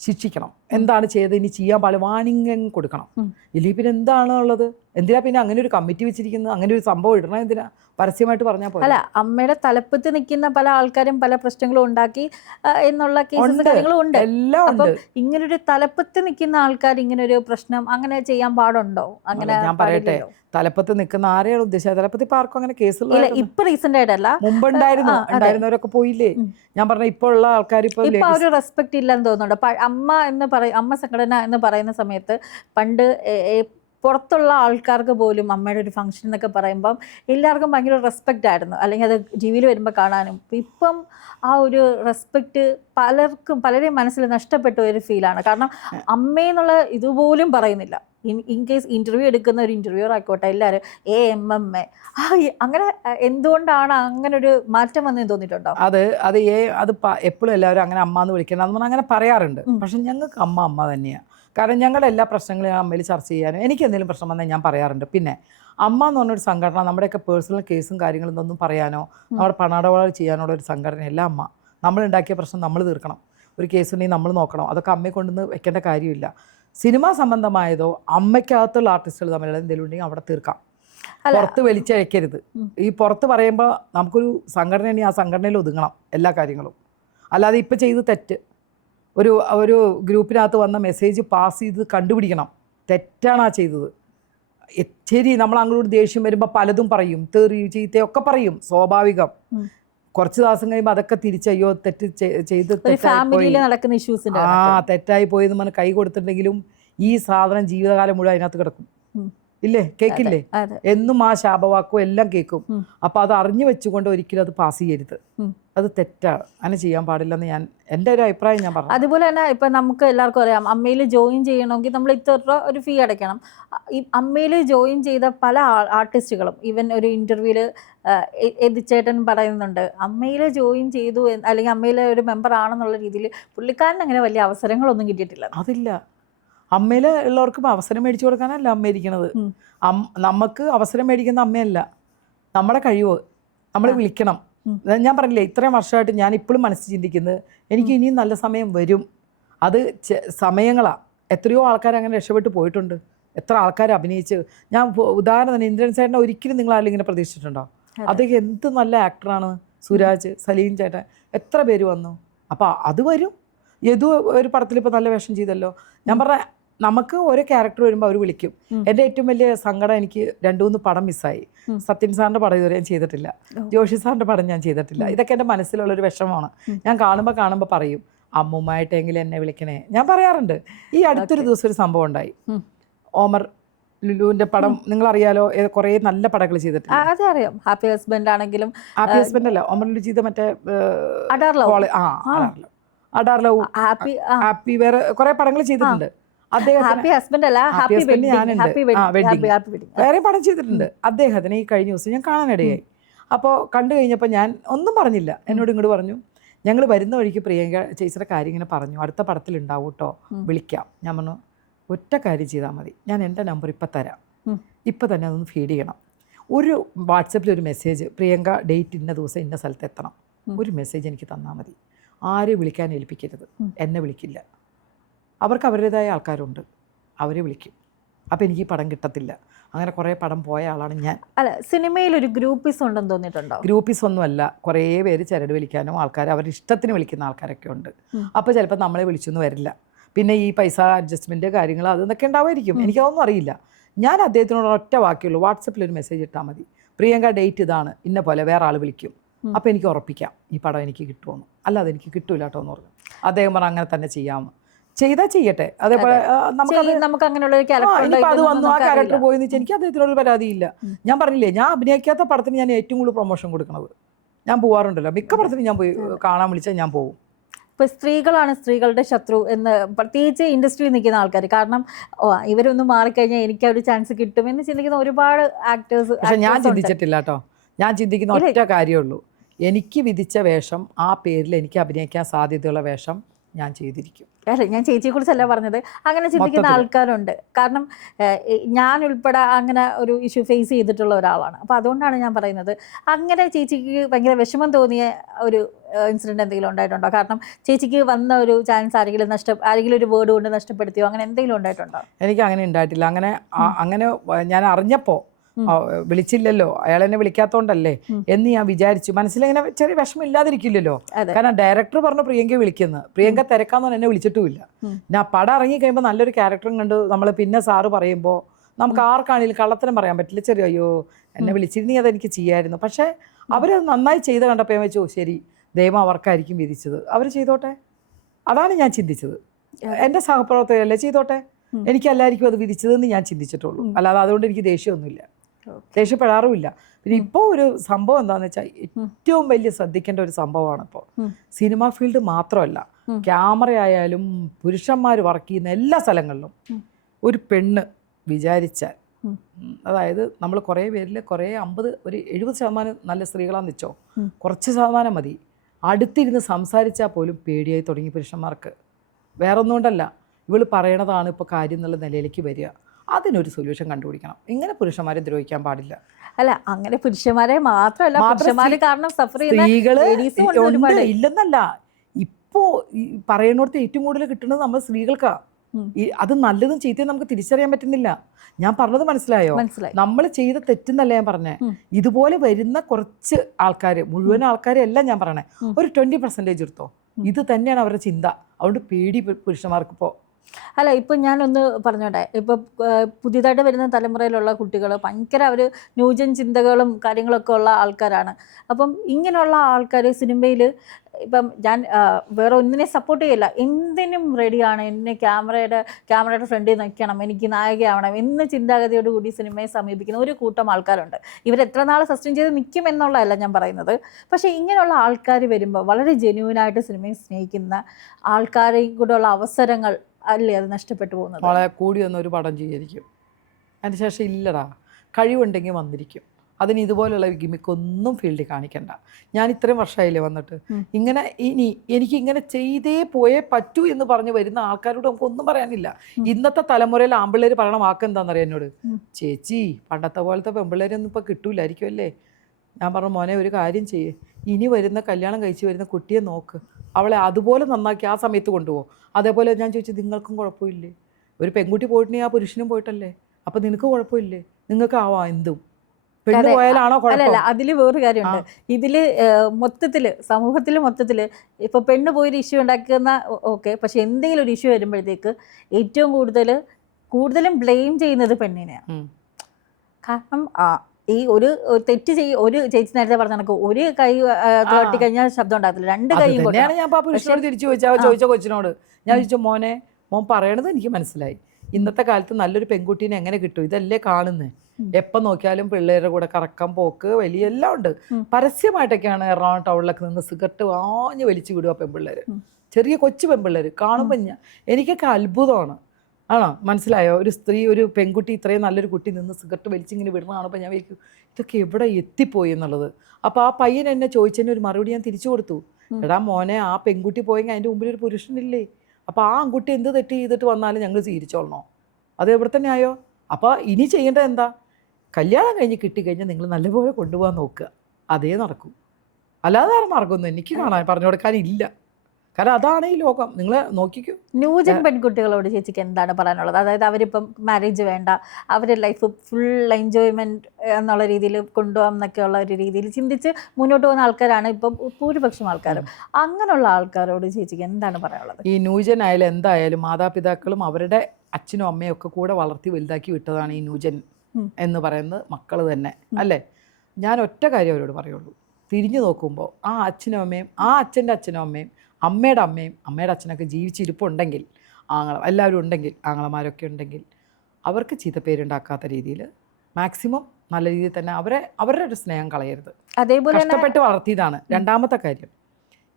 ശിക്ഷിക്കണം. എന്താണ് ചെയ്തത്, ഇനി ചെയ്യാൻ പാടില്ല, വാണിംഗ് കൊടുക്കണം. ഇല്ലെങ്കിൽ പിന്നെ എന്താണുള്ളത്, എന്തിനാ പിന്നെ അങ്ങനെ ഒരു കമ്മിറ്റി വെച്ചിരിക്കുന്നത്, അങ്ങനെ ഒരു സംഭവം ഇടണം, എന്തിനാ പരസ്യമായിട്ട് പറഞ്ഞാൽ പോലെ. അല്ല അമ്മയുടെ തലപ്പത്ത് നിൽക്കുന്ന പല ആൾക്കാരും പല പ്രശ്നങ്ങളും ഉണ്ടാക്കി എന്നുള്ള കേസും കാര്യങ്ങളും ഉണ്ട്. അപ്പം ഇങ്ങനൊരു തലപ്പത്ത് നിൽക്കുന്ന ആൾക്കാർ ഇങ്ങനൊരു പ്രശ്നം അങ്ങനെ ചെയ്യാൻ പാടുണ്ടോ? അങ്ങനെ ഞാൻ പറയട്ടെ, തലപ്പത്ത് നിൽക്കുന്ന ആരെയാണ് ഉദ്ദേശിച്ചത്? തലപ്പത്ത് ഇപ്പൊ ആർക്കും അങ്ങനെ കേസുള്ള ഇപ്പൊ റീസെന്റ് ആയിട്ടല്ല, മുമ്പുണ്ടായിരുന്നവരൊക്കെ പോയില്ലേ. ഞാൻ പറഞ്ഞ ഇപ്പോൾ ഉള്ള ആൾക്കാർ ഇപ്പൊ ഒരു റെസ്പെക്ട് ഇല്ലെന്ന് തോന്നുന്നുണ്ട്. അമ്മ സംഘടന എന്ന് പറയുന്ന സമയത്ത് പണ്ട് പുറത്തുള്ള ആൾക്കാർക്ക് പോലും അമ്മയുടെ ഒരു ഫംഗ്ഷൻ എന്നൊക്കെ പറയുമ്പം എല്ലാവർക്കും ഭയങ്കര റെസ്പെക്റ്റ് ആയിരുന്നു, അല്ലെങ്കിൽ അത് ടി വിയിൽ വരുമ്പോൾ കാണാനും. ഇപ്പം ആ ഒരു റെസ്പെക്റ്റ് പലരെയും മനസ്സിൽ നഷ്ടപ്പെട്ട ഒരു ഫീലാണ്. കാരണം അമ്മയെന്നുള്ള ഇതുപോലും പറയുന്നില്ല. ഇൻ കേസ് ഇൻ്റർവ്യൂ എടുക്കുന്ന ഒരു ഇൻ്റർവ്യൂർ ആയിക്കോട്ടെ എല്ലാവരും AMMA. അങ്ങനെ എന്തുകൊണ്ടാണ് അങ്ങനെ ഒരു മാറ്റം വന്നതെന്ന് തോന്നിയിട്ടുണ്ടോ? അത് എപ്പോഴും എല്ലാവരും അങ്ങനെ അമ്മ എന്ന് വിളിക്കണം എന്ന് പറഞ്ഞാൽ അങ്ങനെ പറയാറുണ്ട്. പക്ഷെ ഞങ്ങൾക്ക് അമ്മ തന്നെയാണ്. കാരണം ഞങ്ങളുടെ എല്ലാ പ്രശ്നങ്ങളും അമ്മയിൽ ചർച്ച ചെയ്യാനും എനിക്ക് എന്തെങ്കിലും പ്രശ്നം വന്നാൽ ഞാൻ പറയാറുണ്ട്. പിന്നെ അമ്മ എന്ന് പറഞ്ഞൊരു സംഘടന നമ്മുടെയൊക്കെ പേഴ്സണൽ കേസും കാര്യങ്ങളും ഒന്നും പറയാനോ നമ്മുടെ പണടപാട് ചെയ്യാനുള്ള ഒരു സംഘടനയല്ല അമ്മ. നമ്മളുണ്ടാക്കിയ പ്രശ്നം നമ്മൾ തീർക്കണം. ഒരു കേസുണ്ടെങ്കിൽ നമ്മൾ നോക്കണം. അതൊക്കെ അമ്മയെ കൊണ്ടുവന്ന് വെക്കേണ്ട കാര്യമില്ല. സിനിമ സംബന്ധമായതോ അമ്മയ്ക്കകത്തുള്ള ആർട്ടിസ്റ്റുകൾ തമ്മിലുള്ള എന്തെങ്കിലും ഉണ്ടെങ്കിൽ അവിടെ തീർക്കാം. പുറത്ത് വലിച്ചഴക്കരുത്. ഈ പുറത്ത് പറയുമ്പോൾ നമുക്കൊരു സംഘടനയാണെങ്കിൽ ആ സംഘടനയിൽ ഒതുങ്ങണം എല്ലാ കാര്യങ്ങളും. അല്ലാതെ ഇപ്പം ചെയ്ത് തെറ്റ്, ഒരു ഗ്രൂപ്പിനകത്ത് വന്ന മെസ്സേജ് പാസ് ചെയ്ത് കണ്ടുപിടിക്കണം, തെറ്റാണ് ആ ചെയ്തത്. ശരി, നമ്മൾ അങ്ങോട്ട് ദേഷ്യം വരുമ്പോൾ പലതും പറയും, തെറി ചീത്തയൊക്കെ പറയും, സ്വാഭാവികം. കുറച്ച് ദിവസം കഴിയുമ്പോൾ അതൊക്കെ തിരിച്ചയ്യോ തെറ്റ് ചെയ്ത് തെറ്റായി പോയെന്ന് പറഞ്ഞ് കൈ കൊടുത്തിട്ടുണ്ടെങ്കിലും ഈ സാധനം ജീവിതകാലം മുഴുവൻ അതിനകത്ത് കിടക്കും. ഇല്ലേ, കേക്കില്ലേ, എന്നും ആ ശാപവാക്കും എല്ലാം കേൾക്കും. അപ്പൊ അത് അറിഞ്ഞു വെച്ചുകൊണ്ട് ഒരിക്കലും അത് പാസ് ചെയ്യരുത്, അത് തെറ്റാണ്, അങ്ങനെ ചെയ്യാൻ പാടില്ലെന്ന് എൻ്റെ ഒരു അഭിപ്രായം ഞാൻ പറഞ്ഞു. അതുപോലെ തന്നെ ഇപ്പൊ നമുക്ക് എല്ലാവർക്കും അറിയാം, അമ്മയിൽ ജോയിൻ ചെയ്യണമെങ്കിൽ നമ്മൾ ഇത്ര രൂപ ഒരു ഫീ അടയ്ക്കണം. ഈ അമ്മയിൽ ജോയിൻ ചെയ്ത പല ആർട്ടിസ്റ്റുകളും ഈവൻ ഒരു ഇന്റർവ്യൂല് എതിച്ചേട്ടൻ പറയുന്നുണ്ട്, അമ്മയിൽ ജോയിൻ ചെയ്തു അല്ലെങ്കിൽ അമ്മയിലെ ഒരു മെമ്പർ ആണെന്നുള്ള രീതിയിൽ പുള്ളിക്കാരൻ അങ്ങനെ വലിയ അവസരങ്ങളൊന്നും കിട്ടിയിട്ടില്ല. അതില്ല, അമ്മയിൽ ഉള്ളവർക്കും അവസരം മേടിച്ചു കൊടുക്കാനല്ല അമ്മ ഇരിക്കണത്. നമുക്ക് അവസരം മേടിക്കുന്ന അമ്മയല്ല, നമ്മുടെ കഴിവ് നമ്മൾ വിളിക്കണം. ഞാൻ പറഞ്ഞില്ലേ, ഇത്രയും വർഷമായിട്ട് ഞാൻ ഇപ്പോഴും മനസ്സിൽ ചിന്തിക്കുന്നത് എനിക്ക് ഇനിയും നല്ല സമയം വരും. അത് സമയങ്ങളാണ്. എത്രയോ ആൾക്കാർ അങ്ങനെ രക്ഷപ്പെട്ട് പോയിട്ടുണ്ട്, എത്ര ആൾക്കാർ അഭിനയിച്ച്. ഞാൻ ഉദാഹരണം ഇന്ദ്രൻ ചേട്ടനെ ഒരിക്കലും നിങ്ങൾ ആരും ഇങ്ങനെ പ്രതീക്ഷിച്ചിട്ടുണ്ടോ? അദ്ദേഹം എന്ത് നല്ല ആക്ടറാണ്. സുരാജ്, സലീം ചേട്ടൻ, എത്ര പേര് വന്നു. അപ്പോൾ അത് വരും. യദു ഒരു പടത്തിൽ ഇപ്പോൾ നല്ല വേഷം ചെയ്തല്ലോ. ഞാൻ പറഞ്ഞ നമുക്ക് ഓരോ ക്യാരക്ടർ വരുമ്പോൾ അവർ വിളിക്കും. എൻ്റെ ഏറ്റവും വലിയ സങ്കടം, എനിക്ക് 2-3 പടം മിസ്സായി. സത്യൻ സാറിൻ്റെ പടം ഇതുവരെ ഞാൻ ചെയ്തിട്ടില്ല, ജോഷി സാറിൻ്റെ പടം ഞാൻ ചെയ്തിട്ടില്ല. ഇതൊക്കെ എൻ്റെ മനസ്സിലുള്ളൊരു വിഷമമാണ്. ഞാൻ കാണുമ്പോൾ പറയും, അമ്മുമായിട്ടെങ്കിലും എന്നെ വിളിക്കണേ, ഞാൻ പറയാറുണ്ട്. ഈ അടുത്തൊരു ദിവസം ഒരു സംഭവം ഉണ്ടായി. ഓമർ ലുലുവിൻ്റെ പടം നിങ്ങളറിയാലോ, കുറേ നല്ല പടങ്ങൾ ചെയ്തിട്ടുണ്ട്. അതറിയാം. ഹാപ്പി ഹസ്ബൻഡ് ആണെങ്കിലും, ഹാപ്പി ഹസ്ബൻഡ് അല്ല, ഓമർ ലുലു ചെയ്ത മറ്റേ അഡാർലോ, ഹാപ്പി, വേറെ കുറേ പടങ്ങൾ ചെയ്തിട്ടുണ്ട്. വേറെ പടം ചെയ്തിട്ടുണ്ട് അദ്ദേഹത്തിന്. ഈ കഴിഞ്ഞ ദിവസം ഞാൻ കാണാനിടയായി. അപ്പോൾ കണ്ടു കഴിഞ്ഞപ്പോൾ ഞാൻ ഒന്നും പറഞ്ഞില്ല, എന്നോട് ഇങ്ങോട്ട് പറഞ്ഞു, ഞങ്ങൾ വരുന്ന വഴിക്ക് പ്രിയങ്ക ചേച്ചിയുടെ കാര്യം ഇങ്ങനെ പറഞ്ഞു, അടുത്ത പടത്തിൽ ഉണ്ടാവും കേട്ടോ, വിളിക്കാം. ഞാൻ പറഞ്ഞു, ഒറ്റ കാര്യം ചെയ്താൽ മതി, ഞാൻ എൻ്റെ നമ്പർ ഇപ്പം തരാം, ഇപ്പം തന്നെ അതൊന്ന് ഫീഡ് ചെയ്യണം. ഒരു വാട്സപ്പിൽ ഒരു മെസ്സേജ്, പ്രിയങ്ക ഡേറ്റ് ഇന്ന ദിവസം ഇന്ന സ്ഥലത്ത് എത്തണം, ഒരു മെസ്സേജ് എനിക്ക് തന്നാൽ മതി. ആരെയും വിളിക്കാൻ ഏൽപ്പിക്കരുത്, എന്നെ വിളിക്കില്ല. അവർക്ക് അവരുടേതായ ആൾക്കാരുണ്ട്, അവരെ വിളിക്കും. അപ്പോൾ എനിക്ക് ഈ പടം കിട്ടത്തില്ല. അങ്ങനെ കുറേ പടം പോയ ആളാണ് ഞാൻ. അല്ല, സിനിമയിൽ ഒരു ഗ്രൂപ്പിസം ഉണ്ടെന്ന് തോന്നിയിട്ടുണ്ടോ? ഗ്രൂപ്പിസം ഒന്നുമല്ല, കുറേ പേര് ചരട് വിളിക്കാനും ആൾക്കാർ അവരുടെ ഇഷ്ടത്തിന് വിളിക്കുന്ന ആൾക്കാരൊക്കെ ഉണ്ട്. അപ്പോൾ ചിലപ്പോൾ നമ്മളെ വിളിച്ചൊന്നും വരില്ല. പിന്നെ ഈ പൈസ അഡ്ജസ്റ്റ്മെൻറ്റ് കാര്യങ്ങൾ അതൊക്കെ ഉണ്ടാവുമായിരിക്കും, എനിക്കതൊന്നും അറിയില്ല. ഞാൻ അദ്ദേഹത്തിനോട് ഒറ്റ വാക്കിയുള്ളൂ, വാട്സപ്പിൽ ഒരു മെസ്സേജ് ഇട്ടാൽ മതി, പ്രിയങ്ക ഡേറ്റ് ഇതാണ്, ഇന്ന പോലെ വേറെ ആൾ വിളിക്കും, അപ്പോൾ എനിക്ക് ഉറപ്പിക്കാം ഈ പടം എനിക്ക് കിട്ടുമെന്ന്. അല്ലാതെ എനിക്ക് കിട്ടൂല കേട്ടോ എന്ന് പറഞ്ഞു. അദ്ദേഹം പറഞ്ഞു, അങ്ങനെ തന്നെ ചെയ്യാമെന്ന്. ചെയ്താൽ ചെയ്യട്ടെ. അതേപോലെ നമുക്ക് അങ്ങനെയുള്ള അത് വന്നു, ആ ക്യാരക്ടർ പോയെന്ന് വെച്ചാൽ എനിക്ക് അദ്ദേഹത്തിനോട് പരാതിയില്ല. ഞാൻ പറഞ്ഞില്ലേ, ഞാൻ അഭിനയിക്കാത്ത പടത്തിന് ഞാൻ ഏറ്റവും കൂടുതൽ പ്രൊമോഷൻ കൊടുക്കുന്നത്. ഞാൻ പോകാറുണ്ടല്ലോ, മിക്ക പടത്തിനും ഞാൻ പോയി കാണാൻ വിളിച്ചാൽ ഞാൻ പോകും. ഇപ്പോൾ സ്ത്രീകളാണ് സ്ത്രീകളുടെ ശത്രു എന്ന് പ്രത്യേകിച്ച് ഇൻഡസ്ട്രിയിൽ നിൽക്കുന്ന ആൾക്കാർ. കാരണം ഇവരൊന്നും മാറിക്കഴിഞ്ഞാൽ എനിക്ക് ഒരു ചാൻസ് കിട്ടുമെന്ന് ചിന്തിക്കുന്ന ഒരുപാട് ആക്ടേഴ്സ്. പക്ഷെ ഞാൻ ചിന്തിച്ചിട്ടില്ല കേട്ടോ. ഞാൻ ചിന്തിക്കുന്ന ഒറ്റ കാര്യമുള്ളൂ, എനിക്ക് വിധിച്ച വേഷം, ആ പേരിൽ എനിക്ക് അഭിനയിക്കാൻ സാധ്യതയുള്ള വേഷം ഞാൻ ചെയ്തിരിക്കും. അല്ല, ഞാൻ ചേച്ചിയെ കുറിച്ചല്ല പറഞ്ഞത്, അങ്ങനെ ചിന്തിക്കുന്ന ആൾക്കാരുണ്ട്. കാരണം ഞാൻ ഉൾപ്പെടെ അങ്ങനെ ഒരു ഇഷ്യൂ ഫേസ് ചെയ്തിട്ടുള്ള ഒരാളാണ്. അപ്പോൾ അതുകൊണ്ടാണ് ഞാൻ പറയുന്നത്. അങ്ങനെ ചേച്ചിക്ക് ഭയങ്കര വിഷമം തോന്നിയ ഒരു ഇൻസിഡൻറ്റ് എന്തെങ്കിലും ഉണ്ടായിട്ടുണ്ടോ? കാരണം ചേച്ചിക്ക് വന്ന ഒരു ചാൻസ് ആരെങ്കിലും ഒരു വേർഡ് കൊണ്ട് നഷ്ടപ്പെടുത്തിയോ, അങ്ങനെ എന്തെങ്കിലും ഉണ്ടായിട്ടുണ്ടോ? എനിക്ക് അങ്ങനെ ഉണ്ടായിട്ടില്ല. അങ്ങനെ ഞാൻ അറിഞ്ഞപ്പോൾ വിളിച്ചില്ലല്ലോ, അയാൾ എന്നെ വിളിക്കാത്തോണ്ടല്ലേ എന്ന് ഞാൻ വിചാരിച്ചു. മനസ്സിലിങ്ങനെ ചെറിയ വിഷമം ഇല്ലാതിരിക്കില്ലല്ലോ. കാരണം ഡയറക്ടർ പറഞ്ഞു പ്രിയങ്ക വിളിക്കുന്നത്, പ്രിയങ്ക തിരക്കാന്ന് എന്നെ വിളിച്ചിട്ടുമില്ല. ഞാൻ പടം ഇറങ്ങി കഴിയുമ്പോൾ നല്ലൊരു ക്യാരക്ടറും കണ്ട് നമ്മൾ പിന്നെ സാറ് പറയുമ്പോൾ നമുക്ക് ആർക്കാണെങ്കിലും കള്ളത്തരം പറയാൻ പറ്റില്ല. ചെറിയ അയ്യോ എന്നെ വിളിച്ചിരുന്നെങ്കിൽ അതെനിക്ക് ചെയ്യായിരുന്നു. പക്ഷേ അവരത് നന്നായി ചെയ്ത് കണ്ടപ്പോൾ ഞാൻ വെച്ചു, ശരി ദൈവം അവർക്കായിരിക്കും വിധിച്ചത്, അവർ ചെയ്തോട്ടെ. അതാണ് ഞാൻ ചിന്തിച്ചത്. എൻ്റെ സഹപ്രവർത്തകരല്ലേ ചെയ്തോട്ടെ, എനിക്കെല്ലാവർക്കും അത് വിധിച്ചതെന്ന് ഞാൻ ചിന്തിച്ചിട്ടുള്ളൂ. അല്ലാതെ അതുകൊണ്ട് എനിക്ക് ദേഷ്യമൊന്നുമില്ല, ദേഷ്യപ്പെടാറുമില്ല. പിന്നെ ഇപ്പോൾ ഒരു സംഭവം എന്താണെന്ന് വെച്ചാൽ, ഏറ്റവും വലിയ ശ്രദ്ധിക്കേണ്ട ഒരു സംഭവമാണ് ഇപ്പോൾ സിനിമ ഫീൽഡ് മാത്രമല്ല, ക്യാമറ ആയാലും പുരുഷന്മാർ വർക്ക് ചെയ്യുന്ന എല്ലാ സ്ഥലങ്ങളിലും ഒരു പെണ്ണ് വിചാരിച്ചാൽ, അതായത് നമ്മൾ കുറേ പേരിൽ കുറേ 70% നല്ല സ്ത്രീകളാന്ന് വെച്ചോ, കുറച്ച് ശതമാനം മതി, അടുത്തിരുന്ന് സംസാരിച്ചാൽ പോലും പേടിയായി തുടങ്ങി പുരുഷന്മാർക്ക്. വേറൊന്നുകൊണ്ടല്ല, ഇവൾ പറയണതാണ് ഇപ്പോൾ കാര്യം എന്നുള്ള നിലയിലേക്ക് വരിക. അതിനൊരു സൊല്യൂഷൻ കണ്ടുപിടിക്കണം. ഇങ്ങനെ പുരുഷന്മാരെ ദ്രോഹിക്കാൻ പാടില്ല. അല്ല, അങ്ങനെ പുരുഷന്മാരെ മാത്രമല്ല, പുരുഷന്മാര് കാരണം സഫർ സ്ത്രീകള് ഇല്ലെന്നല്ല, ഇപ്പോൾ പറയണോടത്ത് ഏറ്റവും കൂടുതൽ കിട്ടുന്നത് നമ്മൾ സ്ത്രീകൾക്കാണ്. അത് നല്ലതും ചീത്തയും നമുക്ക് തിരിച്ചറിയാൻ പറ്റുന്നില്ല. ഞാൻ പറഞ്ഞത് മനസ്സിലായോ? മനസ്സിലായി. നമ്മൾ ചെയ്ത തെറ്റെന്നല്ല ഞാൻ പറഞ്ഞേ. ഇതുപോലെ വരുന്ന കുറച്ച് ആൾക്കാർ, മുഴുവൻ ആൾക്കാരെ അല്ല ഞാൻ പറയണേ, ഒരു 20% എടുത്തോ. ഇത് തന്നെയാണ് അവരുടെ ചിന്ത. അതുകൊണ്ട് പേടി പുരുഷന്മാർക്ക് ഇപ്പോൾ. അല്ല, ഇപ്പം ഞാനൊന്ന് പറഞ്ഞോട്ടെ, ഇപ്പം പുതിയതായിട്ട് വരുന്ന തലമുറയിലുള്ള കുട്ടികൾ ഭയങ്കര അവർ ന്യൂജൻ ചിന്തകളും കാര്യങ്ങളൊക്കെ ഉള്ള ആൾക്കാരാണ്. അപ്പം ഇങ്ങനെയുള്ള ആൾക്കാർ സിനിമയിൽ ഇപ്പം ഞാൻ വേറെ ഒന്നിനെ സപ്പോർട്ട് ചെയ്യില്ല, എന്തിനും റെഡിയാണ്. എന്നെ ക്യാമറയുടെ ഫ്രണ്ടിൽ നിൽക്കണം, എനിക്ക് നായികയാവണം എന്ന ചിന്താഗതിയോട് കൂടി സിനിമയെ സമീപിക്കുന്ന ഒരു കൂട്ടം ആൾക്കാരുണ്ട്. ഇവരെത്ര നാൾ സസ്റ്റെയിൻ ചെയ്ത് നിൽക്കും എന്നുള്ളതല്ല ഞാൻ പറയുന്നത്. പക്ഷേ ഇങ്ങനെയുള്ള ആൾക്കാർ വരുമ്പോൾ വളരെ ജെന്യൂനായിട്ട് സിനിമയെ സ്നേഹിക്കുന്ന ആൾക്കാരെയും കൂടെ ഉള്ള അവസരങ്ങൾ അല്ലേ അത് നഷ്ടപ്പെട്ടു പോകുന്നത്. വളരെ കൂടി വന്നൊരു പടം ചെയ്തിരിക്കും, അതിന് ശേഷം ഇല്ലടാ കഴിവുണ്ടെങ്കിൽ വന്നിരിക്കും. അതിന് ഇതുപോലുള്ള ഗിമിക്കൊന്നും ഫീൽഡിൽ കാണിക്കണ്ട. ഞാൻ ഇത്രയും വർഷമായില്ലേ വന്നിട്ട്, ഇങ്ങനെ ഇനി എനിക്ക് ഇങ്ങനെ ചെയ്തേ പോയേ പറ്റൂ എന്ന് പറഞ്ഞ് വരുന്ന ആൾക്കാരോട് നമുക്കൊന്നും പറയാനില്ല. ഇന്നത്തെ തലമുറയിൽ ആമ്പിള്ളേർ പറയണ വാക്ക് എന്താണെന്നറിയാം എന്നോട്, ചേച്ചി പണ്ടത്തെ പോലത്തെ പെമ്പിള്ളേരൊന്നും ഇപ്പോൾ കിട്ടൂലായിരിക്കും അല്ലേ. ഞാൻ പറഞ്ഞു, മോനെ ഒരു കാര്യം ചെയ്യേ, ഇനി വരുന്ന കല്യാണം കഴിച്ച് വരുന്ന കുട്ടിയെ നോക്ക്, അവളെ അതുപോലെ നന്നാക്കി ആ സമയത്ത് കൊണ്ടുപോകും. അതേപോലെ ഞാൻ ചോദിച്ചു, നിങ്ങൾക്കും കുഴപ്പമില്ലേ? ഒരു പെൺകുട്ടി പോയിട്ടുണ്ടെങ്കിൽ ആ പുരുഷനും പോയിട്ടല്ലേ, അപ്പം നിനക്ക് കുഴപ്പമില്ലേ? നിങ്ങൾക്ക് ആവാം എന്തും. പെണ്ണ് പോയാലാണോ അല്ലല്ല, അതില് വേറൊരു കാര്യമുണ്ട്. ഇതില് സമൂഹത്തിൽ ഇപ്പൊ പെണ്ണ് പോയൊരു ഇഷ്യൂ ഉണ്ടാക്കുന്ന ഓക്കെ, പക്ഷെ എന്തെങ്കിലും ഒരു ഇഷ്യൂ വരുമ്പോഴത്തേക്ക് ഏറ്റവും കൂടുതലും ബ്ലെയിം ചെയ്യുന്നത് പെണ്ണിനെയാണ്. കാരണം ഈ ഒരു തെറ്റ് ഒരു ചേച്ചി നേരത്തെ പറഞ്ഞ കണക്ക് ഒരു കൈ തട്ടി കഴിഞ്ഞാൽ ശബ്ദം ഉണ്ടാകത്തില്ല, രണ്ട് കൈയും. ഞാൻ പുരുഷനോട് തിരിച്ചു ചോദിച്ച കൊച്ചിനോട് ഞാൻ ചോദിച്ചു, മോൻ പറയണത് എനിക്ക് മനസ്സിലായി. ഇന്നത്തെ കാലത്ത് നല്ലൊരു പെൺകുട്ടീനെ എങ്ങനെ കിട്ടും? ഇതല്ലേ കാണുന്നത്. എപ്പം നോക്കിയാലും പിള്ളേരുടെ കൂടെ കറക്കം പോക്ക് വലിയ എല്ലാം ഉണ്ട്. പരസ്യമായിട്ടൊക്കെയാണ് എറണാകുളം ടൗണിലൊക്കെ നിന്ന് സിഗരറ്റ് വാഞ്ഞ് വലിച്ചു വിടുക പെൺപിള്ളേർ, ചെറിയ കൊച്ചു പെൺപിള്ളേർ. കാണുമ്പോൾ എനിക്കൊക്കെ അത്ഭുതമാണ്. ആണോ, മനസ്സിലായോ? ഒരു സ്ത്രീ, ഒരു പെൺകുട്ടി, ഇത്രയും നല്ലൊരു കുട്ടി നിന്ന് സിഗരറ്റ് വലിച്ചിങ്ങനെ വിടുന്ന കാണുമ്പോൾ ഞാൻ വിചാരിക്കും ഇതൊക്കെ എവിടെ എത്തിപ്പോയി എന്നുള്ളത്. അപ്പോൾ ആ പയ്യൻ എന്നെ ചോദിച്ചതിന് ഒരു മറുപടി ഞാൻ തിരിച്ചു കൊടുത്തു. എടാ മോനെ, ആ പെൺകുട്ടി പോയെങ്കിൽ അതിൻ്റെ മുമ്പിൽ ഒരു പുരുഷനില്ലേ? അപ്പോൾ ആ ആൺകുട്ടി എന്ത് തെറ്റ് ചെയ്തിട്ട് വന്നാലും ഞങ്ങൾ സ്വീകരിച്ചോളണോ? അത് എവിടെ തന്നെ ആയോ? അപ്പോൾ ഇനി ചെയ്യേണ്ടത് എന്താ? കല്യാണം കഴിഞ്ഞ് കിട്ടിക്കഴിഞ്ഞാൽ നിങ്ങൾ നല്ലപോലെ കൊണ്ടുപോകാൻ നോക്കുക, അതേ നടക്കൂ. അല്ലാതെ വേറെ മാർഗമൊന്നും എനിക്ക് കാണാൻ പറഞ്ഞു കൊടുക്കാനില്ല. കാരണം അതാണ് ഈ ലോകം. നിങ്ങൾ നോക്കിക്കോ. ന്യൂജൻ പെൺകുട്ടികളോട് ചേച്ചിക്ക് എന്താണ് പറയാനുള്ളത്? അതായത് അവരിപ്പം മാരേജ് വേണ്ട, അവരുടെ ലൈഫ് ഫുൾ എൻജോയ്മെൻറ്റ് എന്നുള്ള രീതിയിൽ കൊണ്ടുപോകാം എന്നൊക്കെയുള്ള ഒരു രീതിയിൽ ചിന്തിച്ച് മുന്നോട്ട് പോകുന്ന ആൾക്കാരാണ് ഇപ്പം ഭൂരിപക്ഷം ആൾക്കാരും. അങ്ങനെയുള്ള ആൾക്കാരോട് ചേച്ചിക്ക് എന്താണ് പറയാനുള്ളത്? ഈ ന്യൂജൻ ആയാലും എന്തായാലും മാതാപിതാക്കളും അവരുടെ അച്ഛനും അമ്മയും ഒക്കെ കൂടെ വളർത്തി വലുതാക്കി വിട്ടതാണ് ഈ ന്യൂജൻ എന്ന് പറയുന്നത് മക്കൾ തന്നെ അല്ലേ. ഞാൻ ഒറ്റ കാര്യം അവരോട് പറയുള്ളൂ, തിരിഞ്ഞു നോക്കുമ്പോൾ ആ അച്ഛനും അമ്മയും, ആ അച്ഛൻ്റെ അച്ഛനും അമ്മയും, അമ്മയുടെ അമ്മയും അമ്മയുടെ അച്ഛനൊക്കെ ജീവിച്ചിരിപ്പുണ്ടെങ്കിൽ, എല്ലാവരും ഉണ്ടെങ്കിൽ, ആങ്ങളമാരൊക്കെ ഉണ്ടെങ്കിൽ, അവർക്ക് ചീത്തപ്പേരുണ്ടാക്കാത്ത രീതിയിൽ മാക്സിമം നല്ല രീതിയിൽ തന്നെ അവരുടെ ഒരു സ്നേഹം കളയരുത്. അതേപോലെ കഷ്ടപ്പെട്ട് വളർത്തിയതാണ്. രണ്ടാമത്തെ കാര്യം,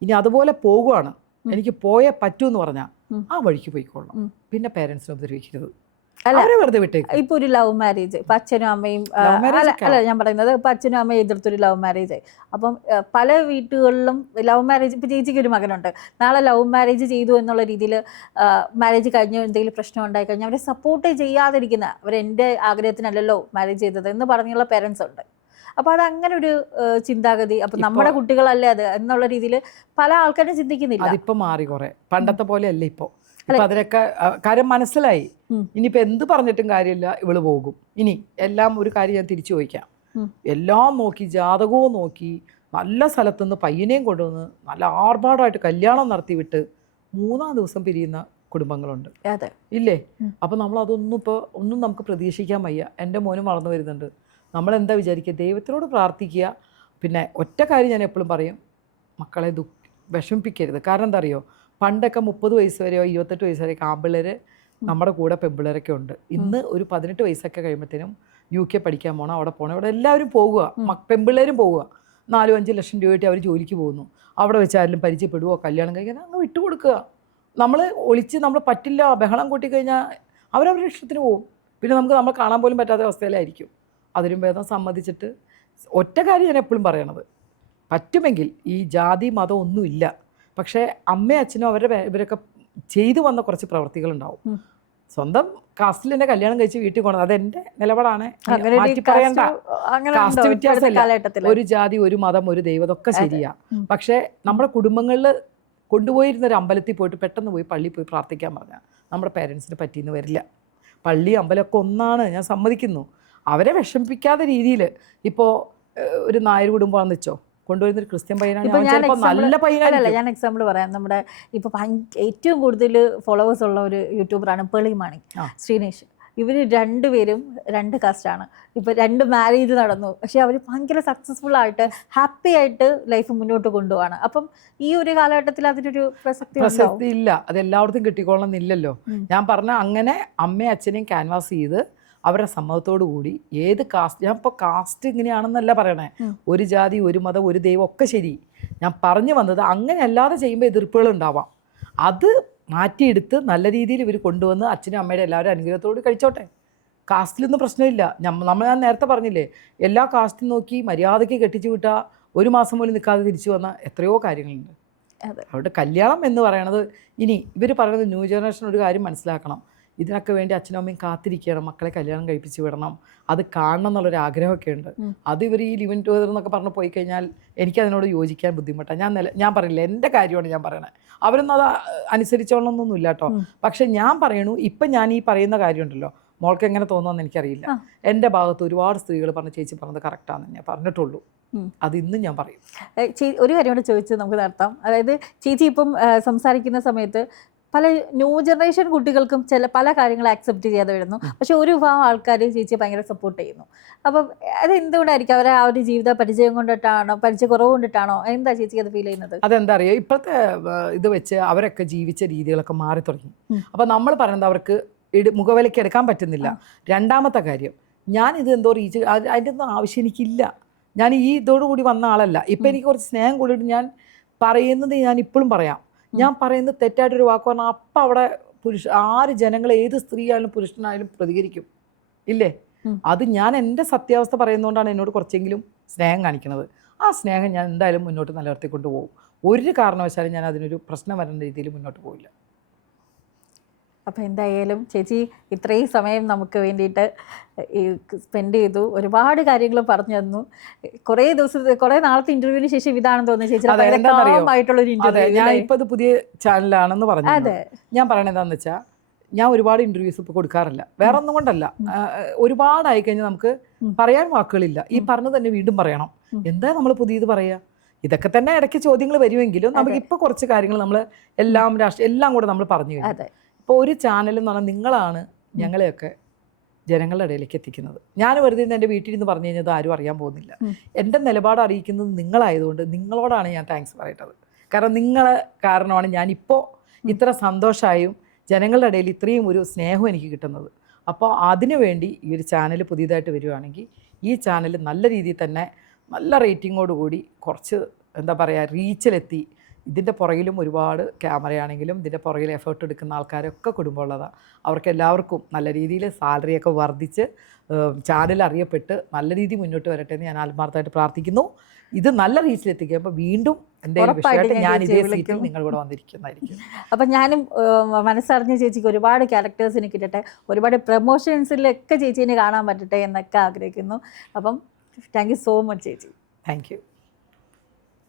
ഇനി അതുപോലെ പോകുവാണ്, എനിക്ക് പോയേ പറ്റൂ എന്ന് പറഞ്ഞാൽ ആ വഴിക്ക് പോയിക്കൊള്ളണം. പിന്നെ പേരൻസിനെ ഉപദ്രവിക്കരുത്, അവരെ വെറുതെ വിട്ടേക്ക്. ഇപ്പൊ ഒരു ലവ് മാരേജ്, ഇപ്പൊ അച്ഛനും അമ്മയും അല്ല ഞാൻ പറയുന്നത്, ഇപ്പൊ അച്ഛനും അമ്മയും എതിർത്തൊരു ലവ് മാരേജ്. അപ്പം പല വീട്ടുകളിലും ലവ് മാരേജ്, ഇപ്പൊ ചേച്ചിക്ക് ഒരു മകനുണ്ട്, നാളെ ലവ് മാരേജ് ചെയ്തു എന്നുള്ള രീതിയിൽ മാരേജ് കഴിഞ്ഞ് എന്തെങ്കിലും പ്രശ്നം ഉണ്ടായി കഴിഞ്ഞാൽ അവരെ സപ്പോർട്ട് ചെയ്യാതിരിക്കുന്ന, അവരെൻ്റെ ആഗ്രഹത്തിനല്ലല്ലോ മാരേജ് ചെയ്തത് എന്ന് പറഞ്ഞുള്ള പേരൻസ് ഉണ്ട്. അപ്പോൾ അത് അങ്ങനെ ഒരു ചിന്താഗതി, അപ്പം നമ്മുടെ കുട്ടികളല്ലേ അത് എന്നുള്ള രീതിയിൽ പല ആൾക്കാരും ചിന്തിക്കുന്നില്ല. അതിപ്പോൾ മാറി കുറേ, പണ്ടത്തെ പോലെ അല്ല ഇപ്പോൾ. അതിനൊക്കെ കാര്യം മനസ്സിലായി. ഇനിയിപ്പോൾ എന്ത് പറഞ്ഞിട്ടും കാര്യമില്ല, ഇവള് പോകും. ഇനി എല്ലാം ഒരു കാര്യം ഞാൻ തിരിച്ചു ചോദിക്കാം, എല്ലാം നോക്കി, ജാതകവും നോക്കി, നല്ല സ്ഥലത്തുനിന്ന് പയ്യനെയും കൊണ്ടുവന്ന് നല്ല ആർഭാടമായിട്ട് കല്യാണം നടത്തി വിട്ട് 3-ാം ദിവസം പിരിയുന്ന കുടുംബങ്ങളുണ്ട് ഇല്ലേ? അപ്പോൾ നമ്മൾ അതൊന്നും ഇപ്പോൾ ഒന്നും നമുക്ക് പ്രതീക്ഷിക്കാൻ വയ്യ. എൻ്റെ മോനും വളർന്നു വരുന്നുണ്ട്. നമ്മളെന്താ വിചാരിക്കുക? ദൈവത്തിനോട് പ്രാർത്ഥിക്കുക. പിന്നെ ഒറ്റ കാര്യം ഞാൻ എപ്പോഴും പറയും, മക്കളെ വിഷമിപ്പിക്കരുത്. കാരണം എന്താ അറിയോ, പണ്ടൊക്കെ 30 വയസ്സ് വരെയോ 28 വയസ്സ് വരെയൊക്കെ ആമ്പിള്ളേർ നമ്മുടെ കൂടെ പെമ്പിള്ളേരൊക്കെ ഉണ്ട്. ഇന്ന് ഒരു 18 വയസ്സൊക്കെ കഴിയുമ്പോഴത്തേനും UK പഠിക്കാൻ പോകണം, അവിടെ പോകണം, ഇവിടെ എല്ലാവരും പോകുക, പെമ്പിള്ളേരും പോവുക. 4-5 ലക്ഷം രൂപയായിട്ട് അവർ ജോലിക്ക് പോകുന്നു. അവിടെ വെച്ച് ആരെങ്കിലും പരിചയപ്പെടുവോ, കല്യാണം കഴിക്കാൻ അങ്ങ് വിട്ടുകൊടുക്കുക. നമ്മൾ ഒളിച്ച് നമ്മൾ പറ്റില്ല, ബഹളം കൂട്ടിക്കഴിഞ്ഞാൽ അവരവരുടെ ഇഷ്ടത്തിന് പോകും. പിന്നെ നമ്മൾ കാണാൻ പോലും പറ്റാത്ത അവസ്ഥയിലായിരിക്കും. അതിനും ഭേദം സമ്മതിച്ചിട്ട്, ഒറ്റ കാര്യം ഞാൻ എപ്പോഴും പറയണത്, പറ്റുമെങ്കിൽ ഈ ജാതി മതം ഒന്നുമില്ല, പക്ഷേ അമ്മയും അച്ഛനും ഇവരൊക്കെ ചെയ്തു വന്ന കുറച്ച് പ്രവൃത്തികളുണ്ടാവും. സ്വന്തം കാസ്റ്റിൽ തന്നെ കല്യാണം കഴിച്ച് വീട്ടിൽ കൊണ്ടത് അതെൻ്റെ നിലപാടാണ്. പറയണ്ട, കാസ്റ്റ് വ്യത്യാസമല്ല, ഒരു ജാതി, ഒരു മതം, ഒരു ദൈവം, ഇതൊക്കെ ശരിയാ. പക്ഷേ നമ്മുടെ കുടുംബങ്ങളിൽ കൊണ്ടുപോയിരുന്ന ഒരു അമ്പലത്തിൽ പോയിട്ട് പെട്ടെന്ന് പോയി പള്ളിയിൽ പോയി പ്രാർത്ഥിക്കാൻ പറഞ്ഞാൽ നമ്മുടെ പേരൻസിന് പറ്റിയെന്ന് വരില്ല. പള്ളി അമ്പലമൊക്കെ ഒന്നാണ്, ഞാൻ സമ്മതിക്കുന്നു. അവരെ വിഷമിപ്പിക്കാത്ത രീതിയിൽ ഇപ്പോൾ ഒരു നായർ കുടുംബമാണെന്ന് വെച്ചോ, കൊണ്ടുവരുന്നൊരു ക്രിസ്ത്യൻ പയ്യനാണ്, ചിലപ്പോൾ നല്ല പയ്യനല്ല. ഞാൻ എക്സാമ്പിൾ പറയാം. നമ്മുടെ ഇപ്പോൾ ഏറ്റവും കൂടുതൽ ഫോളോവേഴ്സ് ഉള്ള ഒരു യൂട്യൂബറാണ് പേളിമാണി ശ്രീനേഷ്. ഇവർ രണ്ടുപേരും 2 കാസ്റ്റാണ്. ഇപ്പോൾ 2 മാരേജ് നടന്നു, പക്ഷെ അവർ ഭയങ്കര സക്സസ്ഫുൾ ആയിട്ട് ഹാപ്പി ആയിട്ട് ലൈഫ് മുന്നോട്ട് കൊണ്ടുപോവാണ്. അപ്പം ഈ ഒരു കാലഘട്ടത്തിൽ അതിനൊരു പ്രസക്തി ഇല്ല. അത് എല്ലായിടത്തും കിട്ടിക്കോളണം എന്നില്ലല്ലോ. ഞാൻ പറഞ്ഞ അങ്ങനെ അമ്മയും അച്ഛനെയും ക്യാൻവാസ് ചെയ്ത് അവരുടെ സമ്മതത്തോടു കൂടി ഏത് കാസ്റ്റ്, ഞാൻ ഇപ്പോൾ കാസ്റ്റ് ഇങ്ങനെയാണെന്നല്ല പറയണേ, ഒരു ജാതി, ഒരു മതം, ഒരു ദൈവം ഒക്കെ ശരി. ഞാൻ പറഞ്ഞു വന്നത് അങ്ങനെ അല്ലാതെ ചെയ്യുമ്പോൾ എതിർപ്പുകൾ ഉണ്ടാവാം. അത് മാറ്റിയെടുത്ത് നല്ല രീതിയിൽ ഇവർ കൊണ്ടുവന്ന് അച്ഛനും അമ്മയുടെ എല്ലാവരും അനുഗ്രഹത്തോട് കഴിച്ചോട്ടെ. കാസ്റ്റിലൊന്നും പ്രശ്നമില്ല. ഞാൻ നേരത്തെ പറഞ്ഞില്ലേ, എല്ലാ കാസ്റ്റും നോക്കി മര്യാദയ്ക്ക് കെട്ടിച്ചു വിട്ടാൽ 1 മാസം പോലും നിൽക്കാതെ തിരിച്ചു വന്ന എത്രയോ കാര്യങ്ങളുണ്ട്. അവരുടെ കല്യാണം എന്ന് പറയണത്, ഇനി ഇവർ പറയുന്നത് ന്യൂ ജനറേഷൻ ഒരു കാര്യം മനസ്സിലാക്കണം, ഇതിനൊക്കെ വേണ്ടി അച്ഛനും അമ്മയും കാത്തിരിക്കണം, മക്കളെ കല്യാണം കഴിപ്പിച്ച് വിടണം, അത് കാണണം എന്നുള്ളൊരു ആഗ്രഹമൊക്കെ ഉണ്ട്. അത് ഇവർ ഈ ലിവ് ഇൻ ടുഗദർ എന്നൊക്കെ പറഞ്ഞ് പോയി കഴിഞ്ഞാൽ എനിക്കതിനോട് യോജിക്കാൻ ബുദ്ധിമുട്ടാണ്. ഞാൻ പറയില്ല, എൻ്റെ കാര്യമാണ് ഞാൻ പറയണത്. അവരൊന്നും അത് അനുസരിച്ചോളണമെന്നൊന്നും ഇല്ല കേട്ടോ. പക്ഷെ ഞാൻ പറയണു, ഇപ്പം ഞാൻ ഈ പറയുന്ന കാര്യമുണ്ടല്ലോ, മോൾക്ക് എങ്ങനെ തോന്നുമെന്ന് എനിക്കറിയില്ല. എൻ്റെ ഭാഗത്ത് ഒരുപാട് സ്ത്രീകൾ പറഞ്ഞ് ചേച്ചി പറഞ്ഞത് കറക്റ്റാണെന്ന് ഞാൻ പറഞ്ഞിട്ടുള്ളൂ. അത് ഇന്നും ഞാൻ പറയും. ഒരു കാര്യം കൂടെ ചോദിച്ച് നമുക്ക് നടത്താം. അതായത് ചേച്ചി ഇപ്പം സംസാരിക്കുന്ന സമയത്ത് പല ന്യൂ ജനറേഷൻ കുട്ടികൾക്കും പല കാര്യങ്ങൾ ആക്സെപ്റ്റ് ചെയ്യാതെ വരുന്നു, പക്ഷെ ഒരു വിഭാഗം ആൾക്കാർ ചേച്ചിയെ ഭയങ്കര സപ്പോർട്ട് ചെയ്യുന്നു. അപ്പം അത് എന്തുകൊണ്ടായിരിക്കും? അവരെ ആ ഒരു ജീവിത പരിചയം കൊണ്ടിട്ടാണോ, പരിചയക്കുറവ് കൊണ്ടിട്ടാണോ, എന്താ ചേച്ചി അത് ഫീൽ ചെയ്യുന്നത്? അതെന്താ അറിയോ, ഇപ്പോഴത്തെ ഇത് വെച്ച് അവരൊക്കെ ജീവിച്ച രീതികളൊക്കെ മാറി തുടങ്ങി. അപ്പം നമ്മൾ പറയുന്നത് അവർക്ക് മുഖവിലയ്ക്ക് എടുക്കാൻ പറ്റുന്നില്ല. രണ്ടാമത്തെ കാര്യം, ഞാൻ ഇത് എന്തോ റീച്ച്, അതിൻ്റെ ഒന്നും ആവശ്യം എനിക്കില്ല. ഞാൻ ഈ ഇതോടുകൂടി വന്ന ആളല്ല. ഇപ്പം എനിക്ക് കുറച്ച് സ്നേഹം കൂടിയിട്ട് ഞാൻ പറയുന്നത് ഞാൻ ഇപ്പോഴും പറയാം. ഞാൻ പറയുന്നത് തെറ്റായിട്ടൊരു വാക്ക് പറഞ്ഞാൽ അപ്പം അവിടെ ആര് ജനങ്ങൾ, ഏത് സ്ത്രീ ആയാലും പുരുഷനായാലും പ്രതികരിക്കും ഇല്ലേ? അത് ഞാൻ എൻ്റെ സത്യാവസ്ഥ പറയുന്നതുകൊണ്ടാണ് എന്നോട് കുറച്ചെങ്കിലും സ്നേഹം കാണിക്കുന്നത്. ആ സ്നേഹം ഞാൻ എന്തായാലും മുന്നോട്ട് നിലനിർത്തി കൊണ്ടുപോകും. ഒരു കാരണവശാലും ഞാൻ അതിനൊരു പ്രശ്നം വരുന്ന രീതിയിൽ മുന്നോട്ട് പോകില്ല. അപ്പോൾ എന്തായാലും ചേച്ചി ഇത്രയും സമയം നമുക്ക് വേണ്ടിയിട്ട് സ്പെൻഡ് ചെയ്തു, ഒരുപാട് കാര്യങ്ങൾ പറഞ്ഞു തന്നു. കുറേ നാളത്തെ ഇന്റർവ്യൂവിന് ശേഷം ഇതാണെന്ന് തോന്നുന്നു ചേച്ചി. ഞാൻ ഇപ്പോൾ ഇത് പുതിയ ചാനലാണെന്ന് പറഞ്ഞു. ഞാൻ പറയണത് എന്താണെന്ന് വെച്ചാൽ, ഞാൻ ഒരുപാട് ഇൻ്റർവ്യൂസ് ഇപ്പോൾ കൊടുക്കാറില്ല, വേറെ ഒന്നും കൊണ്ടല്ല. ഒരുപാടായി കഴിഞ്ഞാൽ നമുക്ക് പറയാൻ വാക്കുകളില്ല. ഈ പറഞ്ഞത് തന്നെ വീണ്ടും പറയണം. എന്താ നമ്മൾ പുതിയത് പറയുക? ഇതൊക്കെ തന്നെ ഇടയ്ക്ക് ചോദ്യങ്ങൾ വരുമെങ്കിലും നമുക്കിപ്പോൾ കുറച്ച് കാര്യങ്ങൾ നമ്മൾ എല്ലാം കൂടെ നമ്മൾ പറഞ്ഞു കഴിഞ്ഞു. ഇപ്പോൾ ഒരു ചാനൽ എന്ന് പറഞ്ഞാൽ നിങ്ങളാണ് ഞങ്ങളെയൊക്കെ ജനങ്ങളുടെ ഇടയിലേക്ക് എത്തിക്കുന്നത്. ഞാൻ വെറുതെ എൻ്റെ വീട്ടിൽ നിന്ന് പറഞ്ഞു കഴിഞ്ഞത് ആരും അറിയാൻ പോകുന്നില്ല. എൻ്റെ നിലപാട് അറിയിക്കുന്നത് നിങ്ങളായതുകൊണ്ട് നിങ്ങളോടാണ് ഞാൻ താങ്ക്സ് പറയേണ്ടത്. കാരണം നിങ്ങളെ കാരണമാണ് ഞാനിപ്പോൾ ഇത്ര സന്തോഷമായും ജനങ്ങളുടെ ഇടയിൽ ഇത്രയും ഒരു സ്നേഹം എനിക്ക് കിട്ടുന്നത്. അപ്പോൾ അതിനു വേണ്ടി ഈ ഒരു ചാനൽ പുതിയതായിട്ട് വരുവാണെങ്കിൽ ഈ ചാനൽ നല്ല രീതിയിൽ തന്നെ നല്ല റേറ്റിങ്ങോടുകൂടി കുറച്ച് എന്താ പറയുക റീച്ചിലെത്തി, ഇതിൻ്റെ പുറകിലും ഒരുപാട് ക്യാമറയാണെങ്കിലും ഇതിൻ്റെ പുറകിൽ എഫേർട്ട് എടുക്കുന്ന ആൾക്കാരൊക്കെ കുടുംബമുള്ളതാണ്. അവർക്ക് എല്ലാവർക്കും നല്ല രീതിയിൽ സാലറിയൊക്കെ വർദ്ധിച്ച് ചാനൽ അറിയപ്പെട്ട് നല്ല രീതിയിൽ മുന്നോട്ട് വരട്ടെ എന്ന് ഞാൻ ആത്മാർത്ഥമായിട്ട് പ്രാർത്ഥിക്കുന്നു. ഇത് നല്ല റീച്ചിലെത്തിക്കുമ്പോൾ വീണ്ടും എന്തെങ്കിലും വിഷയമായിട്ട് ഞാൻ ഇതേ സീറ്റിൽ നിങ്ങളിവിടെ വന്നിരിക്കുന്നതായിരിക്കും. അപ്പം ഞാനും മനസ്സറിഞ്ഞ ചേച്ചിക്ക് ഒരുപാട് ക്യാരക്ടേഴ്സിന് കിട്ടട്ടെ, ഒരുപാട് പ്രൊമോഷൻസിലൊക്കെ ചേച്ചീനെ കാണാൻ പറ്റട്ടെ എന്നൊക്കെ ആഗ്രഹിക്കുന്നു. അപ്പം താങ്ക് യു സോ മച്ച് ചേച്ചി. Thank you.